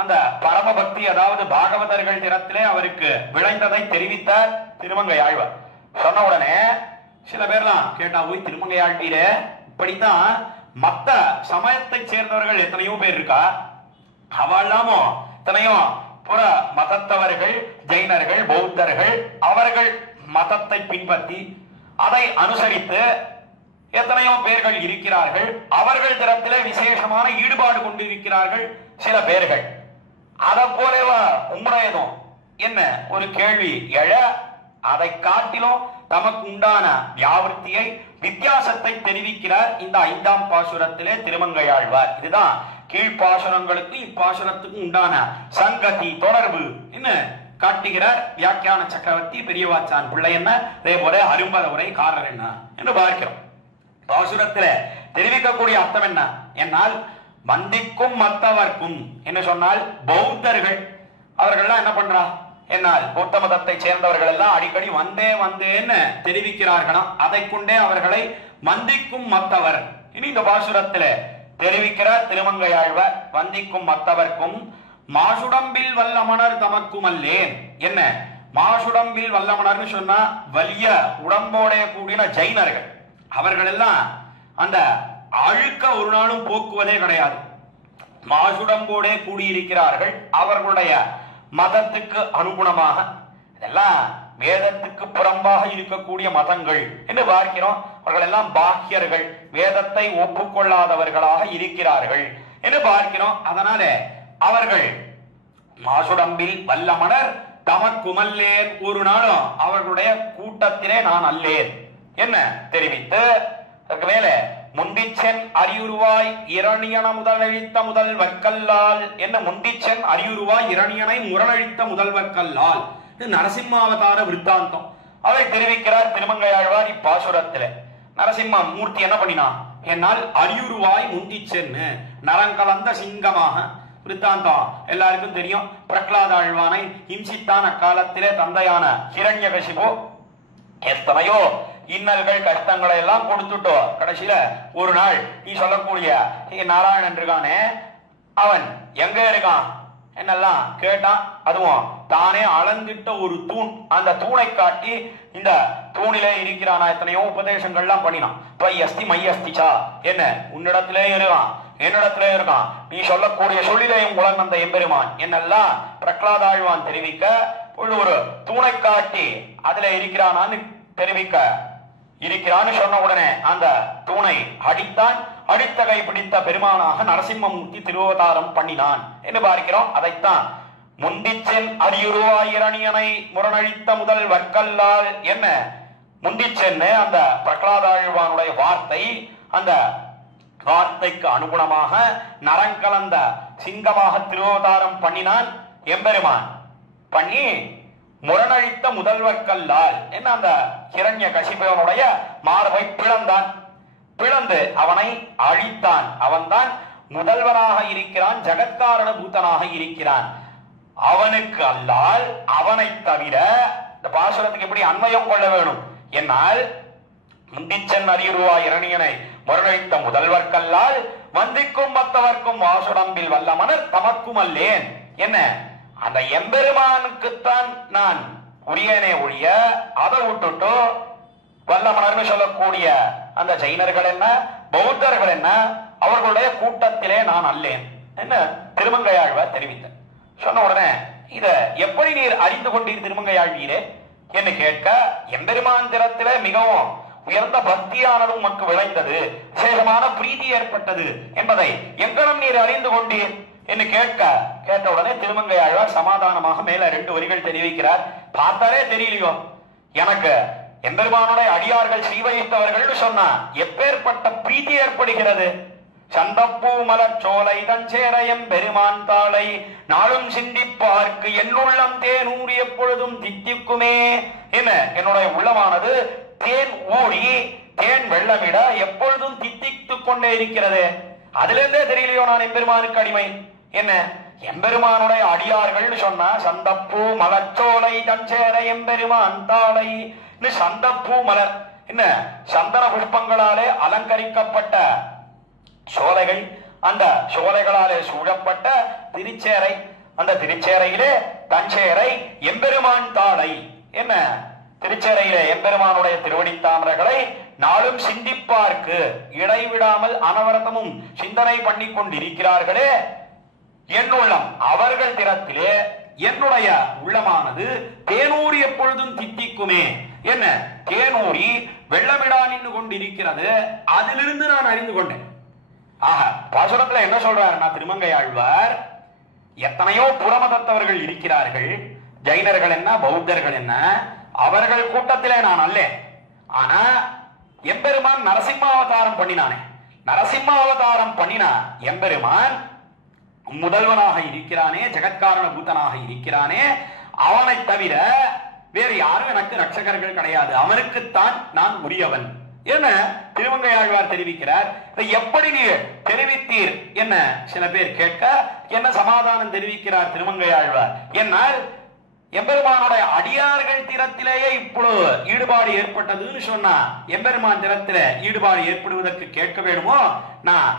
அந்த பரமபக்தி அதாவது பாகவதர்கள் திறத்திலே அவருக்கு விளைந்ததை தெரிவித்தார் திருமங்கை ஆழ்வார். சொன்ன உடனே சில பேர்லாம் கேட்டா, போய் திருமங்கை ஆழ்வீர இப்படித்தான் மத்த சமயத்தை சேர்ந்தவர்கள் எத்தனையோ பேர் இருக்கா, அவல்லாமோ எத்தனையோ புற மதத்தவர்கள், ஜெயினர்கள், பௌத்தர்கள், அவர்கள் மதத்தை பின்பற்றி அதை அனுசரித்து எத்தனையோ பேர்கள் இருக்கிறார்கள். அவர்கள் தரத்திலே விசேஷமான ஈடுபாடு கொண்டிருக்கிறார்கள் சில பேர்கள். அதை போலவா உம்முடையதும் என்ன ஒரு கேள்வி எழ, அதை காட்டிலும் தமக்கு உண்டான வியாவிருத்தியை வித்தியாசத்தை தெரிவிக்கிறார் இந்த 5ஆம் பாசுரத்திலே திருமங்கை ஆழ்வார். இதுதான் கீழ்பாசுரங்களுக்கு இப்பாசுரத்துக்கும் உண்டான சங்கதி தொடர்பு என்ன காட்டுகிறார் வியாக்கியான சக்கரவர்த்தி பெரியவாச்சான் பிள்ளை. என்ன அதே போல அரும்பத உரைக்காரர் என்ன என்று பார்க்கிறோம். பாசுரத்தில தெரிவிக்கக்கூடிய அர்த்தம் என்ன என்னால், மந்திக்கும் மத்தவர்க்கும் என்று சொன்னால் பௌத்தர்கள் அவர்கள்லாம் என்ன பண்றா என்னால் பௌத்த மதத்தை சேர்ந்தவர்கள் எல்லாம் அடிக்கடி வந்தேன்னு தெரிவிக்கிறார்களாம். அதை கொண்டே அவர்களை மந்திக்கும் மத்தவர் இனி இந்த பாசுரத்தில தெரிவிக்கிறார் திருமங்கை ஆழ்வார். வந்திக்கும் மத்தவர்க்கும் மாசுடம்பில் வல்லமணர் தமக்கும் அல்லேன். என்ன மாசுடம்பில் வல்லமணர்னு சொன்னா வலிய உடம்போடைய கூடின ஜெயினர்கள். அவர்கள் எல்லாம் அந்த அழுக்க ஒரு நாளும் போக்குவதே கிடையாது. மாசுடம்போடே கூடியிருக்கிறார்கள். அவர்களுடைய மதத்துக்கு அனுகுணமாக இதெல்லாம் வேதத்துக்கு புறம்பாக இருக்கக்கூடிய மதங்கள் என்று பார்க்கிறோம். அவர்கள் எல்லாம் பாக்கியர்கள், வேதத்தை ஒப்புக்கொள்ளாதவர்களாக இருக்கிறார்கள் என்று பார்க்கிறோம். அதனால அவர்கள் மாசுடம்பில் வல்லமணர் தமக்குமல்லேன், ஒரு நாளும் அவர்களுடைய கூட்டத்திலே நான் அல்லேன் என்ன தெரிவித்து, அதற்கு மேல முந்திச்சென் அரியுருவாய் இரணியன முதலழித்த முதல் வற்கல்லால் என்ன, முந்திச்சென் அரியுருவாய் இரணியனை முரணழித்த முதல் வற்கல்லால் நரசிம்மாவதார விருத்தாந்தம் அதை தெரிவிக்கிறார் திருமங்கை ஆழ்வார் இப்பாசுரத்தில. நரசிம்ம மூர்த்தி என்ன பண்ணினான் என்னால் அரியுருவாய் முந்திச்சென்னு நரங்கலந்த சிங்கமாக விருத்தாந்தம் எல்லாருக்கும் தெரியும். பிரகலாத ஆழ்வானை இம்சித்தான் அக்காலத்திலே தந்தையான ஹிரண்யகசிபு எத்தனையோ இன்னல்கள் கஷ்டங்களை எல்லாம் கொடுத்துட்டோம். கடைசியில ஒரு நாள் நீ சொல்லக்கூடிய நாராயணன் இருக்கானே, அவன் எங்க இருக்கான் என்னெல்லாம் கேட்டான். அதுவும் தானே அளந்திட்ட ஒரு தூண், அந்த தூணை காட்டி இந்த தூணிலே இருக்கிறானா எத்தனையோ உபதேசங்கள்லாம் பண்ணினான். அஸ்தி மை அஸ்திச்சா என்ன உன்னிடத்திலே இருக்கான் என்னிடத்திலே இருக்கான், நீ சொல்லக்கூடிய சொல்லிலேயும் உலகம் அந்த எம்பெருமான் என்னெல்லாம் பிரகலாத ஆழ்வான் தெரிவிக்க, ஒரு தூணை காட்டி அதுல இருக்கிறானான்னு தெரிவிக்க இருக்கிறான்னு சொன்ன உடனே அந்த தூணை அடித்தான். அடித்த கை பிடித்த பெருமானாக நரசிம்மமூர்த்தி திருவதாரம் பண்ணினான் என்று பார்க்கிறோம். அதைத்தான் முந்திச்சென் அரியுருவாயிரணியனை முரணழித்த முதல் வற்கல்லால் என்ன முந்திச்சென்னு அந்த பிரகலாதாழ்வானுடைய வார்த்தை, அந்த வார்த்தைக்கு அனுகுணமாக நரங்கலந்த சிங்கமாக திருவதாரம் பண்ணினான் எம்பெருமான். பண்ணி முரணழித்த முதல்வர்கல்லால் என்ன அந்த ஹிரண்ய கசிபவனுடைய மார்பை பிளந்தான். பிளந்து அவனை அழித்தான். அவன்தான் முதல்வனாக இருக்கிறான், ஜகத்காரண பூதனாக இருக்கிறான். அவனுக்கு அல்லால் அவனை தவிர இந்த பாசுரத்துக்கு எப்படி அன்வயம் கொள்ள வேணும் என்னால் முந்திச்சன் அறியுருவாய் இரணியனை முரணழித்த முதல்வர்கல்லால் வந்திக்கும் மத்தவர்க்கும் வாசுடம்பில் வல்லமனர் தமக்கும் அல்லேன். என்ன அந்த எம்பெருமானுக்குத்தான் நான் உரியனே ஒழிய அதை விட்டுட்டு வல்லமனர்னு சொல்லக்கூடிய அந்த ஜைனர்கள் என்ன பௌத்தர்கள் என்ன அவர்களுடைய கூட்டத்திலே நான் அல்லேன் என்ன திருமங்கையாழ்வார் தெரிவித்தார். சொன்ன உடனே இத எப்படி நீர் அறிந்து கொண்டீர் திருமங்கையாழ்வீரே என்று கேட்க, எம்பெருமான் திறத்திலே மிகவும் உயர்ந்த பக்தியானது உமக்கு விளைந்தது, விசேஷமான பிரீதி ஏற்பட்டது என்பதை எங்கனம் நீர் அறிந்து கொண்டீர் என்று கேட்ட உடனே திருமங்கையாழ்வார் சமாதானமாக மேல 2 வரிகள் தெரிவிக்கிறார். பார்த்தாலே தெரியலையோ எனக்கு எம்பெருமானுடைய அடியார்கள் ஸ்ரீவைத்தவர்கள் சொன்னா எப்பேற்பட்ட பிரீதி ஏற்படுகிறது. சந்தப்பூ மலச்சோலை தஞ்சேர எம்பெருமான் தாளை நாளும் சிந்திப்பார்க்கு என்னுள்ளம் தேனூர் எப்பொழுதும் தித்திக்குமே. என்ன என்னுடைய உள்ளமானது தேன் ஊறி தேன் வெள்ளமிட எப்பொழுதும் தித்தித்துக் கொண்டே இருக்கிறது. அதுல இருந்தே தெரியலையோ நான் எம்பெருமானுக்கு அடிமை. என்ன எம்பெருமானுடைய அடியார்கள் சொன்னா சந்தப்பூ மலச்சோலை தஞ்சேர எம்பெருமான் தாளை. சந்தப்பூ மலர் என்ன சந்தன புஷ்பங்களாலே அலங்கரிக்கப்பட்ட சோலைகள், அந்த சோலைகளாலே சூழப்பட்ட திருச்சேரை, அந்த திருச்சேரையிலே தஞ்சேரை எம்பெருமான் தாளை. என்ன திருச்சேரையிலே எம்பெருமானுடைய திருவடித்தாமரைகளை நாளும் சிந்திப்பார்க்கு இடைவிடாமல் அனவரதமும் சிந்தனை பண்ணி கொண்டிருக்கிறார்களே என்னுள்ளம் அவர்கள் திறத்திலே என்னுடைய உள்ளமானது தேனூரி எப்பொழுதும் தித்திக்குமே. என்ன தேனூரி வெள்ளமிடா நின்று கொண்டிருக்கிறது, அதிலிருந்து நான் அறிந்து கொண்டேன். ஆக பாசுரத்துல என்ன சொல்றாருன்னா திருமங்கையாழ்வார், எத்தனையோ புறமதத்தவர்கள் இருக்கிறார்கள், ஜைனர்கள் என்ன பௌத்தர்கள் என்ன, அவர்கள் கூட்டத்திலே நான் அல்ல. ஆனா எம்பெருமான் நரசிம்மாவதாரம் பண்ணினானே, நரசிம்மாவதாரம் பண்ணினா எம்பெருமான் முதல்வனாக இருக்கிறானே, ஜெகத்காரண பூதனாக இருக்கிறானே, அவனை தவிர வேறு யாரும் எனக்கு ரட்சகர்கள் கிடையாது, அவனுக்குத்தான் நான் உரியவன் என்ன திருமங்கையாழ்வார் தெரிவிக்கிறார். இதை எப்படி நீர் தெரிவித்தீர் என்ன சில பேர் கேட்க என்ன சமாதானம் தெரிவிக்கிறார் திருமங்கையாழ்வார். என்னால் எம்பெருமானுடைய அடியார்கள் திறத்திலேயே இப்பொழுது ஈடுபாடு ஏற்பட்டதுன்னு சொன்னா எம்பெருமான் திறத்தில ஈடுபாடு ஏற்படுவதற்கு கேட்க வேணுமோ, நான்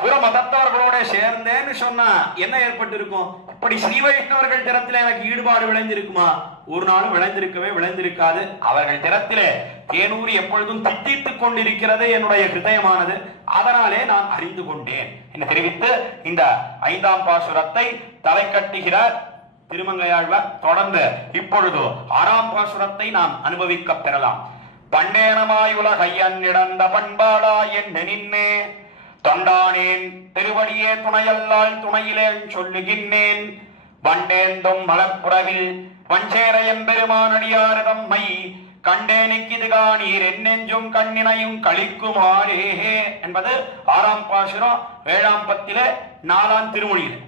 புற மதத்தவர்களோட சேர்ந்தேன்னு சொன்னா என்ன ஏற்பட்டு இருக்கும்? இப்படி ஸ்ரீ வைஷ்ணவர்கள் திறத்திலே எனக்கு ஈடுபாடு விளைந்திருக்குமா? ஒரு நாளும் விளைந்திருக்காது. அவர்கள் திறத்திலே தேனூரி எப்பொழுதும் தித்தித்துக் கொண்டிருக்கிறது என்னுடைய ஹிருதயமானது, அதனாலே நான் அறிந்து கொண்டேன் என்று தெரிவித்து இந்த 5ஆம் பாசுரத்தை தலை கட்டுகிறார் திருமங்கையாழ்வார். தொடர்ந்து இப்பொழுது 6ஆம் பாசுரத்தை நாம் அனுபவிக்க பெறலாம். பண்டேனமாய் உலகையன் இடந்த பண்பாடா என்ன நின்னே தொண்டானேன் திருவடியே துணையல்லால் துணையிலேன் சொல்லுகின்றேன் வண்டேந்தும் மலப்புறவில் வஞ்சேர எம்பெருமானடியார் தம்மை கண்டேனுக்கிது காணீர் என்னெஞ்சும் கண்ணினையும் கழிக்குமாறே என்பது 6ஆம் பாசுரம் 7ஆம் பத்திலே 4ஆம் திருமொழியில்.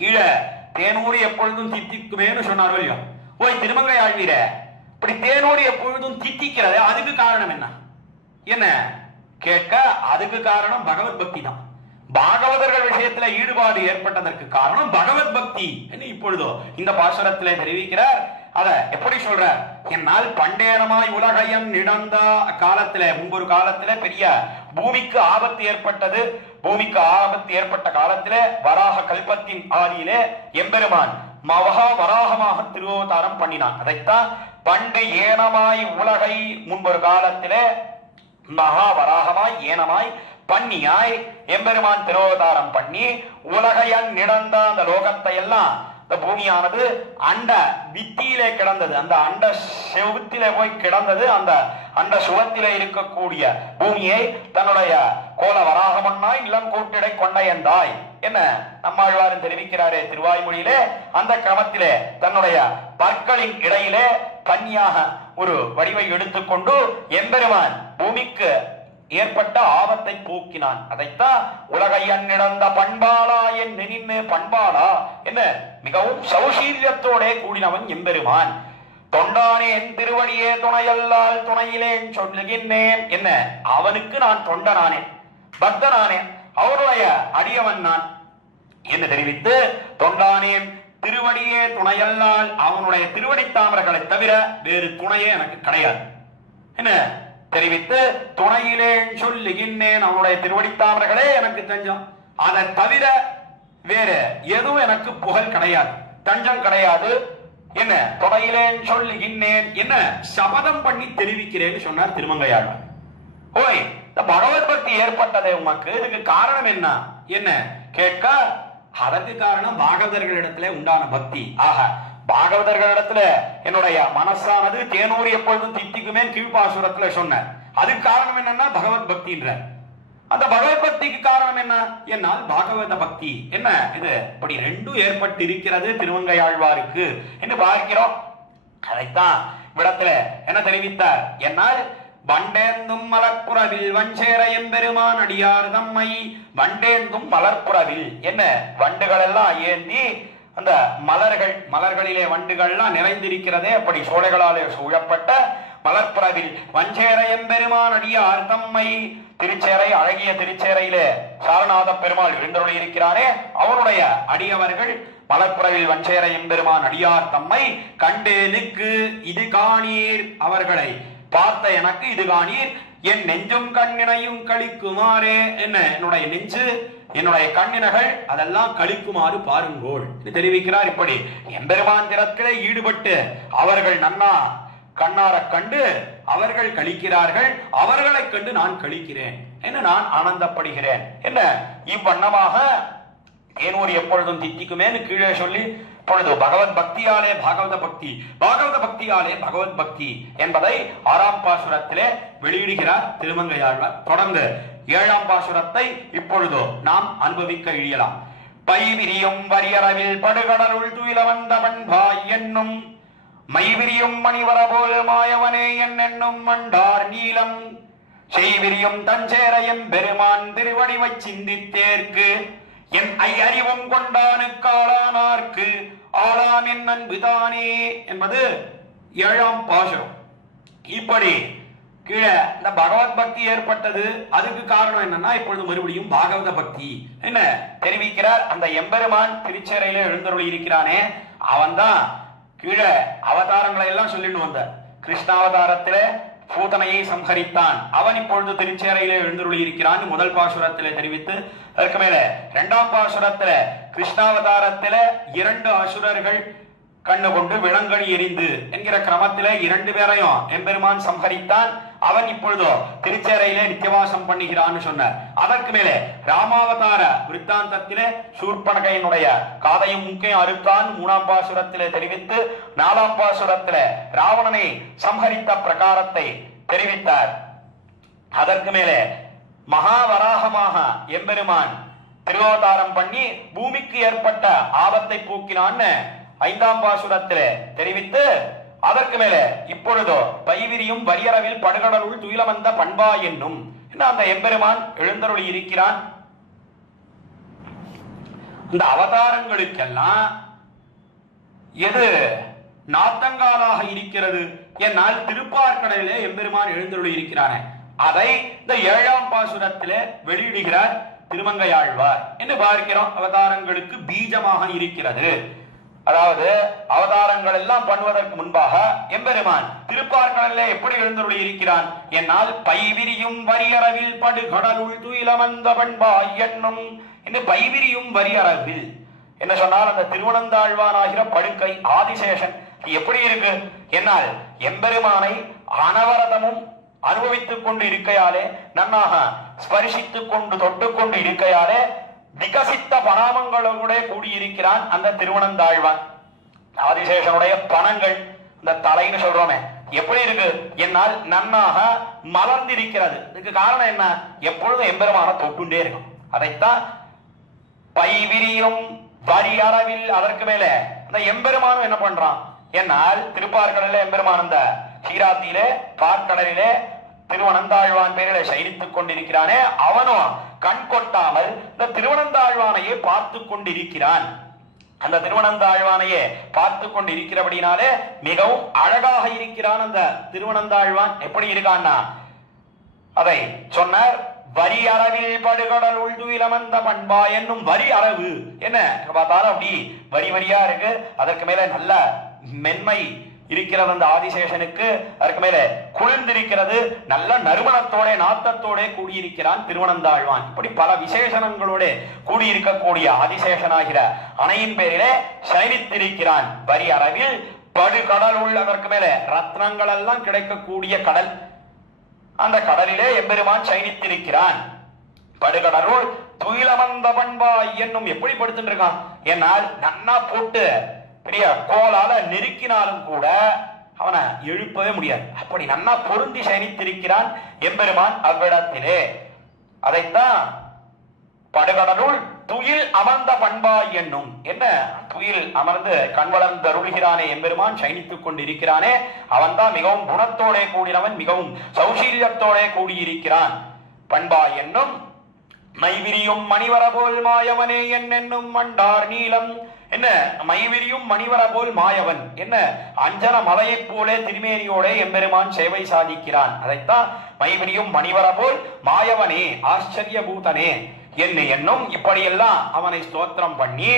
கீழே தேனூரி எப்பொழுதும் தித்திக்குமேன்னு சொன்னார் இல்லையோ, ஓய் திருமங்கை ஆழ்வீர, இப்படி தேனூரி எப்பொழுதும் தித்திக்கிறது அதுக்கு காரணம் என்ன கேட்க, அதுக்கு காரணம் பகவத் பக்தி தான். பாகவதர்கள் விஷயத்துல ஈடுபாடு ஏற்பட்டதற்கு காரணம் பகவத் பக்தி என்று இப்பொழுதோ இந்த பாசுரத்திலே தெரிவிக்கிறார். அத எப்படி சொல்றார்? என்னால் பண்டேனமாய் உலகையன் இடந்த காலத்திலே, முன்பொரு காலத்திலே பெரிய பூமிக்கு ஆபத்து ஏற்பட்டது. பூமிக்கு ஆபத்து ஏற்பட்ட காலத்திலே வராக கல்பத்தின் ஆதியிலே எம்பெருமான் மகா வராகமாக திருவதாரம் பண்ணினான். அதைத்தான் பண்டு ஏனமாய் உலகை முன்பொரு காலத்திலே மகா வராகமாய் ஏனமாய் பண்ணியாய் எம்பெருமான் திருவதாரம் பண்ணி உலகையன் நிடந்த அந்த லோகத்தை எல்லாம், இந்த பூமியானது அண்ட வித்தியிலே கிடந்தது, அந்த அண்ட செவுத்திலே போய் கிடந்தது. அந்த அண்ட சுவத்திலே இருக்கக்கூடிய பூமியை தன்னுடைய கோல வராகமன்னாய் நிலங்கூட்டிடை கொண்டையந்தாய் என்ன நம்மாழ்வாரும் தெரிவிக்கிறாரே திருவாய்மொழியிலே. அந்த கிரமத்திலே தன்னுடைய பற்களின் இடையிலே கன்னியாக ஒரு வடிவை எடுத்துக்கொண்டு எம்பெருமான் பூமிக்கு ஏற்பட்ட ஆபத்தை போக்கினான். அதைத்தான் உலகையன் இழந்த பண்பாளா என் நின்னு பண்பாளா என்ன மிகவும் சௌசீல்யத்தோட கூடினவன் எம்பெருமான். தொண்டானேன் திருவடியே துணையல்லால் துணையிலேன் சொல்லுகின்றேன் என்ன அவனுக்கு நான் தொண்டனானேன் பக்தனானேன் அவருடைய அடியவன் நான் என்று தெரிவித்து தொண்டானேன் திருவடியே துணையல்லால் அவனுடைய திருவடி தாமரைகளை தவிர வேறு துணையே எனக்கு கிடையாது என்ன தெரிவித்து துணையிலேன் சொல்லுகின்றேன் அவனுடைய திருவடி தாமரைகளே எனக்கு தஞ்சம் அதை தவிர வேறு எதுவும் எனக்கு புகழ் கிடையாது தஞ்சம் கிடையாது என்ன துணையிலேன் சொல்லுகின்றேன் என்ன சபதம் பண்ணி தெரிவிக்கிறேன்னு சொன்னார் திருமங்கையாழ்வார். ஓய் இந்த பகவத் பக்தி ஏற்பட்டதே உமக்கு இதுக்கு காரணம் என்ன என்ன கேட்க அதற்கு காரணம் பாகவதர்களிடத்துல உண்டான பக்தி. ஆக பாகவதர்களிடத்துல என்னுடைய மனசானது தேனூர் எப்பொழுதும் தித்திக்குமே கீழ்பாசுரத்துல சொன்னார். அதுக்கு காரணம் என்னன்னா பகவத் பக்தின்ற அந்த பகவத் பக்திக்கு காரணம் என்ன என்னால் பாகவத பக்தி என்ன இது இப்படி ரெண்டும் ஏற்பட்டு இருக்கிறது திருமங்கையாழ்வாருக்கு என்று பார்க்கிறோம். அதைத்தான் விடத்துல என்ன தெரிவித்தார் என்னால் வண்டேந்தும் மலர்ப்புறவில் வஞ்சேர எம்பெருமான் அடியார் தம்மை வண்டேந்தும் மலர்ப்புறவில் என்ன வண்டுகள் எல்லாம் ஏந்தி அந்த மலர்களிலே வண்டுகள்லாம் நிறைந்திருக்கிறதே அப்படி சோலைகளாலே சூழப்பட்ட மலர்ப்புறவில் வஞ்சேர எம்பெருமான் அடியார் தம்மை திருச்சேரை அழகிய திருச்சேரையிலே சாரநாத பெருமாள் எழுந்தருளி இருக்கிறாரே அவருடைய அடியவர்கள் மலர்ப்புறவில் வஞ்சேர எம்பெருமான் அடியார் தம்மை கண்டேனுக்கு இது காணீர் அவர்களை பார்த்த எனக்கு இது காணீர் என் நெஞ்சும் கண்ணினையும் கழிக்குமாறே என்ன என்னுடைய நெஞ்சு என்னுடைய கண்ணினகள் அதெல்லாம் கழிக்குமாறு பாருங்கோள் தெரிவிக்கிறார். இப்படி எம்பெருமான் திறத்திலே ஈடுபட்டு அவர்கள் நன்னா கண்ணார கண்டு அவர்கள் கழிக்கிறார்கள் அவர்களை கண்டு நான் கழிக்கிறேன் என்ன நான் ஆனந்தப்படுகிறேன் என்ன இவ்வண்ணமாக தேனூர் எப்பொழுதும் தித்திக்குமேன்னு கீழே சொல்லி இப்பொழுது பகவத் பக்தியாலே பாகவத பக்தி பாகவத பக்தியாலே பகவத் பக்தி என்பதை 6ஆம் பாசுரத்திலே வெளியிடுகிறார் திருமங்கையாழ்வார். தொடர்ந்து 7ஆம் பாசுரத்தை இப்பொழுது நாம் அனுபவிக்க இழியலாம். பைவிரியும் வரியறவில் படுகடலுள் துயில வந்த பண்பாய் என்னும் மைவிரியும் மணிவரபோல் மாயவனே என்னும் மண்டார் நீலம் செய்விரியும் தஞ்சேரையம் பெருமான் திருவடிவை சிந்தித்தேற்கு என் அறிவும் கொண்டானுக்கு ஆளானார்க்கு ஆளாம் என் அன்புதானே என்பது 7ஆம் பாசுரம். இப்படி கீழே இந்த பகவத் பக்தி ஏற்பட்டது அதுக்கு காரணம் என்னன்னா இப்பொழுது மறுபடியும் பாகவத பக்தி என்ன தெரிவிக்கிறார். அந்த எம்பெருமான் திருச்சேரையில எழுந்தருளி இருக்கிறானே அவன் தான் கீழே அவதாரங்களை எல்லாம் சொல்லிட்டு வந்தார். கிருஷ்ணாவதாரத்திலே பூதனையை சம்ஹரித்தான் அவன் இப்பொழுது திருச்சேரையிலே எழுந்தருளி இருக்கிறான் முதல் பாசுரத்திலே தெரிவித்து அதற்கு மேல 2ஆம் பாசுரத்திலே கிருஷ்ணாவதாரத்திலே 2 அசுரர்கள் கண்ணு கொண்டு விலங்கணி எரிந்து என்கிற கிரமத்திலே 2 பேரையும் எம்பெருமான் சம்ஹரித்தான் அவன் இப்பொழுதோ திருச்சேரையிலே நித்தியவாசம் பண்ணுகிறான்னு சொன்னார். அதற்கு மேலே ராமாவதார விருத்தாந்தத்திலே சூர்பனகையினுடைய காதையும் முக்கையும் அறுத்தான் 3ஆம் பாசுரத்திலே தெரிவித்து 4ஆம் பாசுரத்திலே ராவணனை சம்ஹரித்த பிரகாரத்தை தெரிவித்தார். அதற்கு மேலே மகாவராகமாக எம்பெருமான் திருவாவதாரம் பண்ணி பூமிக்கு ஏற்பட்ட ஆபத்தை போக்கினான்னு 5ஆம் பாசுரத்திலே தெரிவித்து அதற்கு மேலே இப்பொழுதோ பைவிரியும் வரியறவில் படுகடலுள் துயில வந்த பண்பா என்னும் அந்த எம்பெருமான் எழுந்தருளி இருக்கிறான். இந்த அவதாரங்களுக்கெல்லாம் எது நாத்தங்காலாக இருக்கிறது என்னால் திருப்பார்கடலிலே எம்பெருமான் எழுந்தருளி இருக்கிறானே அதை இந்த 7ஆம் பாசுரத்திலே வெளியிடுகிறார் திருமங்கையாழ்வார் என்று பார்க்கிறோம். அவதாரங்களுக்கு பீஜமாக இருக்கிறது. அதாவது அவதாரங்கள் எல்லாம் பண்ணுவதற்கு முன்பாக எம்பெருமான் திருப்பார்கடலிலே எப்படி எழுந்தருளி இருக்கிறான் என்னால் பைவிரியும் வரியறவில் படுகடலுள் துயில வந்த பண்பாய் என்னும் இந்த பைவிரியும் வரியறவில் என்ன சொன்னால் அந்த திருவனந்தாழ்வானாகிற படுக்கை ஆதிசேஷன் எப்படி இருக்கு என்னால் எம்பெருமானை அனவரதமும் அனுபவித்துக் கொண்டு இருக்கையாலே நன்னாக ஸ்பரிசித்துக் கொண்டு தொட்டுக்கொண்டு இருக்கையாலே விகசித்த பணாமங்களோட கூடியிருக்கிறான் அந்த திருவனந்தாழ்வான். ஆதிசேஷனுடைய பணங்கள் இந்த தலைன்னு சொல்றோமே எப்படி இருக்கு என்னால் நன்னாக மலர்ந்திருக்கிறது. இதுக்கு காரணம் என்ன எப்பொழுதும் எம்பெருமான தொட்டுண்டே இருக்கும். அதைத்தான் பைவிரியும் வரியறவில் அதற்கு மேல அந்த எம்பெருமானும் என்ன பண்றான் என்னால் திருப்பார்கடலிலே எம்பெருமான் அந்த சீராத்தியிலே பார்க்கடலிலே திருவனந்தாழ்வான் பேரில சயனித்துக் கொண்டிருக்கிறானே அவனும் கண் கொட்டாமல் இந்த திருவனந்தாழ்வானையே பார்த்து கொண்டிருக்கிறான். அந்த திருவனந்தாழ்வானையே பார்த்து கொண்டு இருக்கிறபடினாலே மிகவும் அழகாக இருக்கிறான். அந்த திருவனந்தாழ்வான் எப்படி இருக்கான்னா அதை சொன்னார். வரி அரவில் படுகடல் உள்துயிலமந்த பண்பா என்னும் வரி அரவு என்ன பார்த்தாலும் அப்படி வரி வரியா இருக்கு. அதற்கு மேல நல்ல மென்மை இருக்கிறது அந்த ஆதிசேஷனுக்கு. அதற்கு மேல குளிர்ந்திருக்கிறது. நல்ல நறுமணத்தோட நாத்தத்தோட கூடியிருக்கிறான் திருவனந்தாழ்வான். இப்படி பல விசேஷணங்களோட கூடியிருக்கக்கூடிய ஆதிசேஷனாகிற அணையின் பேரிலே சயனித்திருக்கிறான். வரி அரவில் படுகடல் உள்ள அதற்கு மேல ரத்னங்கள் எல்லாம் கிடைக்கக்கூடிய கடல். அந்த கடலிலே எம்பெருமான் சயனித்திருக்கிறான். படுகடலுள் துயிலமந்த பண்பா என்னும் எப்படி படுத்துட்டு இருக்கான். என்னால் நன்னா போட்டு பெரிய கோலால நெருக்கினாலும் கூட அவனை எழுப்பவே முடியாது. அப்படி நன்னா பொருந்தி சயனித்திருக்கிறான் எம்பெருமான் அவ்விடத்திலே. அதைத்தான் படுகடலுள் துயில் அமர்ந்த பண்பா என்னும் என்ன துயில் அமர்ந்து கண் வளர்ந்தருள்கிறானே எம்பெருமான் சயனித்துக் கொண்டிருக்கிறானே அவன் தான் மிகவும் குணத்தோட கூடினவன், மிகவும் சௌசீல்யத்தோட கூடியிருக்கிறான். பண்பா என்னும் மைவிரியும் மணிவர போல் மாயவனே என்னும் மண்டார் நீலம் என்ன மைவிரியும் மணிவர போல் மாயவன் என்ன அஞ்சன மலையை போலே திருமேனியோட எம்பெருமான் சேவை சாதிக்கிறான். அதைத்தான் மைவிரியும் மணிவர போல் மாயவனே ஆச்சரிய பூதனே என்னும் இப்படியெல்லாம் அவனை ஸ்தோத்திரம் பண்ணி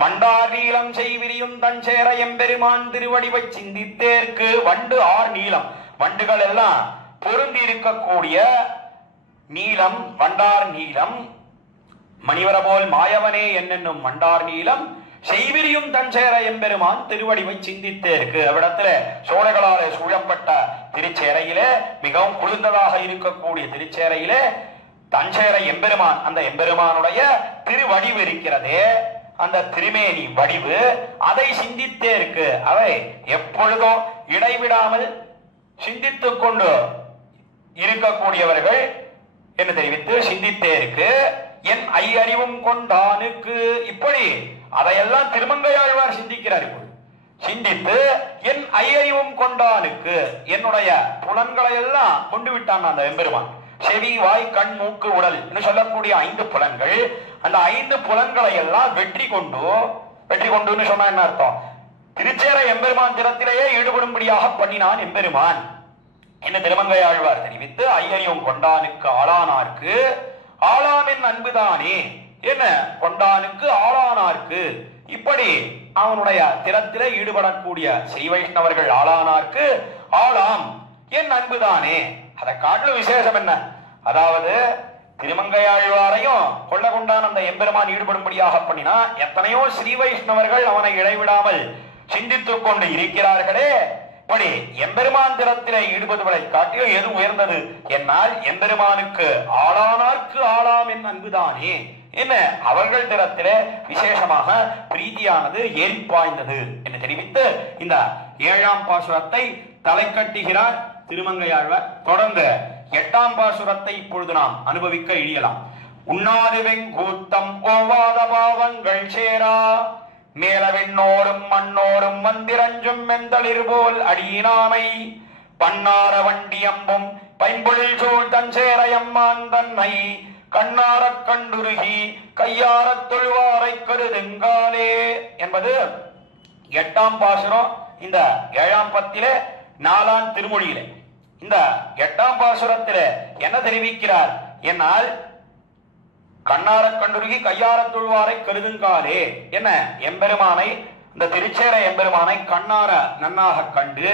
மண்டார் நீலம் செய்விரியும் தன் சேர எம்பெருமான் திருவடிவை சிந்தித்தேற்கு வண்டு ஆர் நீலம் வண்டுகள் எல்லாம் பொருந்தி இருக்கக்கூடிய நீலம் வண்டார் நீலம் மணிவர போல் மாயவனே என்னும் மண்டார் நீலம் செய்விரியும் தன் சேர எம்பெருமான் திருவடிவை சிந்தித்தேற்கு. அவ்விடத்துல சோழர்களாலே சூழப்பட்ட திருச்சேரையிலே மிகவும் குளிர்ந்ததாக இருக்கக்கூடிய திருச்சேரையிலே தஞ்சேர எம்பெருமான் அந்த எம்பெருமானுடைய திருவடிவு இருக்கிறதே அந்த திருமேனி வடிவு அதை சிந்தித்தே இருக்கு. அவை எப்பொழுதும் இடைவிடாமல் சிந்தித்துக் கொண்டு இருக்கக்கூடியவர்கள் என்று தெரிவித்து சிந்தித்தே இருக்கு. என் ஐயறிவும் கொண்டானுக்கு இப்படி அதையெல்லாம் திருமங்கையாழ்வார் சிந்திக்கிறார். சிந்தித்து என் ஐயறிவும் கொண்டானுக்கு என்னுடைய புலன்களை எல்லாம் கொண்டு விட்டான் அந்த எம்பெருமான். செவி வாய் கண் மூக்கு உடல் என்று சொல்லக்கூடிய 5 புலன்கள். அந்த 5 புலன்களை எல்லாம் வெற்றி கொண்டு சொன்னா என்ன அர்த்தம்? திருச்சேர எம்பெருமான் திறத்திலேயே ஈடுபடும்படியாக பண்ணினான் எம்பெருமான் என்ன திருமங்கையாழ்வார் தெரிவித்து ஐயறிவும் கொண்டானுக்கு ஆளானார்க்கு ஆளாமின் அன்புதானே என்ன கொண்டானுக்கு ஆளானார்க்கு இப்படி அவனுடைய திறத்திலே ஈடுபடக்கூடிய செய்வைஷ்ணவர்கள் ஆளானார்க்கு ஆளாம் என் அன்புதானே. அதை காட்டிலும் விசேஷம் என்ன? அதாவது திருமங்கையாழ்வாரையும் கொள்ள கொண்டான் அந்த எம்பெருமான் ஈடுபடும்படியாக பண்ணினா எத்தனையோ ஸ்ரீ வைஷ்ணவர்கள் அவனை இடைவிடாமல் சிந்தித்துக் கொண்டு இருக்கிறார்களே. இப்படி எம்பெருமான் திறத்திலே ஈடுபடுவதை காட்டிலும் எது உயர்ந்தது என்னால் எம்பெருமானுக்கு ஆளானார்க்கு ஆளாம் என் அன்புதானே என்ன அவர்கள் திறத்திலே விசேஷமாக பிரீதியானது ஏறி பாய்ந்தது என்று தெரிவித்து இந்த 7ஆம் பாசுரத்தை தலை கட்டுகிறார் திருமங்கையாழ்வார். தொடர்ந்து 8ஆம் பாசுரத்தை இப்பொழுது நாம் அனுபவிக்க இழியலாம். உண்ணாது வெங்கூத்தம் ஓவாத பாவங்கள் சேரா மேலவிண்ணோரும் மண்ணோரும் மந்திரஞ்சும் மெந்தளிர் போல் அடியினாமை பன்னார வண்டியம்பும் பைம்பொழில் சூழ் தன் சேரையம்மான் தன்னை கண்ணாரக் கண்டுருகி கையாரத் தொழுவாரை கருதுங்காலே என்பது 8ஆம் பாசுரம். இந்த 7ஆம் பத்திலே 4ஆம் திருமொழியிலே இந்த 8ஆம் பாசுரத்திலே என்ன தெரிவிக்கிறார் என்னால் கண்ணார கண்டுருகி கையாரத் தொழுவாரை கருதுங்காலே என்ன எம்பெருமானை இந்த திருச்சேர எம்பெருமானை கண்ணார நன்னாக கண்டு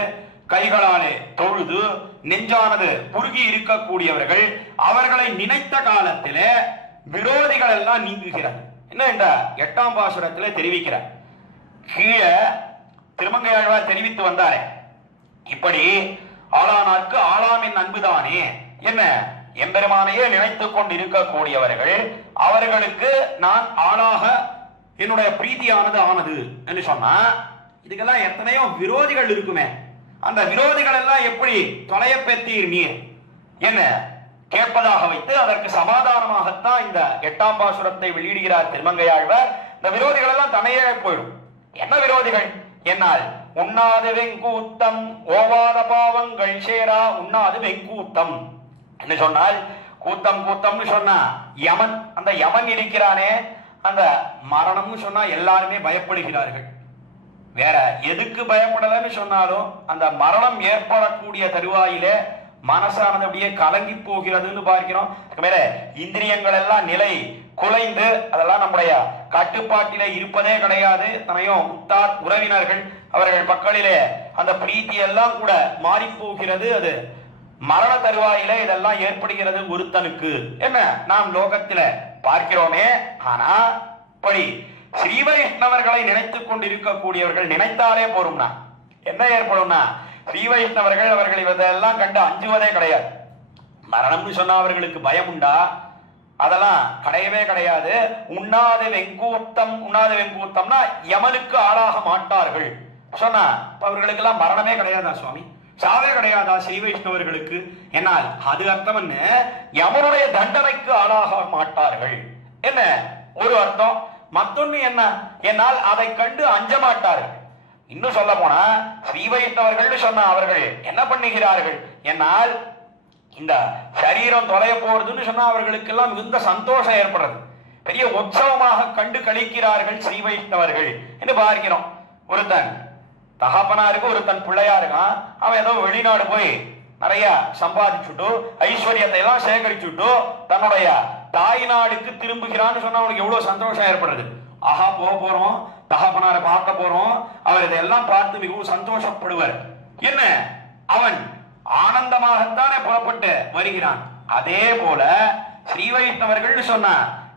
கைகளாலே தொழுது நெஞ்சானது புருகி இருக்கக்கூடியவர்கள் அவர்களை நினைத்த காலத்திலே விரோதிகள் எல்லாம் நீங்குகிறார் என்ன இந்த 8ஆம் பாசுரத்திலே தெரிவிக்கிறார். கீழே திருமங்கையாழ்வார் தெரிவித்து வந்தாரே இப்படி ஆளானார்க்கு ஆளாமின் அன்புதானே என்ன எம்பெருமானையே நினைத்துக் கொண்டு இருக்கக்கூடியவர்கள் அவர்களுக்கு நான் ஆளாக என்னுடைய பிரீதியானது ஆனது என்று சொன்னா இதுக்கெல்லாம் எத்தனையோ விரோதிகள் இருக்குமே. அந்த விரோதிகள் எல்லாம் எப்படி தொலைய பெற்றீர் நீர் என்ன கேட்பதாக வைத்து அதற்கு சமாதானமாகத்தான் இந்த 8ஆம் பாசுரத்தை வெளியிடுகிறார் திருமங்கையாழ்வார். இந்த விரோதிகள் எல்லாம் தனையே போயிடும். என்ன விரோதிகள் என்னால் உண்ணாது வெங்கூத்தம் ஓவாத பாவங்கள் சேரா உண்ணாது வெங்கூத்தம் என்ன சொன்னால் கூத்தம் கூத்தம்னு சொன்னா யமன், அந்த யமன் இருக்கிறானே, அந்த மரணம்னு சொன்னா எல்லாருமே பயப்படுகிறார்கள். வேற எதுக்கு பயப்படலன்னு சொன்னாலும் அந்த மரணம் ஏற்படக்கூடிய தருவாயிலே மனசானது அப்படியே கலங்கி போகிறதுன்னு பார்க்கிறோம். மேல இந்திரியங்கள் எல்லாம் நிலை குலைந்து அதெல்லாம் நம்முடைய கட்டுப்பாட்டிலே இருப்பதே கிடையாது. தனையும் உத்தார் உறவினர்கள் அவர்கள் பக்கலிலே அந்த பிரீத்தி எல்லாம் கூட மாறி போகிறது. அது மரண தருவாயிலே இதெல்லாம் ஏற்படுகிறது ஒருத்தனுக்கு. என்ன நாம் லோகத்தில பார்க்கிறோமே. ஆனா படி ஸ்ரீ வைஷ்ணவர்களை நினைத்துக் கொண்டிருக்கக்கூடியவர்கள் நினைத்தாலே போரும்னா என்ன ஏற்படும்னா, ஸ்ரீ வைஷ்ணவர்கள் அவர்கள் இவதெல்லாம் கண்டு அஞ்சுவதே கிடையாது. மரணம்னு சொன்னா அவர்களுக்கு பயம் உண்டா? அதெல்லாம் கிடையவே கிடையாது. உண்ணாத வெங்கூத்தம்னா யமனுக்கு ஆளாக மாட்டார்கள் சொன்னா அவர்களுக்கு எல்லாம் மரணமே கிடையாதா சுவாமி? சாவே கிடையாதா ஸ்ரீ வைஷ்ணவர்களுக்கு? என்னால் அது அர்த்தம் என்ன, யமனுடைய தண்டனைக்கு ஆளாக மாட்டார்கள் என்ன ஒரு அர்த்தம். மத்தொன்னு என்ன, என்னால் அதை கண்டு அஞ்ச மாட்டார்கள். இன்னும் சொல்ல போனா ஸ்ரீ வைஷ்ணவர்கள் சொன்ன அவர்கள் என்ன பண்ணுகிறார்கள் என்னால் இந்த சரீரம் தொலைய போறதுன்னு சொன்னா அவர்களுக்கு எல்லாம் மிகுந்த சந்தோஷம் ஏற்படுறது, பெரிய உற்சவமாக கண்டு கழிக்கிறார்கள் ஸ்ரீ வைஷ்ணவர்கள் என்று பார்க்கிறோம். ஒருத்தன் தகப்பனாருக்கு ஒருத்தன் பிள்ளையா இருக்கான், அவன் ஏதோ வெளிநாடு போய் நிறைய சம்பாதிச்சுட்டு ஐஸ்வர்யத்தை எல்லாம் சேகரிச்சுட்டு தன்னுடைய தாய் நாடுக்கு திரும்புகிறான்னு சொன்னா அவனுக்கு எவ்வளவு சந்தோஷம் ஏற்படுறது. ஆஹா போறோம், தகப்பனாரை பார்க்க போறோம், அவர் இதையெல்லாம் பார்த்து மிகவும் சந்தோஷப்படுவார். என்ன அவன் ஆனந்தமாகத்தானே புறப்பட்டு வருகிறான். அதே போல ஸ்ரீ வைஷ்ணவர்கள் சொன்ன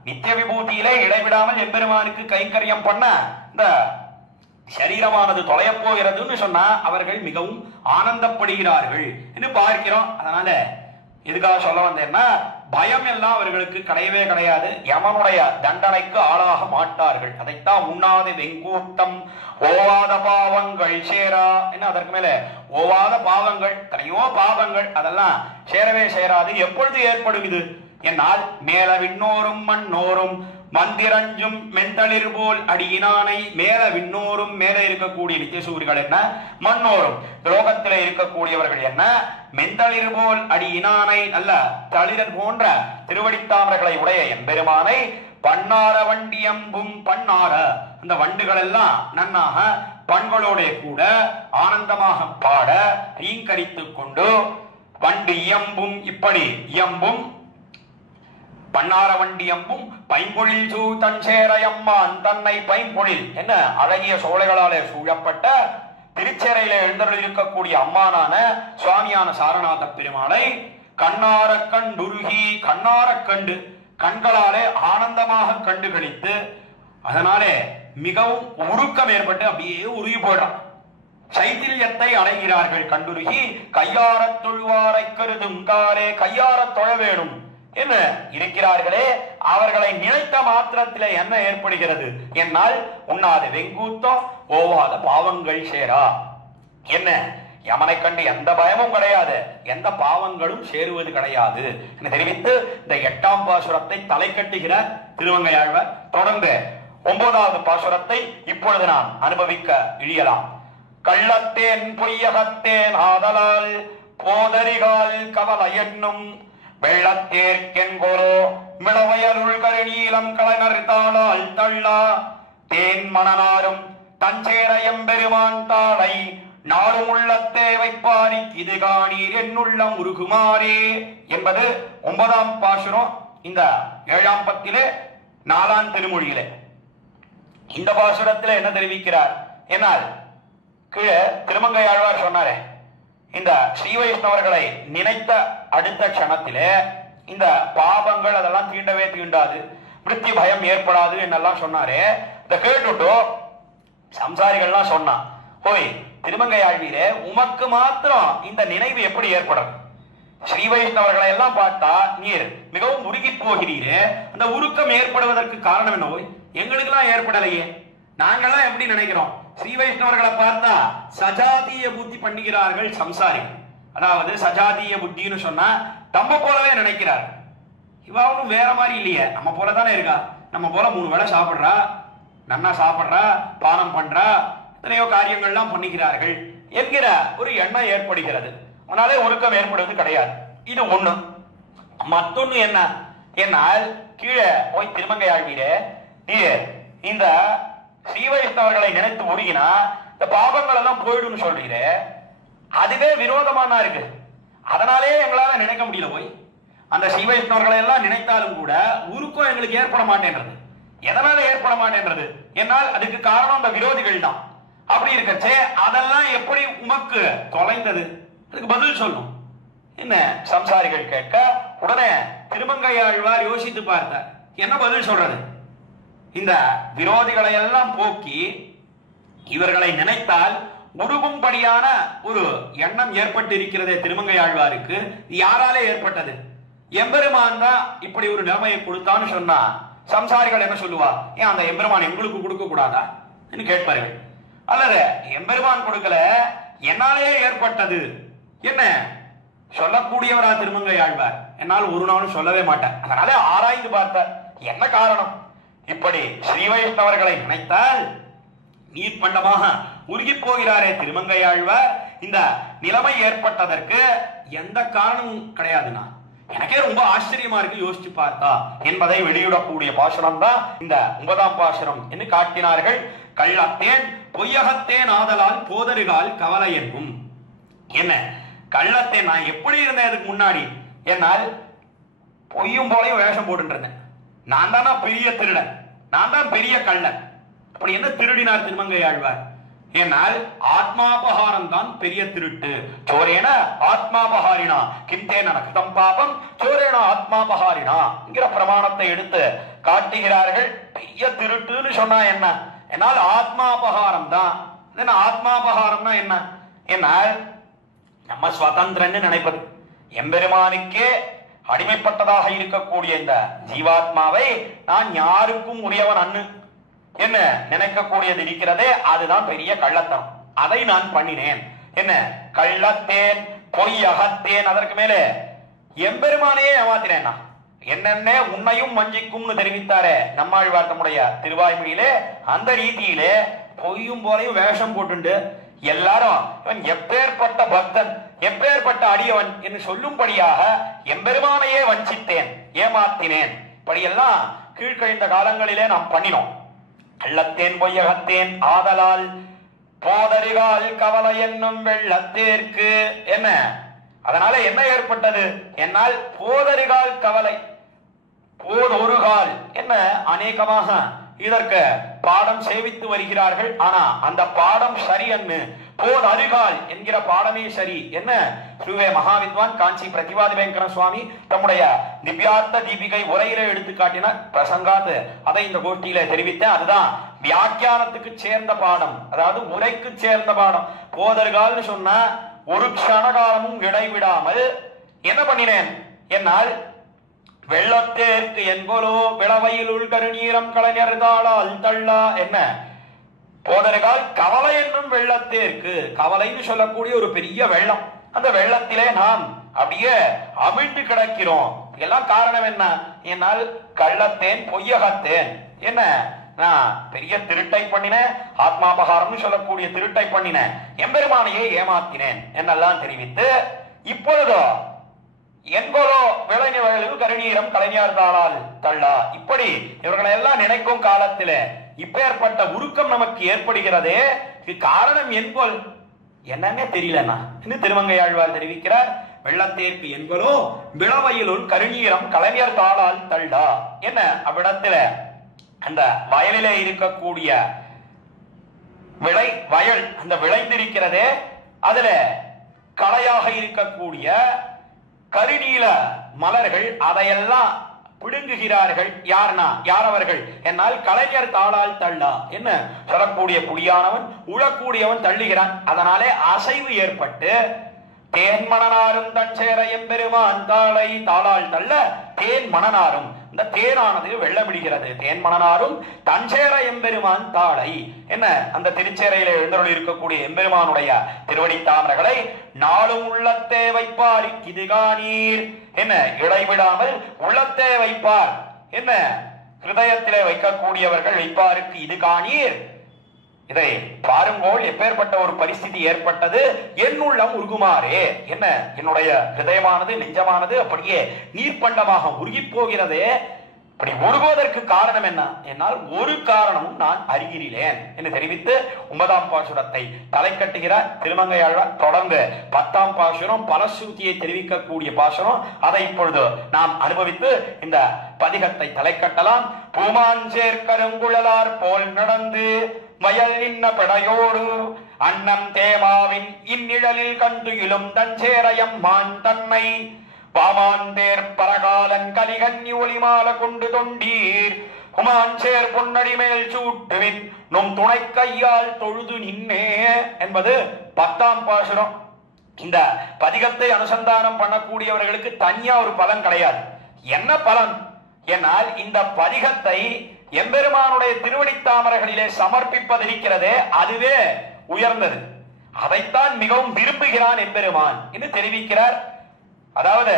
நித்திய விபூதியிலே இடைவிடாமல் எம்பெருமானுக்கு கைங்கரியம் பண்ண இந்த சரீரமானது தொலைய போகிறதுன்னு சொன்னா அவர்கள் மிகவும் ஆனந்தப்படுகிறார்கள் என்று பார்க்கிறோம். அதனால எதுக்காக சொல்ல வந்தேன்னா, பயம் எல்லாம் அவர்களுக்கு கிடையவே கிடையாது. யமனுடைய தண்டனைக்கு ஆளாக மாட்டார்கள். அதைத்தான் உண்ணாத வெங்கூட்டம் ஓவாத பாவங்கள் சேரா என்ன. அதற்கு மேல ஓவாத பாவங்கள், தனையோ பாவங்கள் அதெல்லாம் சேரவே சேராது. எப்பொழுது ஏற்படும் இது என்னால், மேல விண்ணோரும் மண்ணோரும் மந்திரஞ்சும் மென்தளிர் போல் அடியினானை. மேல விண்ணோரும் மேல இருக்கக்கூடிய நித்தியசூரிகள் என்ன, மண்ணோரும் லோகத்திலே இருக்கக்கூடியவர்கள் என்ன, மென்தளிர் போல் அடியினானை அல்ல தளிரன் போன்ற திருவடித்தாமர்களை உடைய எம்பெருமானை. பன்னார வண்டியம்பும் பன்னார, அந்த வண்டுகள் எல்லாம் நன்னாக பண்களோட கூட ஆனந்தமாக பாட ரீங்கரித்துக் கொண்டு வண்டு இயம்பும். இப்படி இயம்பும் பன்னார வண்டியம்பும் பைம்பொழில் சூ தன் சேரையம்மான் தன்னை பைம்பொழில் என்ன அழகிய சோலைகளாலே சூழப்பட்ட திருச்சேரையில எழுந்தருள் இருக்கக்கூடிய அம்மானான சுவாமியான சாரநாத பெருமாளை கண்ணார கண்டுருகி, கண்ணார கண்டு கண்களாலே ஆனந்தமாக கண்டு கழித்து அதனாலே மிகவும் உருக்கம் ஏற்பட்டு அப்படியே உருகி போயிடும். சைத்திரியத்தை அடைகிறார்கள். கண்டுருகி கையார தொழுவாரை கருதும் காலே, கையார தொழ வேணும் என்ன இருக்கிறார்களே, அவர்களை நினைத்த மாத்திரத்திலே என்ன ஏற்படுகிறது என்னால், உண்ணாத வெங்கூத்தம் ஓவாத பாவங்கள் சேரா. என்ன யமனை கண்டு எந்த பயமும் கிடையாது, எந்த பாவங்களும் சேருவது கிடையாது என்று தெரிவித்து இந்த 8ஆம் பாசுரத்தை தலை கட்டுகிறார் திருமங்கையாழ்வார். தொடர்ந்து 9வது பாசுரத்தை இப்பொழுது நாம் அனுபவிக்க இழியலாம். கள்ளத்தேன் பொய்யகத்தேன் ஆதலால் போதரிகால் கவலை என்னும் வெள்ளத்தேற்கென்கோரோ மிளவையருள் கருநீலம் கலைஞர் தாளால் தள்ளா தேன் மணனாரும் தஞ்சேர எம்பெருமான் தாளை நாடும் உள்ளத்தே வைப்பாரி இது காணீர் என்னுள்ளம் உருகுமாறே என்பது 9ஆம் பாசுரம். இந்த 7ஆம் பத்திலே 4ஆம் திருமொழியிலே இந்த பாசுரத்தில் என்ன தெரிவிக்கிறார் என்னால், கீழே திருமங்கையாழ்வார் சொன்னாரே, இந்த ஸ்ரீ வைஷ்ணவர்களை நினைத்த அடுத்த க்ஷணத்திலே இந்த பாபங்கள் அதெல்லாம் தீண்டவே தீண்டாது, மிருத்யு பயம் ஏற்படாது என்னெல்லாம் சொன்னாரே. இதை கேட்டுட்டோ சம்சாரிகள்லாம் சொன்னான், ஓய் திருமங்கையாழ்வீரே, உமக்கு மாத்திரம் இந்த நினைவு எப்படி ஏற்படும்? ஸ்ரீ வைஷ்ணவர்களை எல்லாம் பார்த்தா நீர் மிகவும் உருகி போகிறீரே, அந்த உருக்கம் ஏற்படுவதற்கு காரணம் என்ன? ஓய் எங்களுக்கு எல்லாம் ஏற்படலையே, நாங்கெல்லாம் எப்படி நினைக்கிறோம்? ஸ்ரீ வைஷ்ணவர்களை பார்த்தா சஜாதிய புத்தி பண்ணுகிறார்கள் சம்சாரிகள். அதாவது சஜாதிய புத்தின்னு சொன்னா நம்ம போலவே நினைக்கிறார். இவனும் வேற மாதிரி இல்லையே, நம்ம போலதானே இருக்கா, நம்ம போல 3 வேளை சாப்பிடுறா, நன்னா சாப்பிடுறா, பானம் பண்றா, எத்தனையோ காரியங்கள்லாம் பண்ணிக்கிறார்கள் என்கிற ஒரு எண்ணம் ஏற்படுகிறது. அதனாலே ஒழுக்கம் ஏற்படுவது கிடையாது. இது ஒண்ணு. மத்தொன்னு என்ன என்னால் கீழே போய் திருமங்கை ஆழ்வீரே, நீர் இந்த ஸ்ரீ வைஷ்ணவர்களை நினைத்து உருகினா இந்த பாபங்கள் எல்லாம் போயிடும் சொல்றீரே, அதுவே விரோதமானா இருக்கு. அதனாலே எங்களால நினைக்க முடியல. போய் அந்த ஸ்ரீ வைஷ்ணவர்களை எல்லாம் நினைத்தாலும் கூட உருக்கம் எங்களுக்கு ஏற்பட மாட்டேன்றது. எதனால ஏற்பட மாட்டேன்றது என்னால் அதுக்கு காரணம் அந்த விரோதிகள் தான். அப்படி இருக்கச்சே அதெல்லாம் எப்படி உமக்கு தொலைந்தது? அதுக்கு பதில் சொல்லும். என்ன சம்சாரிகள் கேட்க உடனே திருமங்கை ஆழ்வார் யோசித்து பார்த்தார், என்ன பதில் சொல்றது? இந்த விரோதிகளை எல்லாம் போக்கி இவர்களை நினைத்தால் உருகும்படியான ஒரு எண்ணம் ஏற்பட்டு இருக்கிறதே திருமங்கை ஆழ்வாருக்கு. யாராலே ஏற்பட்டது? எம்பெருமான் தான் இப்படி ஒரு நிலைமையை கொடுத்தான்னு சொன்னா சம்சாரிகள் என்ன சொல்லுவா? ஏன் அந்த எம்பெருமான் எங்களுக்கு கொடுக்க கூடாதா கேட்பார்கள். அல்லது எம்பெருமான் கொடுக்கல, என்னாலே ஏற்பட்டது என்ன சொல்லக்கூடியவரா திருமங்கை ஆழ்வார்? என்னால் ஒரு நாளும் சொல்லவே மாட்டேன். அதனால ஆராய்ந்து பார்த்தார், என்ன காரணம்? இப்படி ஸ்ரீ வைஷ்ணவர்களை நினைத்தால் நீர் பண்டமாக உருகி போகிறாரே திருமங்கை ஆழ்வார், இந்த நிலைமை ஏற்பட்டதற்கு எந்த காரணமும் கிடையாதுன்னா எனக்கே ரொம்ப ஆச்சரியமா இருக்கு யோசிச்சு பார்த்தா என்பதை வெளியிடக்கூடிய பாசுரம் தான் இந்த 9ஆம் பாசுரம் என்று காட்டினார்கள். கள்ளத்தேன் பொய்யகத்தேன் ஆதலால் போதருகால் கவலை என்பும். என்ன கள்ளத்தேன்? நான் எப்படி இருந்தேன் அதுக்கு முன்னாடி? என்னால் பொய்யும் போலையும் வேஷம் போட்டு இருந்தேன். நான் தானா பெரிய திருடன், நான் தான் பெரிய கள்ளன். அப்படி என்ன திருடினார் திருமங்கை ஆழ்வார்? என்னால் ஆத்மாபகாரம் தான் பெரிய திருட்டு. சோரேன ஆத்மாபகாரினா கிம்தேன நக்தம் பாபம் சோரேன ஆத்மாபகாரினா என்கிற பிரமாணத்தை எடுத்து காட்டுகிறார்கள். பெரிய திருட்டுன்னு சொன்னா என்ன? என்னால் ஆத்மாபகாரம் தான். ஆத்மாபகாரம்னா என்ன? என்னால் நம்ம சுதந்திரன்னு நினைப்பது, எம்பெருமானுக்கே அடிமைப்பட்டதாக இருக்கக்கூடிய இந்த ஜீவாத்மாவை நான் யாருக்கும் உரியவன் அண்ணு என்ன நினைக்கக்கூடியது இருக்கிறதே, அதுதான் பெரிய கள்ளத்தனம். அதை நான் பண்ணினேன். என்ன கள்ளத்தேன் பொய் அகத்தேன், அதற்கு மேலே எம்பெருமானையே ஏமாத்தினேன். என்னென்ன உன்னையும் வஞ்சிக்கும்னு தெரிவித்தாரே நம்மாழ்வார் தம்முடைய திருவாய்மொழியிலே. அந்த ரீதியிலே பொய்யும் போலையும் வேஷம் போட்டுண்டு எல்லாரும் இவன் எப்பேற்பட்ட பக்தன், எப்பேற்பட்ட அடியவன் என்று சொல்லும்படியாக எம்பெருமானையே வஞ்சித்தேன், ஏமாத்தினேன். இப்படியெல்லாம் கீழ்கழிந்த காலங்களிலே நாம் பண்ணினோம். கள்ளத்தேன் பொய்யகத்தேன் ஆதலால் போதறிகால் கவலை என்னும் வெள்ளத்தேற்கு. என்ன அதனால என்ன ஏற்பட்டது? என்னால் போதறிகால் கவலை, போதொருகால் என்ன அநேகமாக இதற்கு பாடம் சேவித்து வருகிறார்கள். ஆனா அந்த பாடம் சரி அன்னு போது அருகால் என்கிற பாடமே சரி. என்ன ஸ்ரீவே மகாவித்வான் காஞ்சி பிரதிவாதி வெங்கட சுவாமி தம்முடைய திவ்யார்த்த தீபிகை உரையில எடுத்து காட்டினார். பிரசங்காத்து அதை இந்த கோஷ்டியில தெரிவித்தேன். அதுதான் வியாக்கியானத்துக்கு சேர்ந்த பாடம், அதாவது உரைக்கு சேர்ந்த பாடம். போதற்கால்னு சொன்ன ஒரு க்ஷணகாலமும் இடைவிடாமல் என்ன பண்ணினேன்? என்னால் வெள்ளத்தேற்கு என்போலோ விளவையில் உள்கருநீரம் கலைஞர் தாளால் தள்ளா. என்ன போதற்கால் கவலை என்னும் வெள்ளத்தேற்கு, கவலைன்னு சொல்லக்கூடிய ஒரு பெரிய வெள்ளம். அந்த வெள்ளத்திலே நாம் அப்படியே அமிழ்ந்து கிடக்கிறோம். எல்லாம் காரணம் என்ன? என்னால் கள்ளத்தேன் பொய்யகத்தேன். என்ன நான் பெரிய திருட்டை பண்ணினேன், ஆத்மாபகாரம்னு சொல்லக்கூடிய திருட்டை பண்ணினேன், எம்பெருமானையே ஏமாத்தினேன் என்னெல்லாம் தெரிவித்து இப்பொழுதோ என்போலோ விளைநிலையில் கருநீரம் கலைஞர் தாளால் தள்ளா. இப்படி இவர்களை எல்லாம் நினைக்கும் காலத்திலே இப்பேற்பட்ட உருக்கம் நமக்கு ஏற்படுகிறதே, இது காரணம் என்போல் என்னன்னே தெரியலன்னா இன்னும் திருமங்கை ஆழ்வார் தெரிவிக்கிறார். வெள்ளத்தேற்கு என்பதோ விளவையிலுள் கருநீரம் கலைஞர் தாளால் தள்ளா. என்ன அவ்விடத்துல அந்த வயலிலே இருக்கக்கூடிய வயல் அந்த விளைந்திருக்கிறதே, அதுல களையாக இருக்கக்கூடிய கருநீல மலர்கள் அதையெல்லாம் பிடுங்குகிறார்கள். யார்னா யார் அவர்கள்? என்னால் கலைஞர் தாளால் தள்ளா. என்ன சொல்லக்கூடிய புலியானவன் உழக்கூடியவன் தள்ளுகிறான். அதனாலே அசைவு ஏற்பட்டு தேன் மணனாரும் தன் சேர எம்பெருமான் தாளை தாளால் தள்ள தேன் மணனாரும், இந்த தேனானது வெள்ளமிடுகிறது. தேன் மணனாரும் தன் சேர எம்பெருமான் தாளை. என்ன அந்த திருச்சேரையில எழுந்தருள் இருக்கக்கூடிய எம்பெருமானுடைய திருவடி தாமரைகளை நாளும் உள்ளத்தே வைப்பார் இதுகானீர். என்ன இடைவிடாமல் உள்ளத்தே வைப்பார். என்ன ஹிருதயத்திலே வைக்கக்கூடியவர்கள் வைப்பாருக்கு இது காணீர். இதை பாருங்கோள், எப்பேற்பட்ட ஒரு பரிஸ்திதி ஏற்பட்டது. என் உள்ளம் உருகுமாறே, என்ன என்னுடைய ஹிருதயமானது நெஞ்சமானது அப்படியே நீர்ப்பண்டமாக உருகி போகிறதே. அப்படி உருகுவதற்கு காரணம் என்ன என்னால் ஒரு காரணமும் நான் அறிகிறேன் என்று தெரிவித்து 9ஆம் பாசுரத்தை தலை கட்டுகிறார் திருமங்கையாழ்வார். தொடர்ந்து 10ஆம் பாசுரம் பலசூத்தியை தெரிவிக்கக்கூடிய பாசுரம், அதை இப்பொழுது நாம் அனுபவித்து இந்த பதிகத்தை தலை கட்டலாம். பூமாஞ்சேர் கருங்குழலார் போல் நடந்து வயல் நின்ன பெடையோடு அன்னம் தேமாவின் இந்நிழலில் கண்டுயிலும் தஞ்சேரயம் மான் தன்னை பாமாந்தேர் பரகாலன் கலிகன்னி ஒளிமால கொண்டு தொண்டீர் குமாஞ்சேர் பொன்னடி மேல் சூட்டுவின் நும் துணை கையால் தொழுது நின்னே என்பது 10ஆம் பாசுரம். இந்த பதிகத்தை அனுசந்தானம் பண்ணக்கூடியவர்களுக்கு தனியா ஒரு பலன் கிடையாது. என்ன பலன் என்னால் இந்த பதிகத்தை எம்பெருமானுடைய திருவடித்தாமரைகளிலே சமர்ப்பிப்பதிருக்கிறதே அதுவே உயர்ந்தது. அதைத்தான் மிகவும் விரும்புகிறான் எம்பெருமான் என்று தெரிவிக்கிறார். அதாவது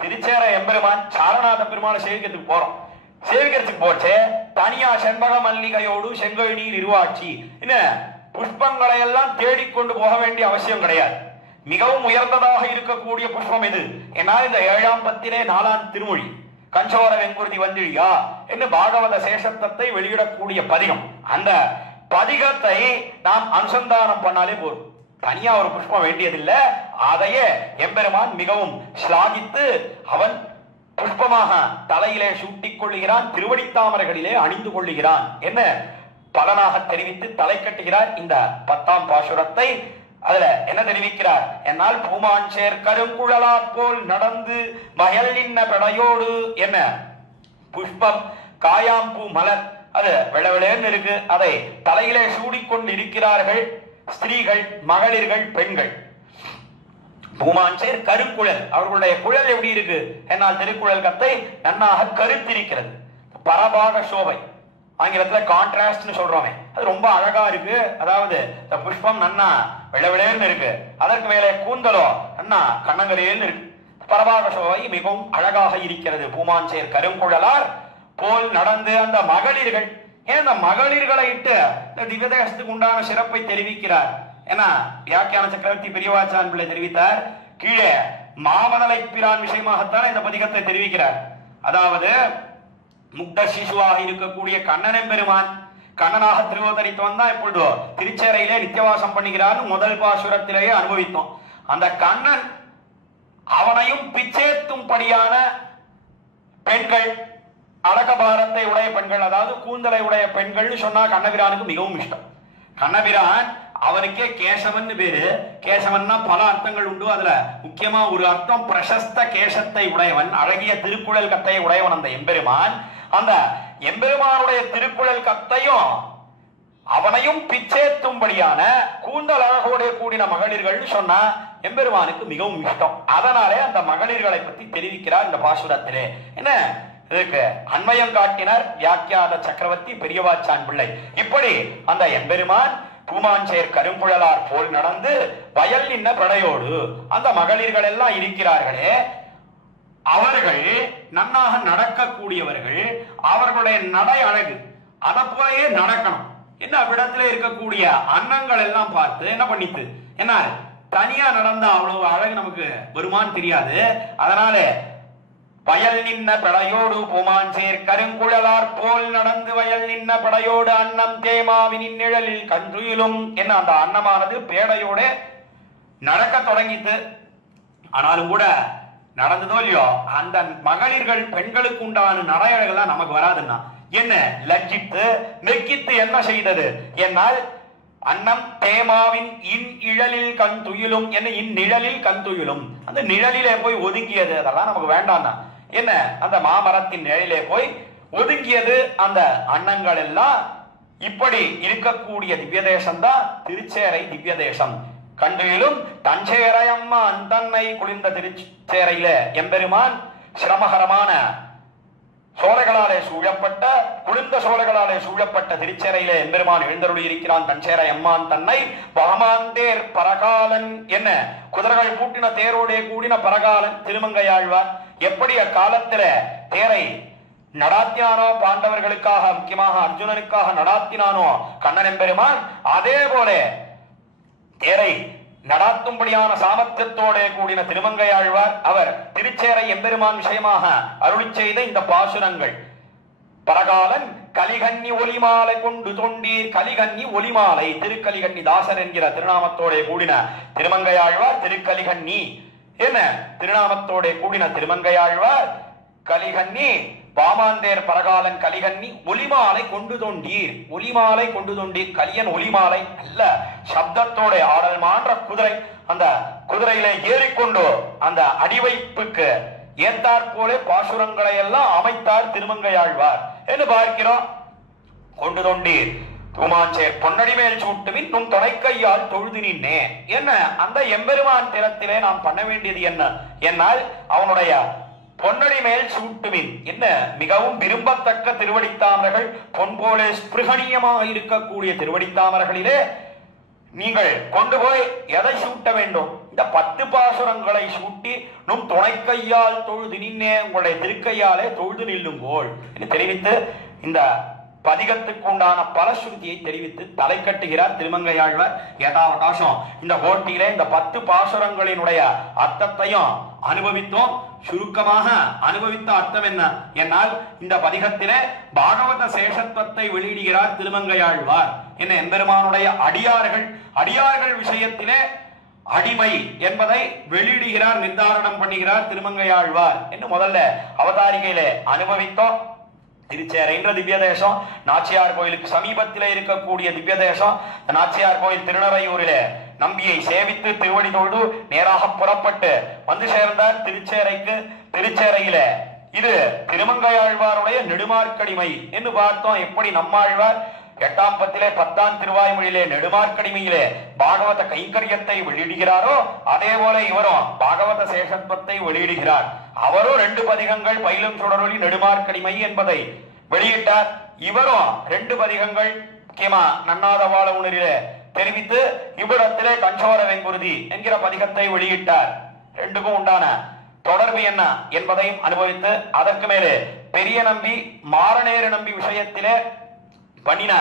திருச்சேர எம்பெருமான் சாரநாத பெருமானை சேவிக்கிறதுக்கு போறோம். சேவிக்கிறதுக்கு போச்சே தனியா செண்பக மல்லிகையோடு செங்கல் நீர் இருவாட்சி என்ன புஷ்பங்களை எல்லாம் தேடிக்கொண்டு போக வேண்டிய அவசியம் கிடையாது. மிகவும் உயர்ந்ததாக இருக்கக்கூடிய புஷ்பம் இது. என்னால் இந்த 7ஆம் பத்திலே 4ஆம் திருமொழி கஞ்சோர வெங்குருதி வந்திழியா என்று பாகவத சேஷத்தத்தை வெளியிடக்கூடிய பதிகம். அந்த பதிகத்தை நாம் அனுசந்தானம் பண்ணாலே போதும். தனியா ஒரு புஷ்பம் வேண்டியதில்லை. அதையே எம்பெருமான் மிகவும் ஸ்லாகித்து அவன் புஷ்பமாக தலையிலே சூட்டிக் கொள்ளுகிறான், திருவடித்தாமரைகளிலே அணிந்து கொள்ளுகிறான் என்ன பலனாக தெரிவித்து தலை கட்டுகிறார் இந்த 10ஆம் பாசுரத்தை. அதுல என்ன தெரிவிக்கிறார் என்னால் பூமாஞ்சேர் கருங்குழலாற் போல் நடந்து வயல் நின்ன பெடையோடு என்ன புஷ்பம் காயாம்பூ மலர் அது வெளவெளேன்னு இருக்கு. அதை தலையிலே சூடிக்கொண்டு இருக்கிறார்கள் ஸ்திரீகள், மகளிர்கள், பெண்கள். பூமாஞ்சேர் கருக்குழல், அவர்களுடைய குழல் எப்படி இருக்கு என்னால் திருக்குழல் கத்தை நன்னாக கருத்திருக்கிறது. பரபாக சோபை, ஆங்கிலத்துல கான்ட்ராஸ்ட்னு சொல்றோமே, அது ரொம்ப அழகா இருக்கு. அதாவது இந்த புஷ்பம் நன்னா வெளவெளேன்னு இருக்கு, அதற்கு மேலே கூந்தலோ நன்னா கண்ணங்கரையேன்னு இருக்கு. பரபாக சோபை மிகவும் அழகாக இருக்கிறது. பூமாஞ்சேர் கருங்குழலார் போல் நடந்து அந்த மகளிர்கள், ஏன் இந்த மகளிர்களை இட்டு இந்த திவ்யதேசத்துக்கு உண்டான சிறப்பை தெரிவிக்கிறார். ஏன்னா வியாக்கியான சக்கரவர்த்தி பெரியவாச்சான் பிள்ளை தெரிவித்தார், கீழே மாமதலை பிரான் விஷயமாகத்தான் இந்த பதிகத்தை தெரிவிக்கிறார். அதாவது முக்த சிசுவாக இருக்கக்கூடிய கண்ணன் பெருமான் கண்ணனாக திருவதரித்தவன் தான் இப்பொழுது திருச்சேரையிலே நித்தியவாசம் பண்ணுகிறார். முதல் பாசுரத்திலேயே அனுபவித்தோம். அந்த கண்ணன் அவனையும் பிச்சேத்தும்படியான பெண்கள், அழகபாரத்தை உடைய பெண்கள், அதாவது கூந்தலை உடைய பெண்கள் சொன்னா கண்ணபிரானுக்கு மிகவும் இஷ்டம். கண்ணபிரான் அவனுக்கே கேசவன் பேரு. கேசவன்னா பல அர்த்தங்கள் உண்டு. அதுல முக்கியமா ஒரு அர்த்தம் பிரசஸ்த கேசத்தை உடையவன், அழகிய திருக்குழல் கத்தையை உடையவன் அந்த எம்பெருமான். அந்த எம்பெருமானுடைய திருக்குழல் கத்தையும் அவனையும் பிச்சேத்தும்படியான கூந்தல் அழகோட கூடின மகளிர்கள் சொன்னா எம்பெருமானுக்கு மிகவும் இஷ்டம். அதனாலே அந்த மகளிர்களை பற்றி தெரிவிக்கிறார் இந்த பாசுரத்திலே. என்ன இதுக்கு அன்வயம் காட்டினார் வியாக்கியாத சக்கரவர்த்தி பெரியவாச்சான் பிள்ளை. இப்படி அந்த எம்பெருமான் பூமாஞ்சேர் கருங்குழலார் போல் நடந்து வயல் நின்ன படையோடு அந்த மகளிர்கள் எல்லாம் இருக்கிறார்களே, அவர்கள் நன்னாக நடக்கக்கூடியவர்கள். அவர்களுடைய நடை அழகு, அதை போலயே நடக்கணும். என்ன அவ்விடத்துல இருக்கக்கூடிய அன்னங்கள் எல்லாம் பார்த்து என்ன பண்ணித்து, என்ன தனியா நடந்தா அவ்வளவு அழகு நமக்கு வருமானு தெரியாது. அதனால வயல் நின்ன படையோடு பூமாஞ்சேர் கருங்குழலார் போல் நடந்து வயல் நின்ன படையோடு அன்னம் தேமாவின் நிழலில் கன்றுயிலும் என்ன அந்த அன்னமானது பேடையோட நடக்க தொடங்கித்து. ஆனாலும் கூட நடந்ததோ இல்லையோ அந்த மகளிர்கள் பெண்களுக்கு உண்டான நடையழகெல்லாம் நமக்கு வராதுன்னா என்ன லட்சித்து மெக்கித்து என்ன செய்தது என்னால் அன்னம் தேமாவின் இன் இழலில் கண் துயிலும் என்ன இந்நிழலில் கண் துயிலும் அந்த நிழலிலே போய் ஒதுங்கியது. அதெல்லாம் நமக்கு வேண்டாம்னா என்ன அந்த மாமரத்தின் நிழலிலே போய் ஒதுங்கியது அந்த அன்னங்கள் எல்லாம். இப்படி இருக்கக்கூடிய திவ்ய தேசம் தான் திருச்சேரை திவ்ய தேசம். கண்டுயிலும் தஞ்சேரையம்மான் தன்னை குளிர்ந்த திருச்சேரையில எம்பெருமான் சிரமகரமான சோலைகளாலே சூழப்பட்ட குளிர்ந்த சோலைகளாலே சூழப்பட்ட திருச்சேரையிலே எம்பெருமான் எழுந்தருளி இருக்கிறான். தஞ்சேரை அம்மான் தன்னை பாமாந்தேர் பரகாலன் என்ன குதிரைகள் பூட்டின தேரோடே கூடின பரகாலன் திருமங்கையாழ்வார் எப்படி அக்காலத்தில தேரை நடாத்தினானோ பாண்டவர்களுக்காக, முக்கியமாக அர்ஜுனனுக்காக நடாத்தினானோ கண்ணன் எம்பெருமான், அதே போல தேரை நடாத்தும்படியான சாமர்த்தியத்தோட கூடின திருமங்கையாழ்வார் அவர் திருச்சேரை எம்பெருமான் விஷயமாக அருளி செய்த இந்த பாசுரங்கள். பரகாலன் கலிகன்னி ஒலிமாலை கொண்டு தொண்டீர், கலிகன்னி ஒலிமாலை திருக்கலிகன்னி தாசர் என்கிற திருநாமத்தோட கூடின திருமங்கையாழ்வார், திருக்கலிகன்னி என்ன திருநாமத்தோட கூடின திருமங்கையாழ்வார் கலிகன்னி பாமாந்தேர் பரகாலன் கலிகன்னி ஒலிமாலை கொண்டு தொண்டீர், ஒலிமாலை கொண்டு தொண்டீர். கலியன் ஒலிமாலை அல்ல சப்தத்தோட ஆடல் மான்ற குதிரை, அந்த குதிரையில ஏறிக்கொண்டு அந்த அடிவைப்புக்கு ஏத்தாற் போல பாசுரங்களை எல்லாம் அமைத்தார் திருமங்கையாழ்வார் என்று பார்க்கிறோம். கொண்டு தொண்டீர் தூமாஞ்சேர் பொன்னடி மேல் சூட்டுவின் நும் தொலைக்கையால் தொழுது நின்னே. என்ன அந்த எம்பெருமான் திறத்திலே நாம் பண்ண வேண்டியது என்ன என்னால் அவனுடைய பொன்னடி மேல் சூட்டுவின் என்ன மிகவும் விரும்பத்தக்க திருவடித்தாமர்கள், பொன்போலே ஸ்பிருகணியமாக இருக்கக்கூடிய திருவடித்தாமர்களிலே நீங்கள் கொண்டு போய் எதை சூட்ட வேண்டும்? இந்த 10 பாசுரங்களை சூட்டி நும் துணைக்கையால் தொழுது நின்னே, உங்களுடைய திருக்கையாலே தொழுது நில்லுங்கோள் என்று தெரிவித்து இந்த பதிகத்துக்கு உண்டான பலஸ்ருதியை தெரிவித்து தலை கட்டுகிறார் திருமங்கையாழ்வார். யதாவகாசம் இந்த போட்டியிலே இந்த 10 பாசுரங்களினுடைய அர்த்தத்தையும் அனுபவித்தோம். சுருக்கமாக அனுபவித்த அர்த்தம் என்ன என்னால் இந்த பதிகத்திலே பாகவத சேஷத்துவத்தை வெளியிடுகிறார் திருமங்கையாழ்வார். என்ன எம்பெருமானுடைய அடியார்கள் விஷயத்திலே அடிமை என்பதை வெளியிடுகிறார், நிர்தாரணம் பண்ணுகிறார் திருமங்கையாழ்வார் என்று முதல்ல அவதாரிகையிலே அனுபவித்தோம். திருச்சேரைன்ற திவ்ய தேசம் நாச்சியார் கோயிலுக்கு சமீபத்திலே இருக்கக்கூடிய திவ்ய தேசம். நாச்சியார் கோயில் திருநறையூரிலே நம்பியை சேவித்து திருவடி தொழுது நேராக புறப்பட்டு வந்து சேர்ந்தார் திருச்சேரைக்கு. திருச்சேரையில இது திருமங்கையாழ்வாருடைய நெடுமார்க்கடிமை என்று பார்த்தோம். எப்படி நம்மாழ்வார் 8ஆம் பத்திலே 10ஆம் திருவாய்மொழியிலே நெடுமார்க்கடிமையிலே பாகவத கைங்கரியத்தை வெளியிடுகிறாரோ அதே போல இவரும் பாகவத சேஷத்துவத்தை வெளியிடுகிறார். அவரும் 2 பதிகங்கள் பயிலும் சுடரொலி நெடுமார்க்கடிமை என்பதை வெளியிட்டார். இவரும் 2 பதிகங்கள் முக்கியமா நன்னாதவாள உணரிலே தெரிவித்து இவ்விடத்திலே கஞ்சோர வெங்குருதி என்கிற பதிகத்தை வெளியிட்டார். 2க்கும் உண்டான தொடர்பு என்ன என்பதையும் அனுபவித்து அதற்கு மேலே பெரிய நம்பி மாரநேர நம்பி விஷயத்திலே பண்ணின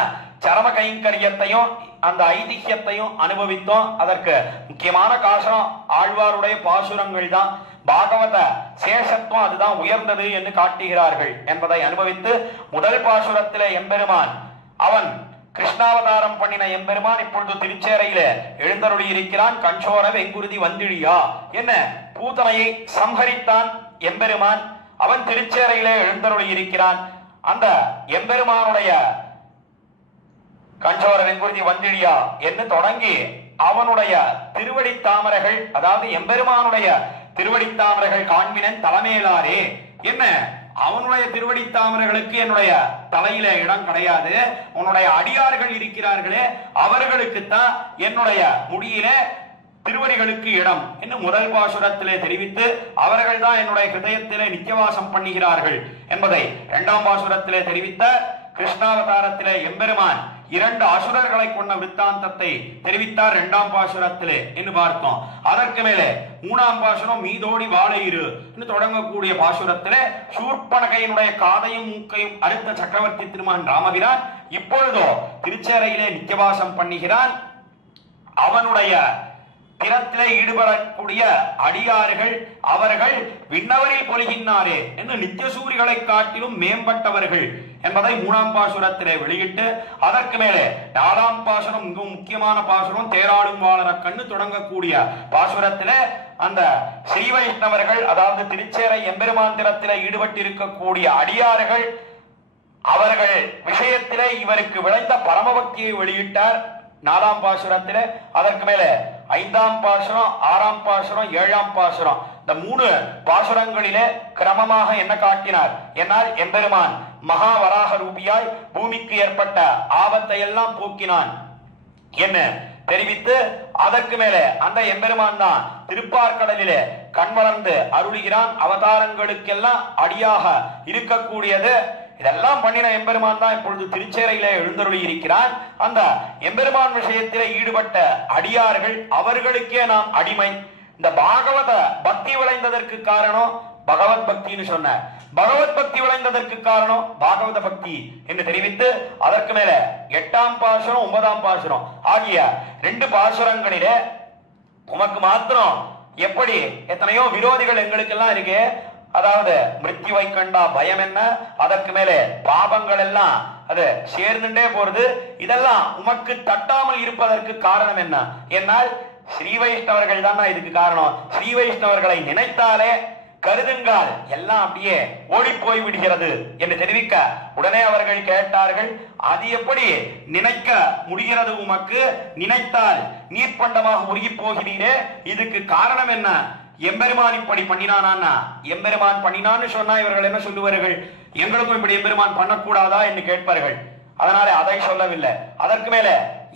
சரம கைங்கரியத்தையும் அந்த ஐதிஹ்யத்தையும் அனுபவித்தோம். அதற்கு முக்கியமான காரணம் ஆழ்வாருடைய பாசுரங்கள் தான். பாகவத சேஷத்துவம் அதுதான் உயர்ந்தது என்று காட்டுகிறார்கள் என்பதை அனுபவித்து முதல் பாசுரத்திலே எம்பெருமான் அவன் கிருஷ்ணாவதாரம் பண்ணின எம்பெருமான் இப்பொழுது திருச்சேரையில எழுந்தருளி இருக்கிறான். கஞ்சோர வெங்குருதி வந்திழியா என்ன பூதனையை சம்ஹரித்தான் எம்பெருமான். அவன் திருச்சேரையிலே எழுந்தருளி இருக்கிறான். அந்த எம்பெருமானுடைய கஞ்சோர வெங்குருதி வந்திழியா என்று தொடங்கி அவனுடைய திருவடி தாமரைகள், அதாவது எம்பெருமானுடைய திருவடி தாமரைகள் காண்பினன் தலைமையிலாரே என்ன அவனுடைய திருவடி தாமரைகளுக்கு என்னுடைய தலையில இடம் கிடையாது, உன்னுடைய அடியார்கள் இருக்கிறார்களே அவர்களுக்குத்தான் என்னுடைய முடியில திருவடிகளுக்கு இடம் என்று முதல் பாசுரத்திலே தெரிவித்து அவர்கள் தான் என்னுடைய ஹிருதயத்திலே நித்தியவாசம் பண்ணுகிறார்கள் என்பதை 2ஆம் பாசுரத்திலே தெரிவித்த கிருஷ்ணாவதாரத்திலே எம்பெருமான் 2 அசுரர்களை கொண்ட வித்தாந்தத்தை தெரிவித்தார் 2ஆம் பாசுரத்திலே என்று பார்த்தோம். அதற்கு மேலே 3ஆம் பாசுரம் மீதோடி வாழையிரு என்று தொடங்கக்கூடிய பாசுரத்திலே சூர்பனகையினுடைய காதையும் மூக்கையும் அடுத்த சக்கரவர்த்தி திருமான் ராமபிரான் இப்பொழுதோ திருச்சேரையிலே நித்தியவாசம் பண்ணுகிறான். அவனுடைய திறத்திலே ஈடுபடக்கூடிய அடியார்கள் அவர்கள் விண்ணவரில் பொலிகின்றாரே என்று நித்தியசூரிகளை காட்டிலும் மேம்பட்டவர்கள் என்பதை 3ஆம் பாசுரத்திலே வெளியிட்டு அதற்கு மேலே 4ஆம் பாசுரம் மிகவும் முக்கியமான பாசுரம் தேராடும் வாழற கண்ணு தொடங்கக்கூடிய பாசுரத்திலே அந்த ஸ்ரீ வைஷ்ணவர்கள் அதாவது திருச்சேரை எம்பெருமான் திறத்திலே ஈடுபட்டிருக்கக்கூடிய அடியார்கள் அவர்கள் விஷயத்திலே இவருக்கு விளைந்த பரமபக்தியை வெளியிட்டார் 4ஆம் பாசுரத்திலே. அதற்கு மேலே 5ஆம் பாசுரம் 6ஆம் பாசுரம் 7ஆம் பாசுரம் இந்த 3 பாசுரங்களிலே கிரமமாக என்ன காட்டினார் என்னால் எம்பெருமான் மகாவராக ரூபியாய் பூமிக்கு ஏற்பட்ட ஆபத்தை எல்லாம் போக்கினான் என்ன தெரிவித்து அதற்கு மேலே அந்த எம்பெருமான் தான் திருப்பார்கடலிலே கண் வளர்ந்து அருளுகிறான். அவதாரங்களுக்கெல்லாம் அடியாக இருக்கக்கூடியது இதெல்லாம் பண்ணின எம்பெருமான் தான் இப்பொழுது திருச்சேரையிலே எழுந்தருளி இருக்கிறான். அந்த எம்பெருமான் விஷயத்திலே ஈடுபட்ட அடியார்கள் அவர்களுக்கே நாம் அடிமை. இந்த பாகவத பக்தி விளைந்ததற்கு காரணம் பகவத் பக்தின்னு சொன்ன பகவத் பக்தி விளைந்ததற்கு காரணம் பாகவத பக்தி என்று தெரிவித்து அதற்கு மேல 8ஆம் பாசுரம் 9ஆம் பாசுரம் ஆகிய 2 பாசுரங்களிலே உமக்கு மாத்திரம் எப்படி எத்தனையோ விரோதிகள் எங்களுக்கெல்லாம் இருக்கு, அதாவது மிருத்யுவை கண்டா பயம் என்ன, அதற்கு மேலே பாபங்கள் எல்லாம் அது சேர்ந்துட்டே போறது, இதெல்லாம் உமக்கு தட்டாமல் இருப்பதற்கு காரணம் என்ன? என்னால் ஸ்ரீ வைஷ்ணவர்கள் தான் இதுக்கு காரணம். ஸ்ரீ வைஷ்ணவர்களை நினைத்தாலே கருதுங்கால் எல்லாம் அப்படியே ஓடி போய் விடுகிறது என்று தெரிவிக்க உடனே அவர்கள் கேட்டார்கள், அது எப்படி நினைக்க முடிகிறது உமக்கு? நினைத்தால் நீர்ப்பண்டமாக உருகி போகிறீரே, இதுக்கு காரணம் என்ன? எம்பெருமான் இப்படி பண்ணினானா? எம்பெருமான் பண்ணினான்னு சொன்னா இவர்கள் என்ன சொல்லுவார்கள்? எங்களுக்கும் இப்படி எம்பெருமான் பண்ணக்கூடாதா என்று கேட்பார்கள். அதனால அதை சொல்லவில்லை. அதற்கு மேல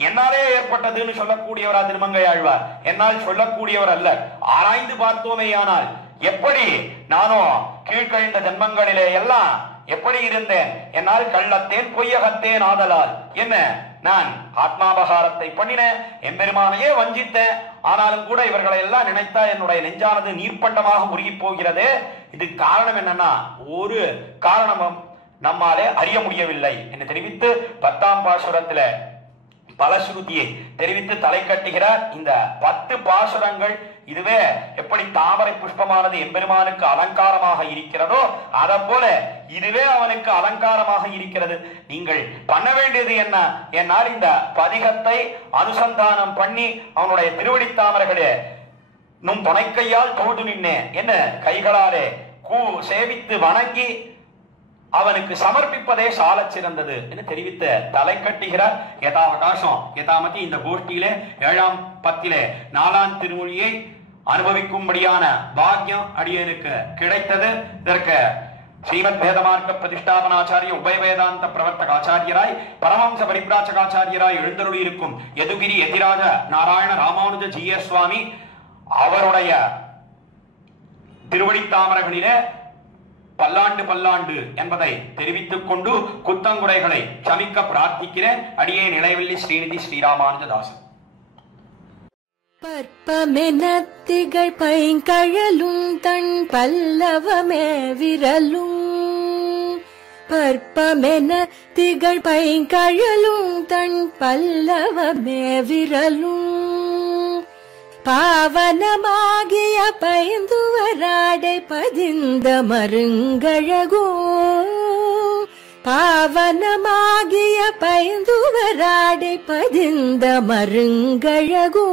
என்னாலே ஏற்பட்டதுன்னு சொல்லக்கூடியவரா திருமங்கை ஆழ்வார்? என்னால் சொல்லக்கூடியவர் அல்ல. ஆராய்ந்து பார்த்தோமேயானால் எப்படி நானும் கீழ்கழிந்த ஜன்மங்களிலே எல்லாம் எப்படி இருந்தேன்? என்னால் கள்ளத்தேன் பொய்யகத்தேன் ஆதலால் என்ன நான் ஆத்மாபகாரத்தை பண்ணினேன், எம்பெருமானையே வஞ்சித்தேன். ஆனாலும் கூட இவர்களை எல்லாம் நினைத்தா என்னுடைய நெஞ்சானது நீர்ப்பண்டமாக உருகி போகிறது. இதுக்கு காரணம் என்னன்னா ஒரு காரணமும் நம்மாலே அறிய முடியவில்லை என்று தெரிவித்து 10ஆம் பாசுரத்துல பலஸ்ருதியை தெரிவித்து தலை கட்டுகிறார். இந்த 10 பாசுரங்கள் இதுவே எப்படி தாமரை புஷ்பமானது எம்பெருமானுக்கு அலங்காரமாக இருக்கிறதோ அதை போல இதுவே அவனுக்கு அலங்காரமாக இருக்கிறது. நீங்கள் பண்ண வேண்டியது என்ன? என்னால் இந்த பதிகத்தை அனுசந்தானம் பண்ணி அவனுடைய திருவடி தாமரைகளே நும் துணைக்கையால் தொழுது நின்னே என்ன கைகளாலே சேவித்து வணங்கி அவனுக்கு சமர்ப்பிப்பதே சால சிறந்தது என்று தெரிவித்து தலை கட்டுகிறார். யதாவகாசம் யதாமதி இந்த கோஷ்டியிலே 7ஆம் பத்திலே 4ஆம் திருமொழியை அனுபவிக்கும்படியான பாக்கியம் அடியனுக்கு கிடைத்தது. இதற்கு ஸ்ரீமத் வேதமார்க்க பிரதிஷ்டாபனாச்சாரிய உபய வேதாந்த பிரவர்த்தக ஆச்சாரியராய் பரமஹம்ச பரிப்ராஜகாச்சாரியராய் எழுந்தருளி இருக்கும் யதுகிரி யதிராஜ நாராயண ராமானுஜ ஜீய சுவாமி அவருடைய திருவடித்தாமரைகளிலே பல்லாண்டு பல்லாண்டு என்பதை தெரிவித்துக் கொண்டு குத்தங்குறைகளை சமிக்க பிரார்த்திக்கிறேன். அடியே நிலைவெள்ளி ஸ்ரீநிதி ஸ்ரீராமானுஜதாசன். பற்பமெனத்திகள் பைங்கழலும் தன் பல்லவமே விரலும், பற்பமெனத்திகள் பைங்கழலும் தன் பல்லவமே விரலும், பாவனமாகிய பைந்துவராடை பதிந்த மருங்கழகோ, பாவனமாகிய பைந்துவராடை பதிந்த மருங்கழகோ,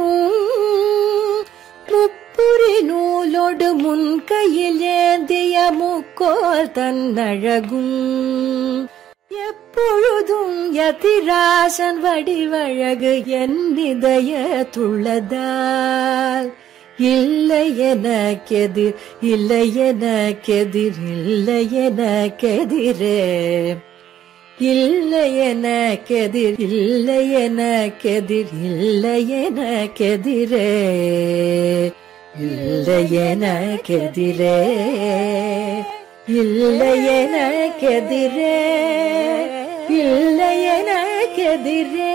முப்புரி நூலோடு முன்கையில் ஏந்திய முக்கோல் தன்னழகும், எப்பொழுதும் யதிராசன் வடிவழகு என் இதயத்துள்ளதால், இல்லை எனக்கெதிர் இல்லை எனக்கெதிர் இல்லை எனக்கெதிரே, இல்லை எனக்கெதிர் இல்லை எனக்கெதிர் இல்லை எனக்கெதிரே, இல்லை எனக்கெதிரே இல்லை எனக்கெதிரே இல்லை எனக்கெதிரே.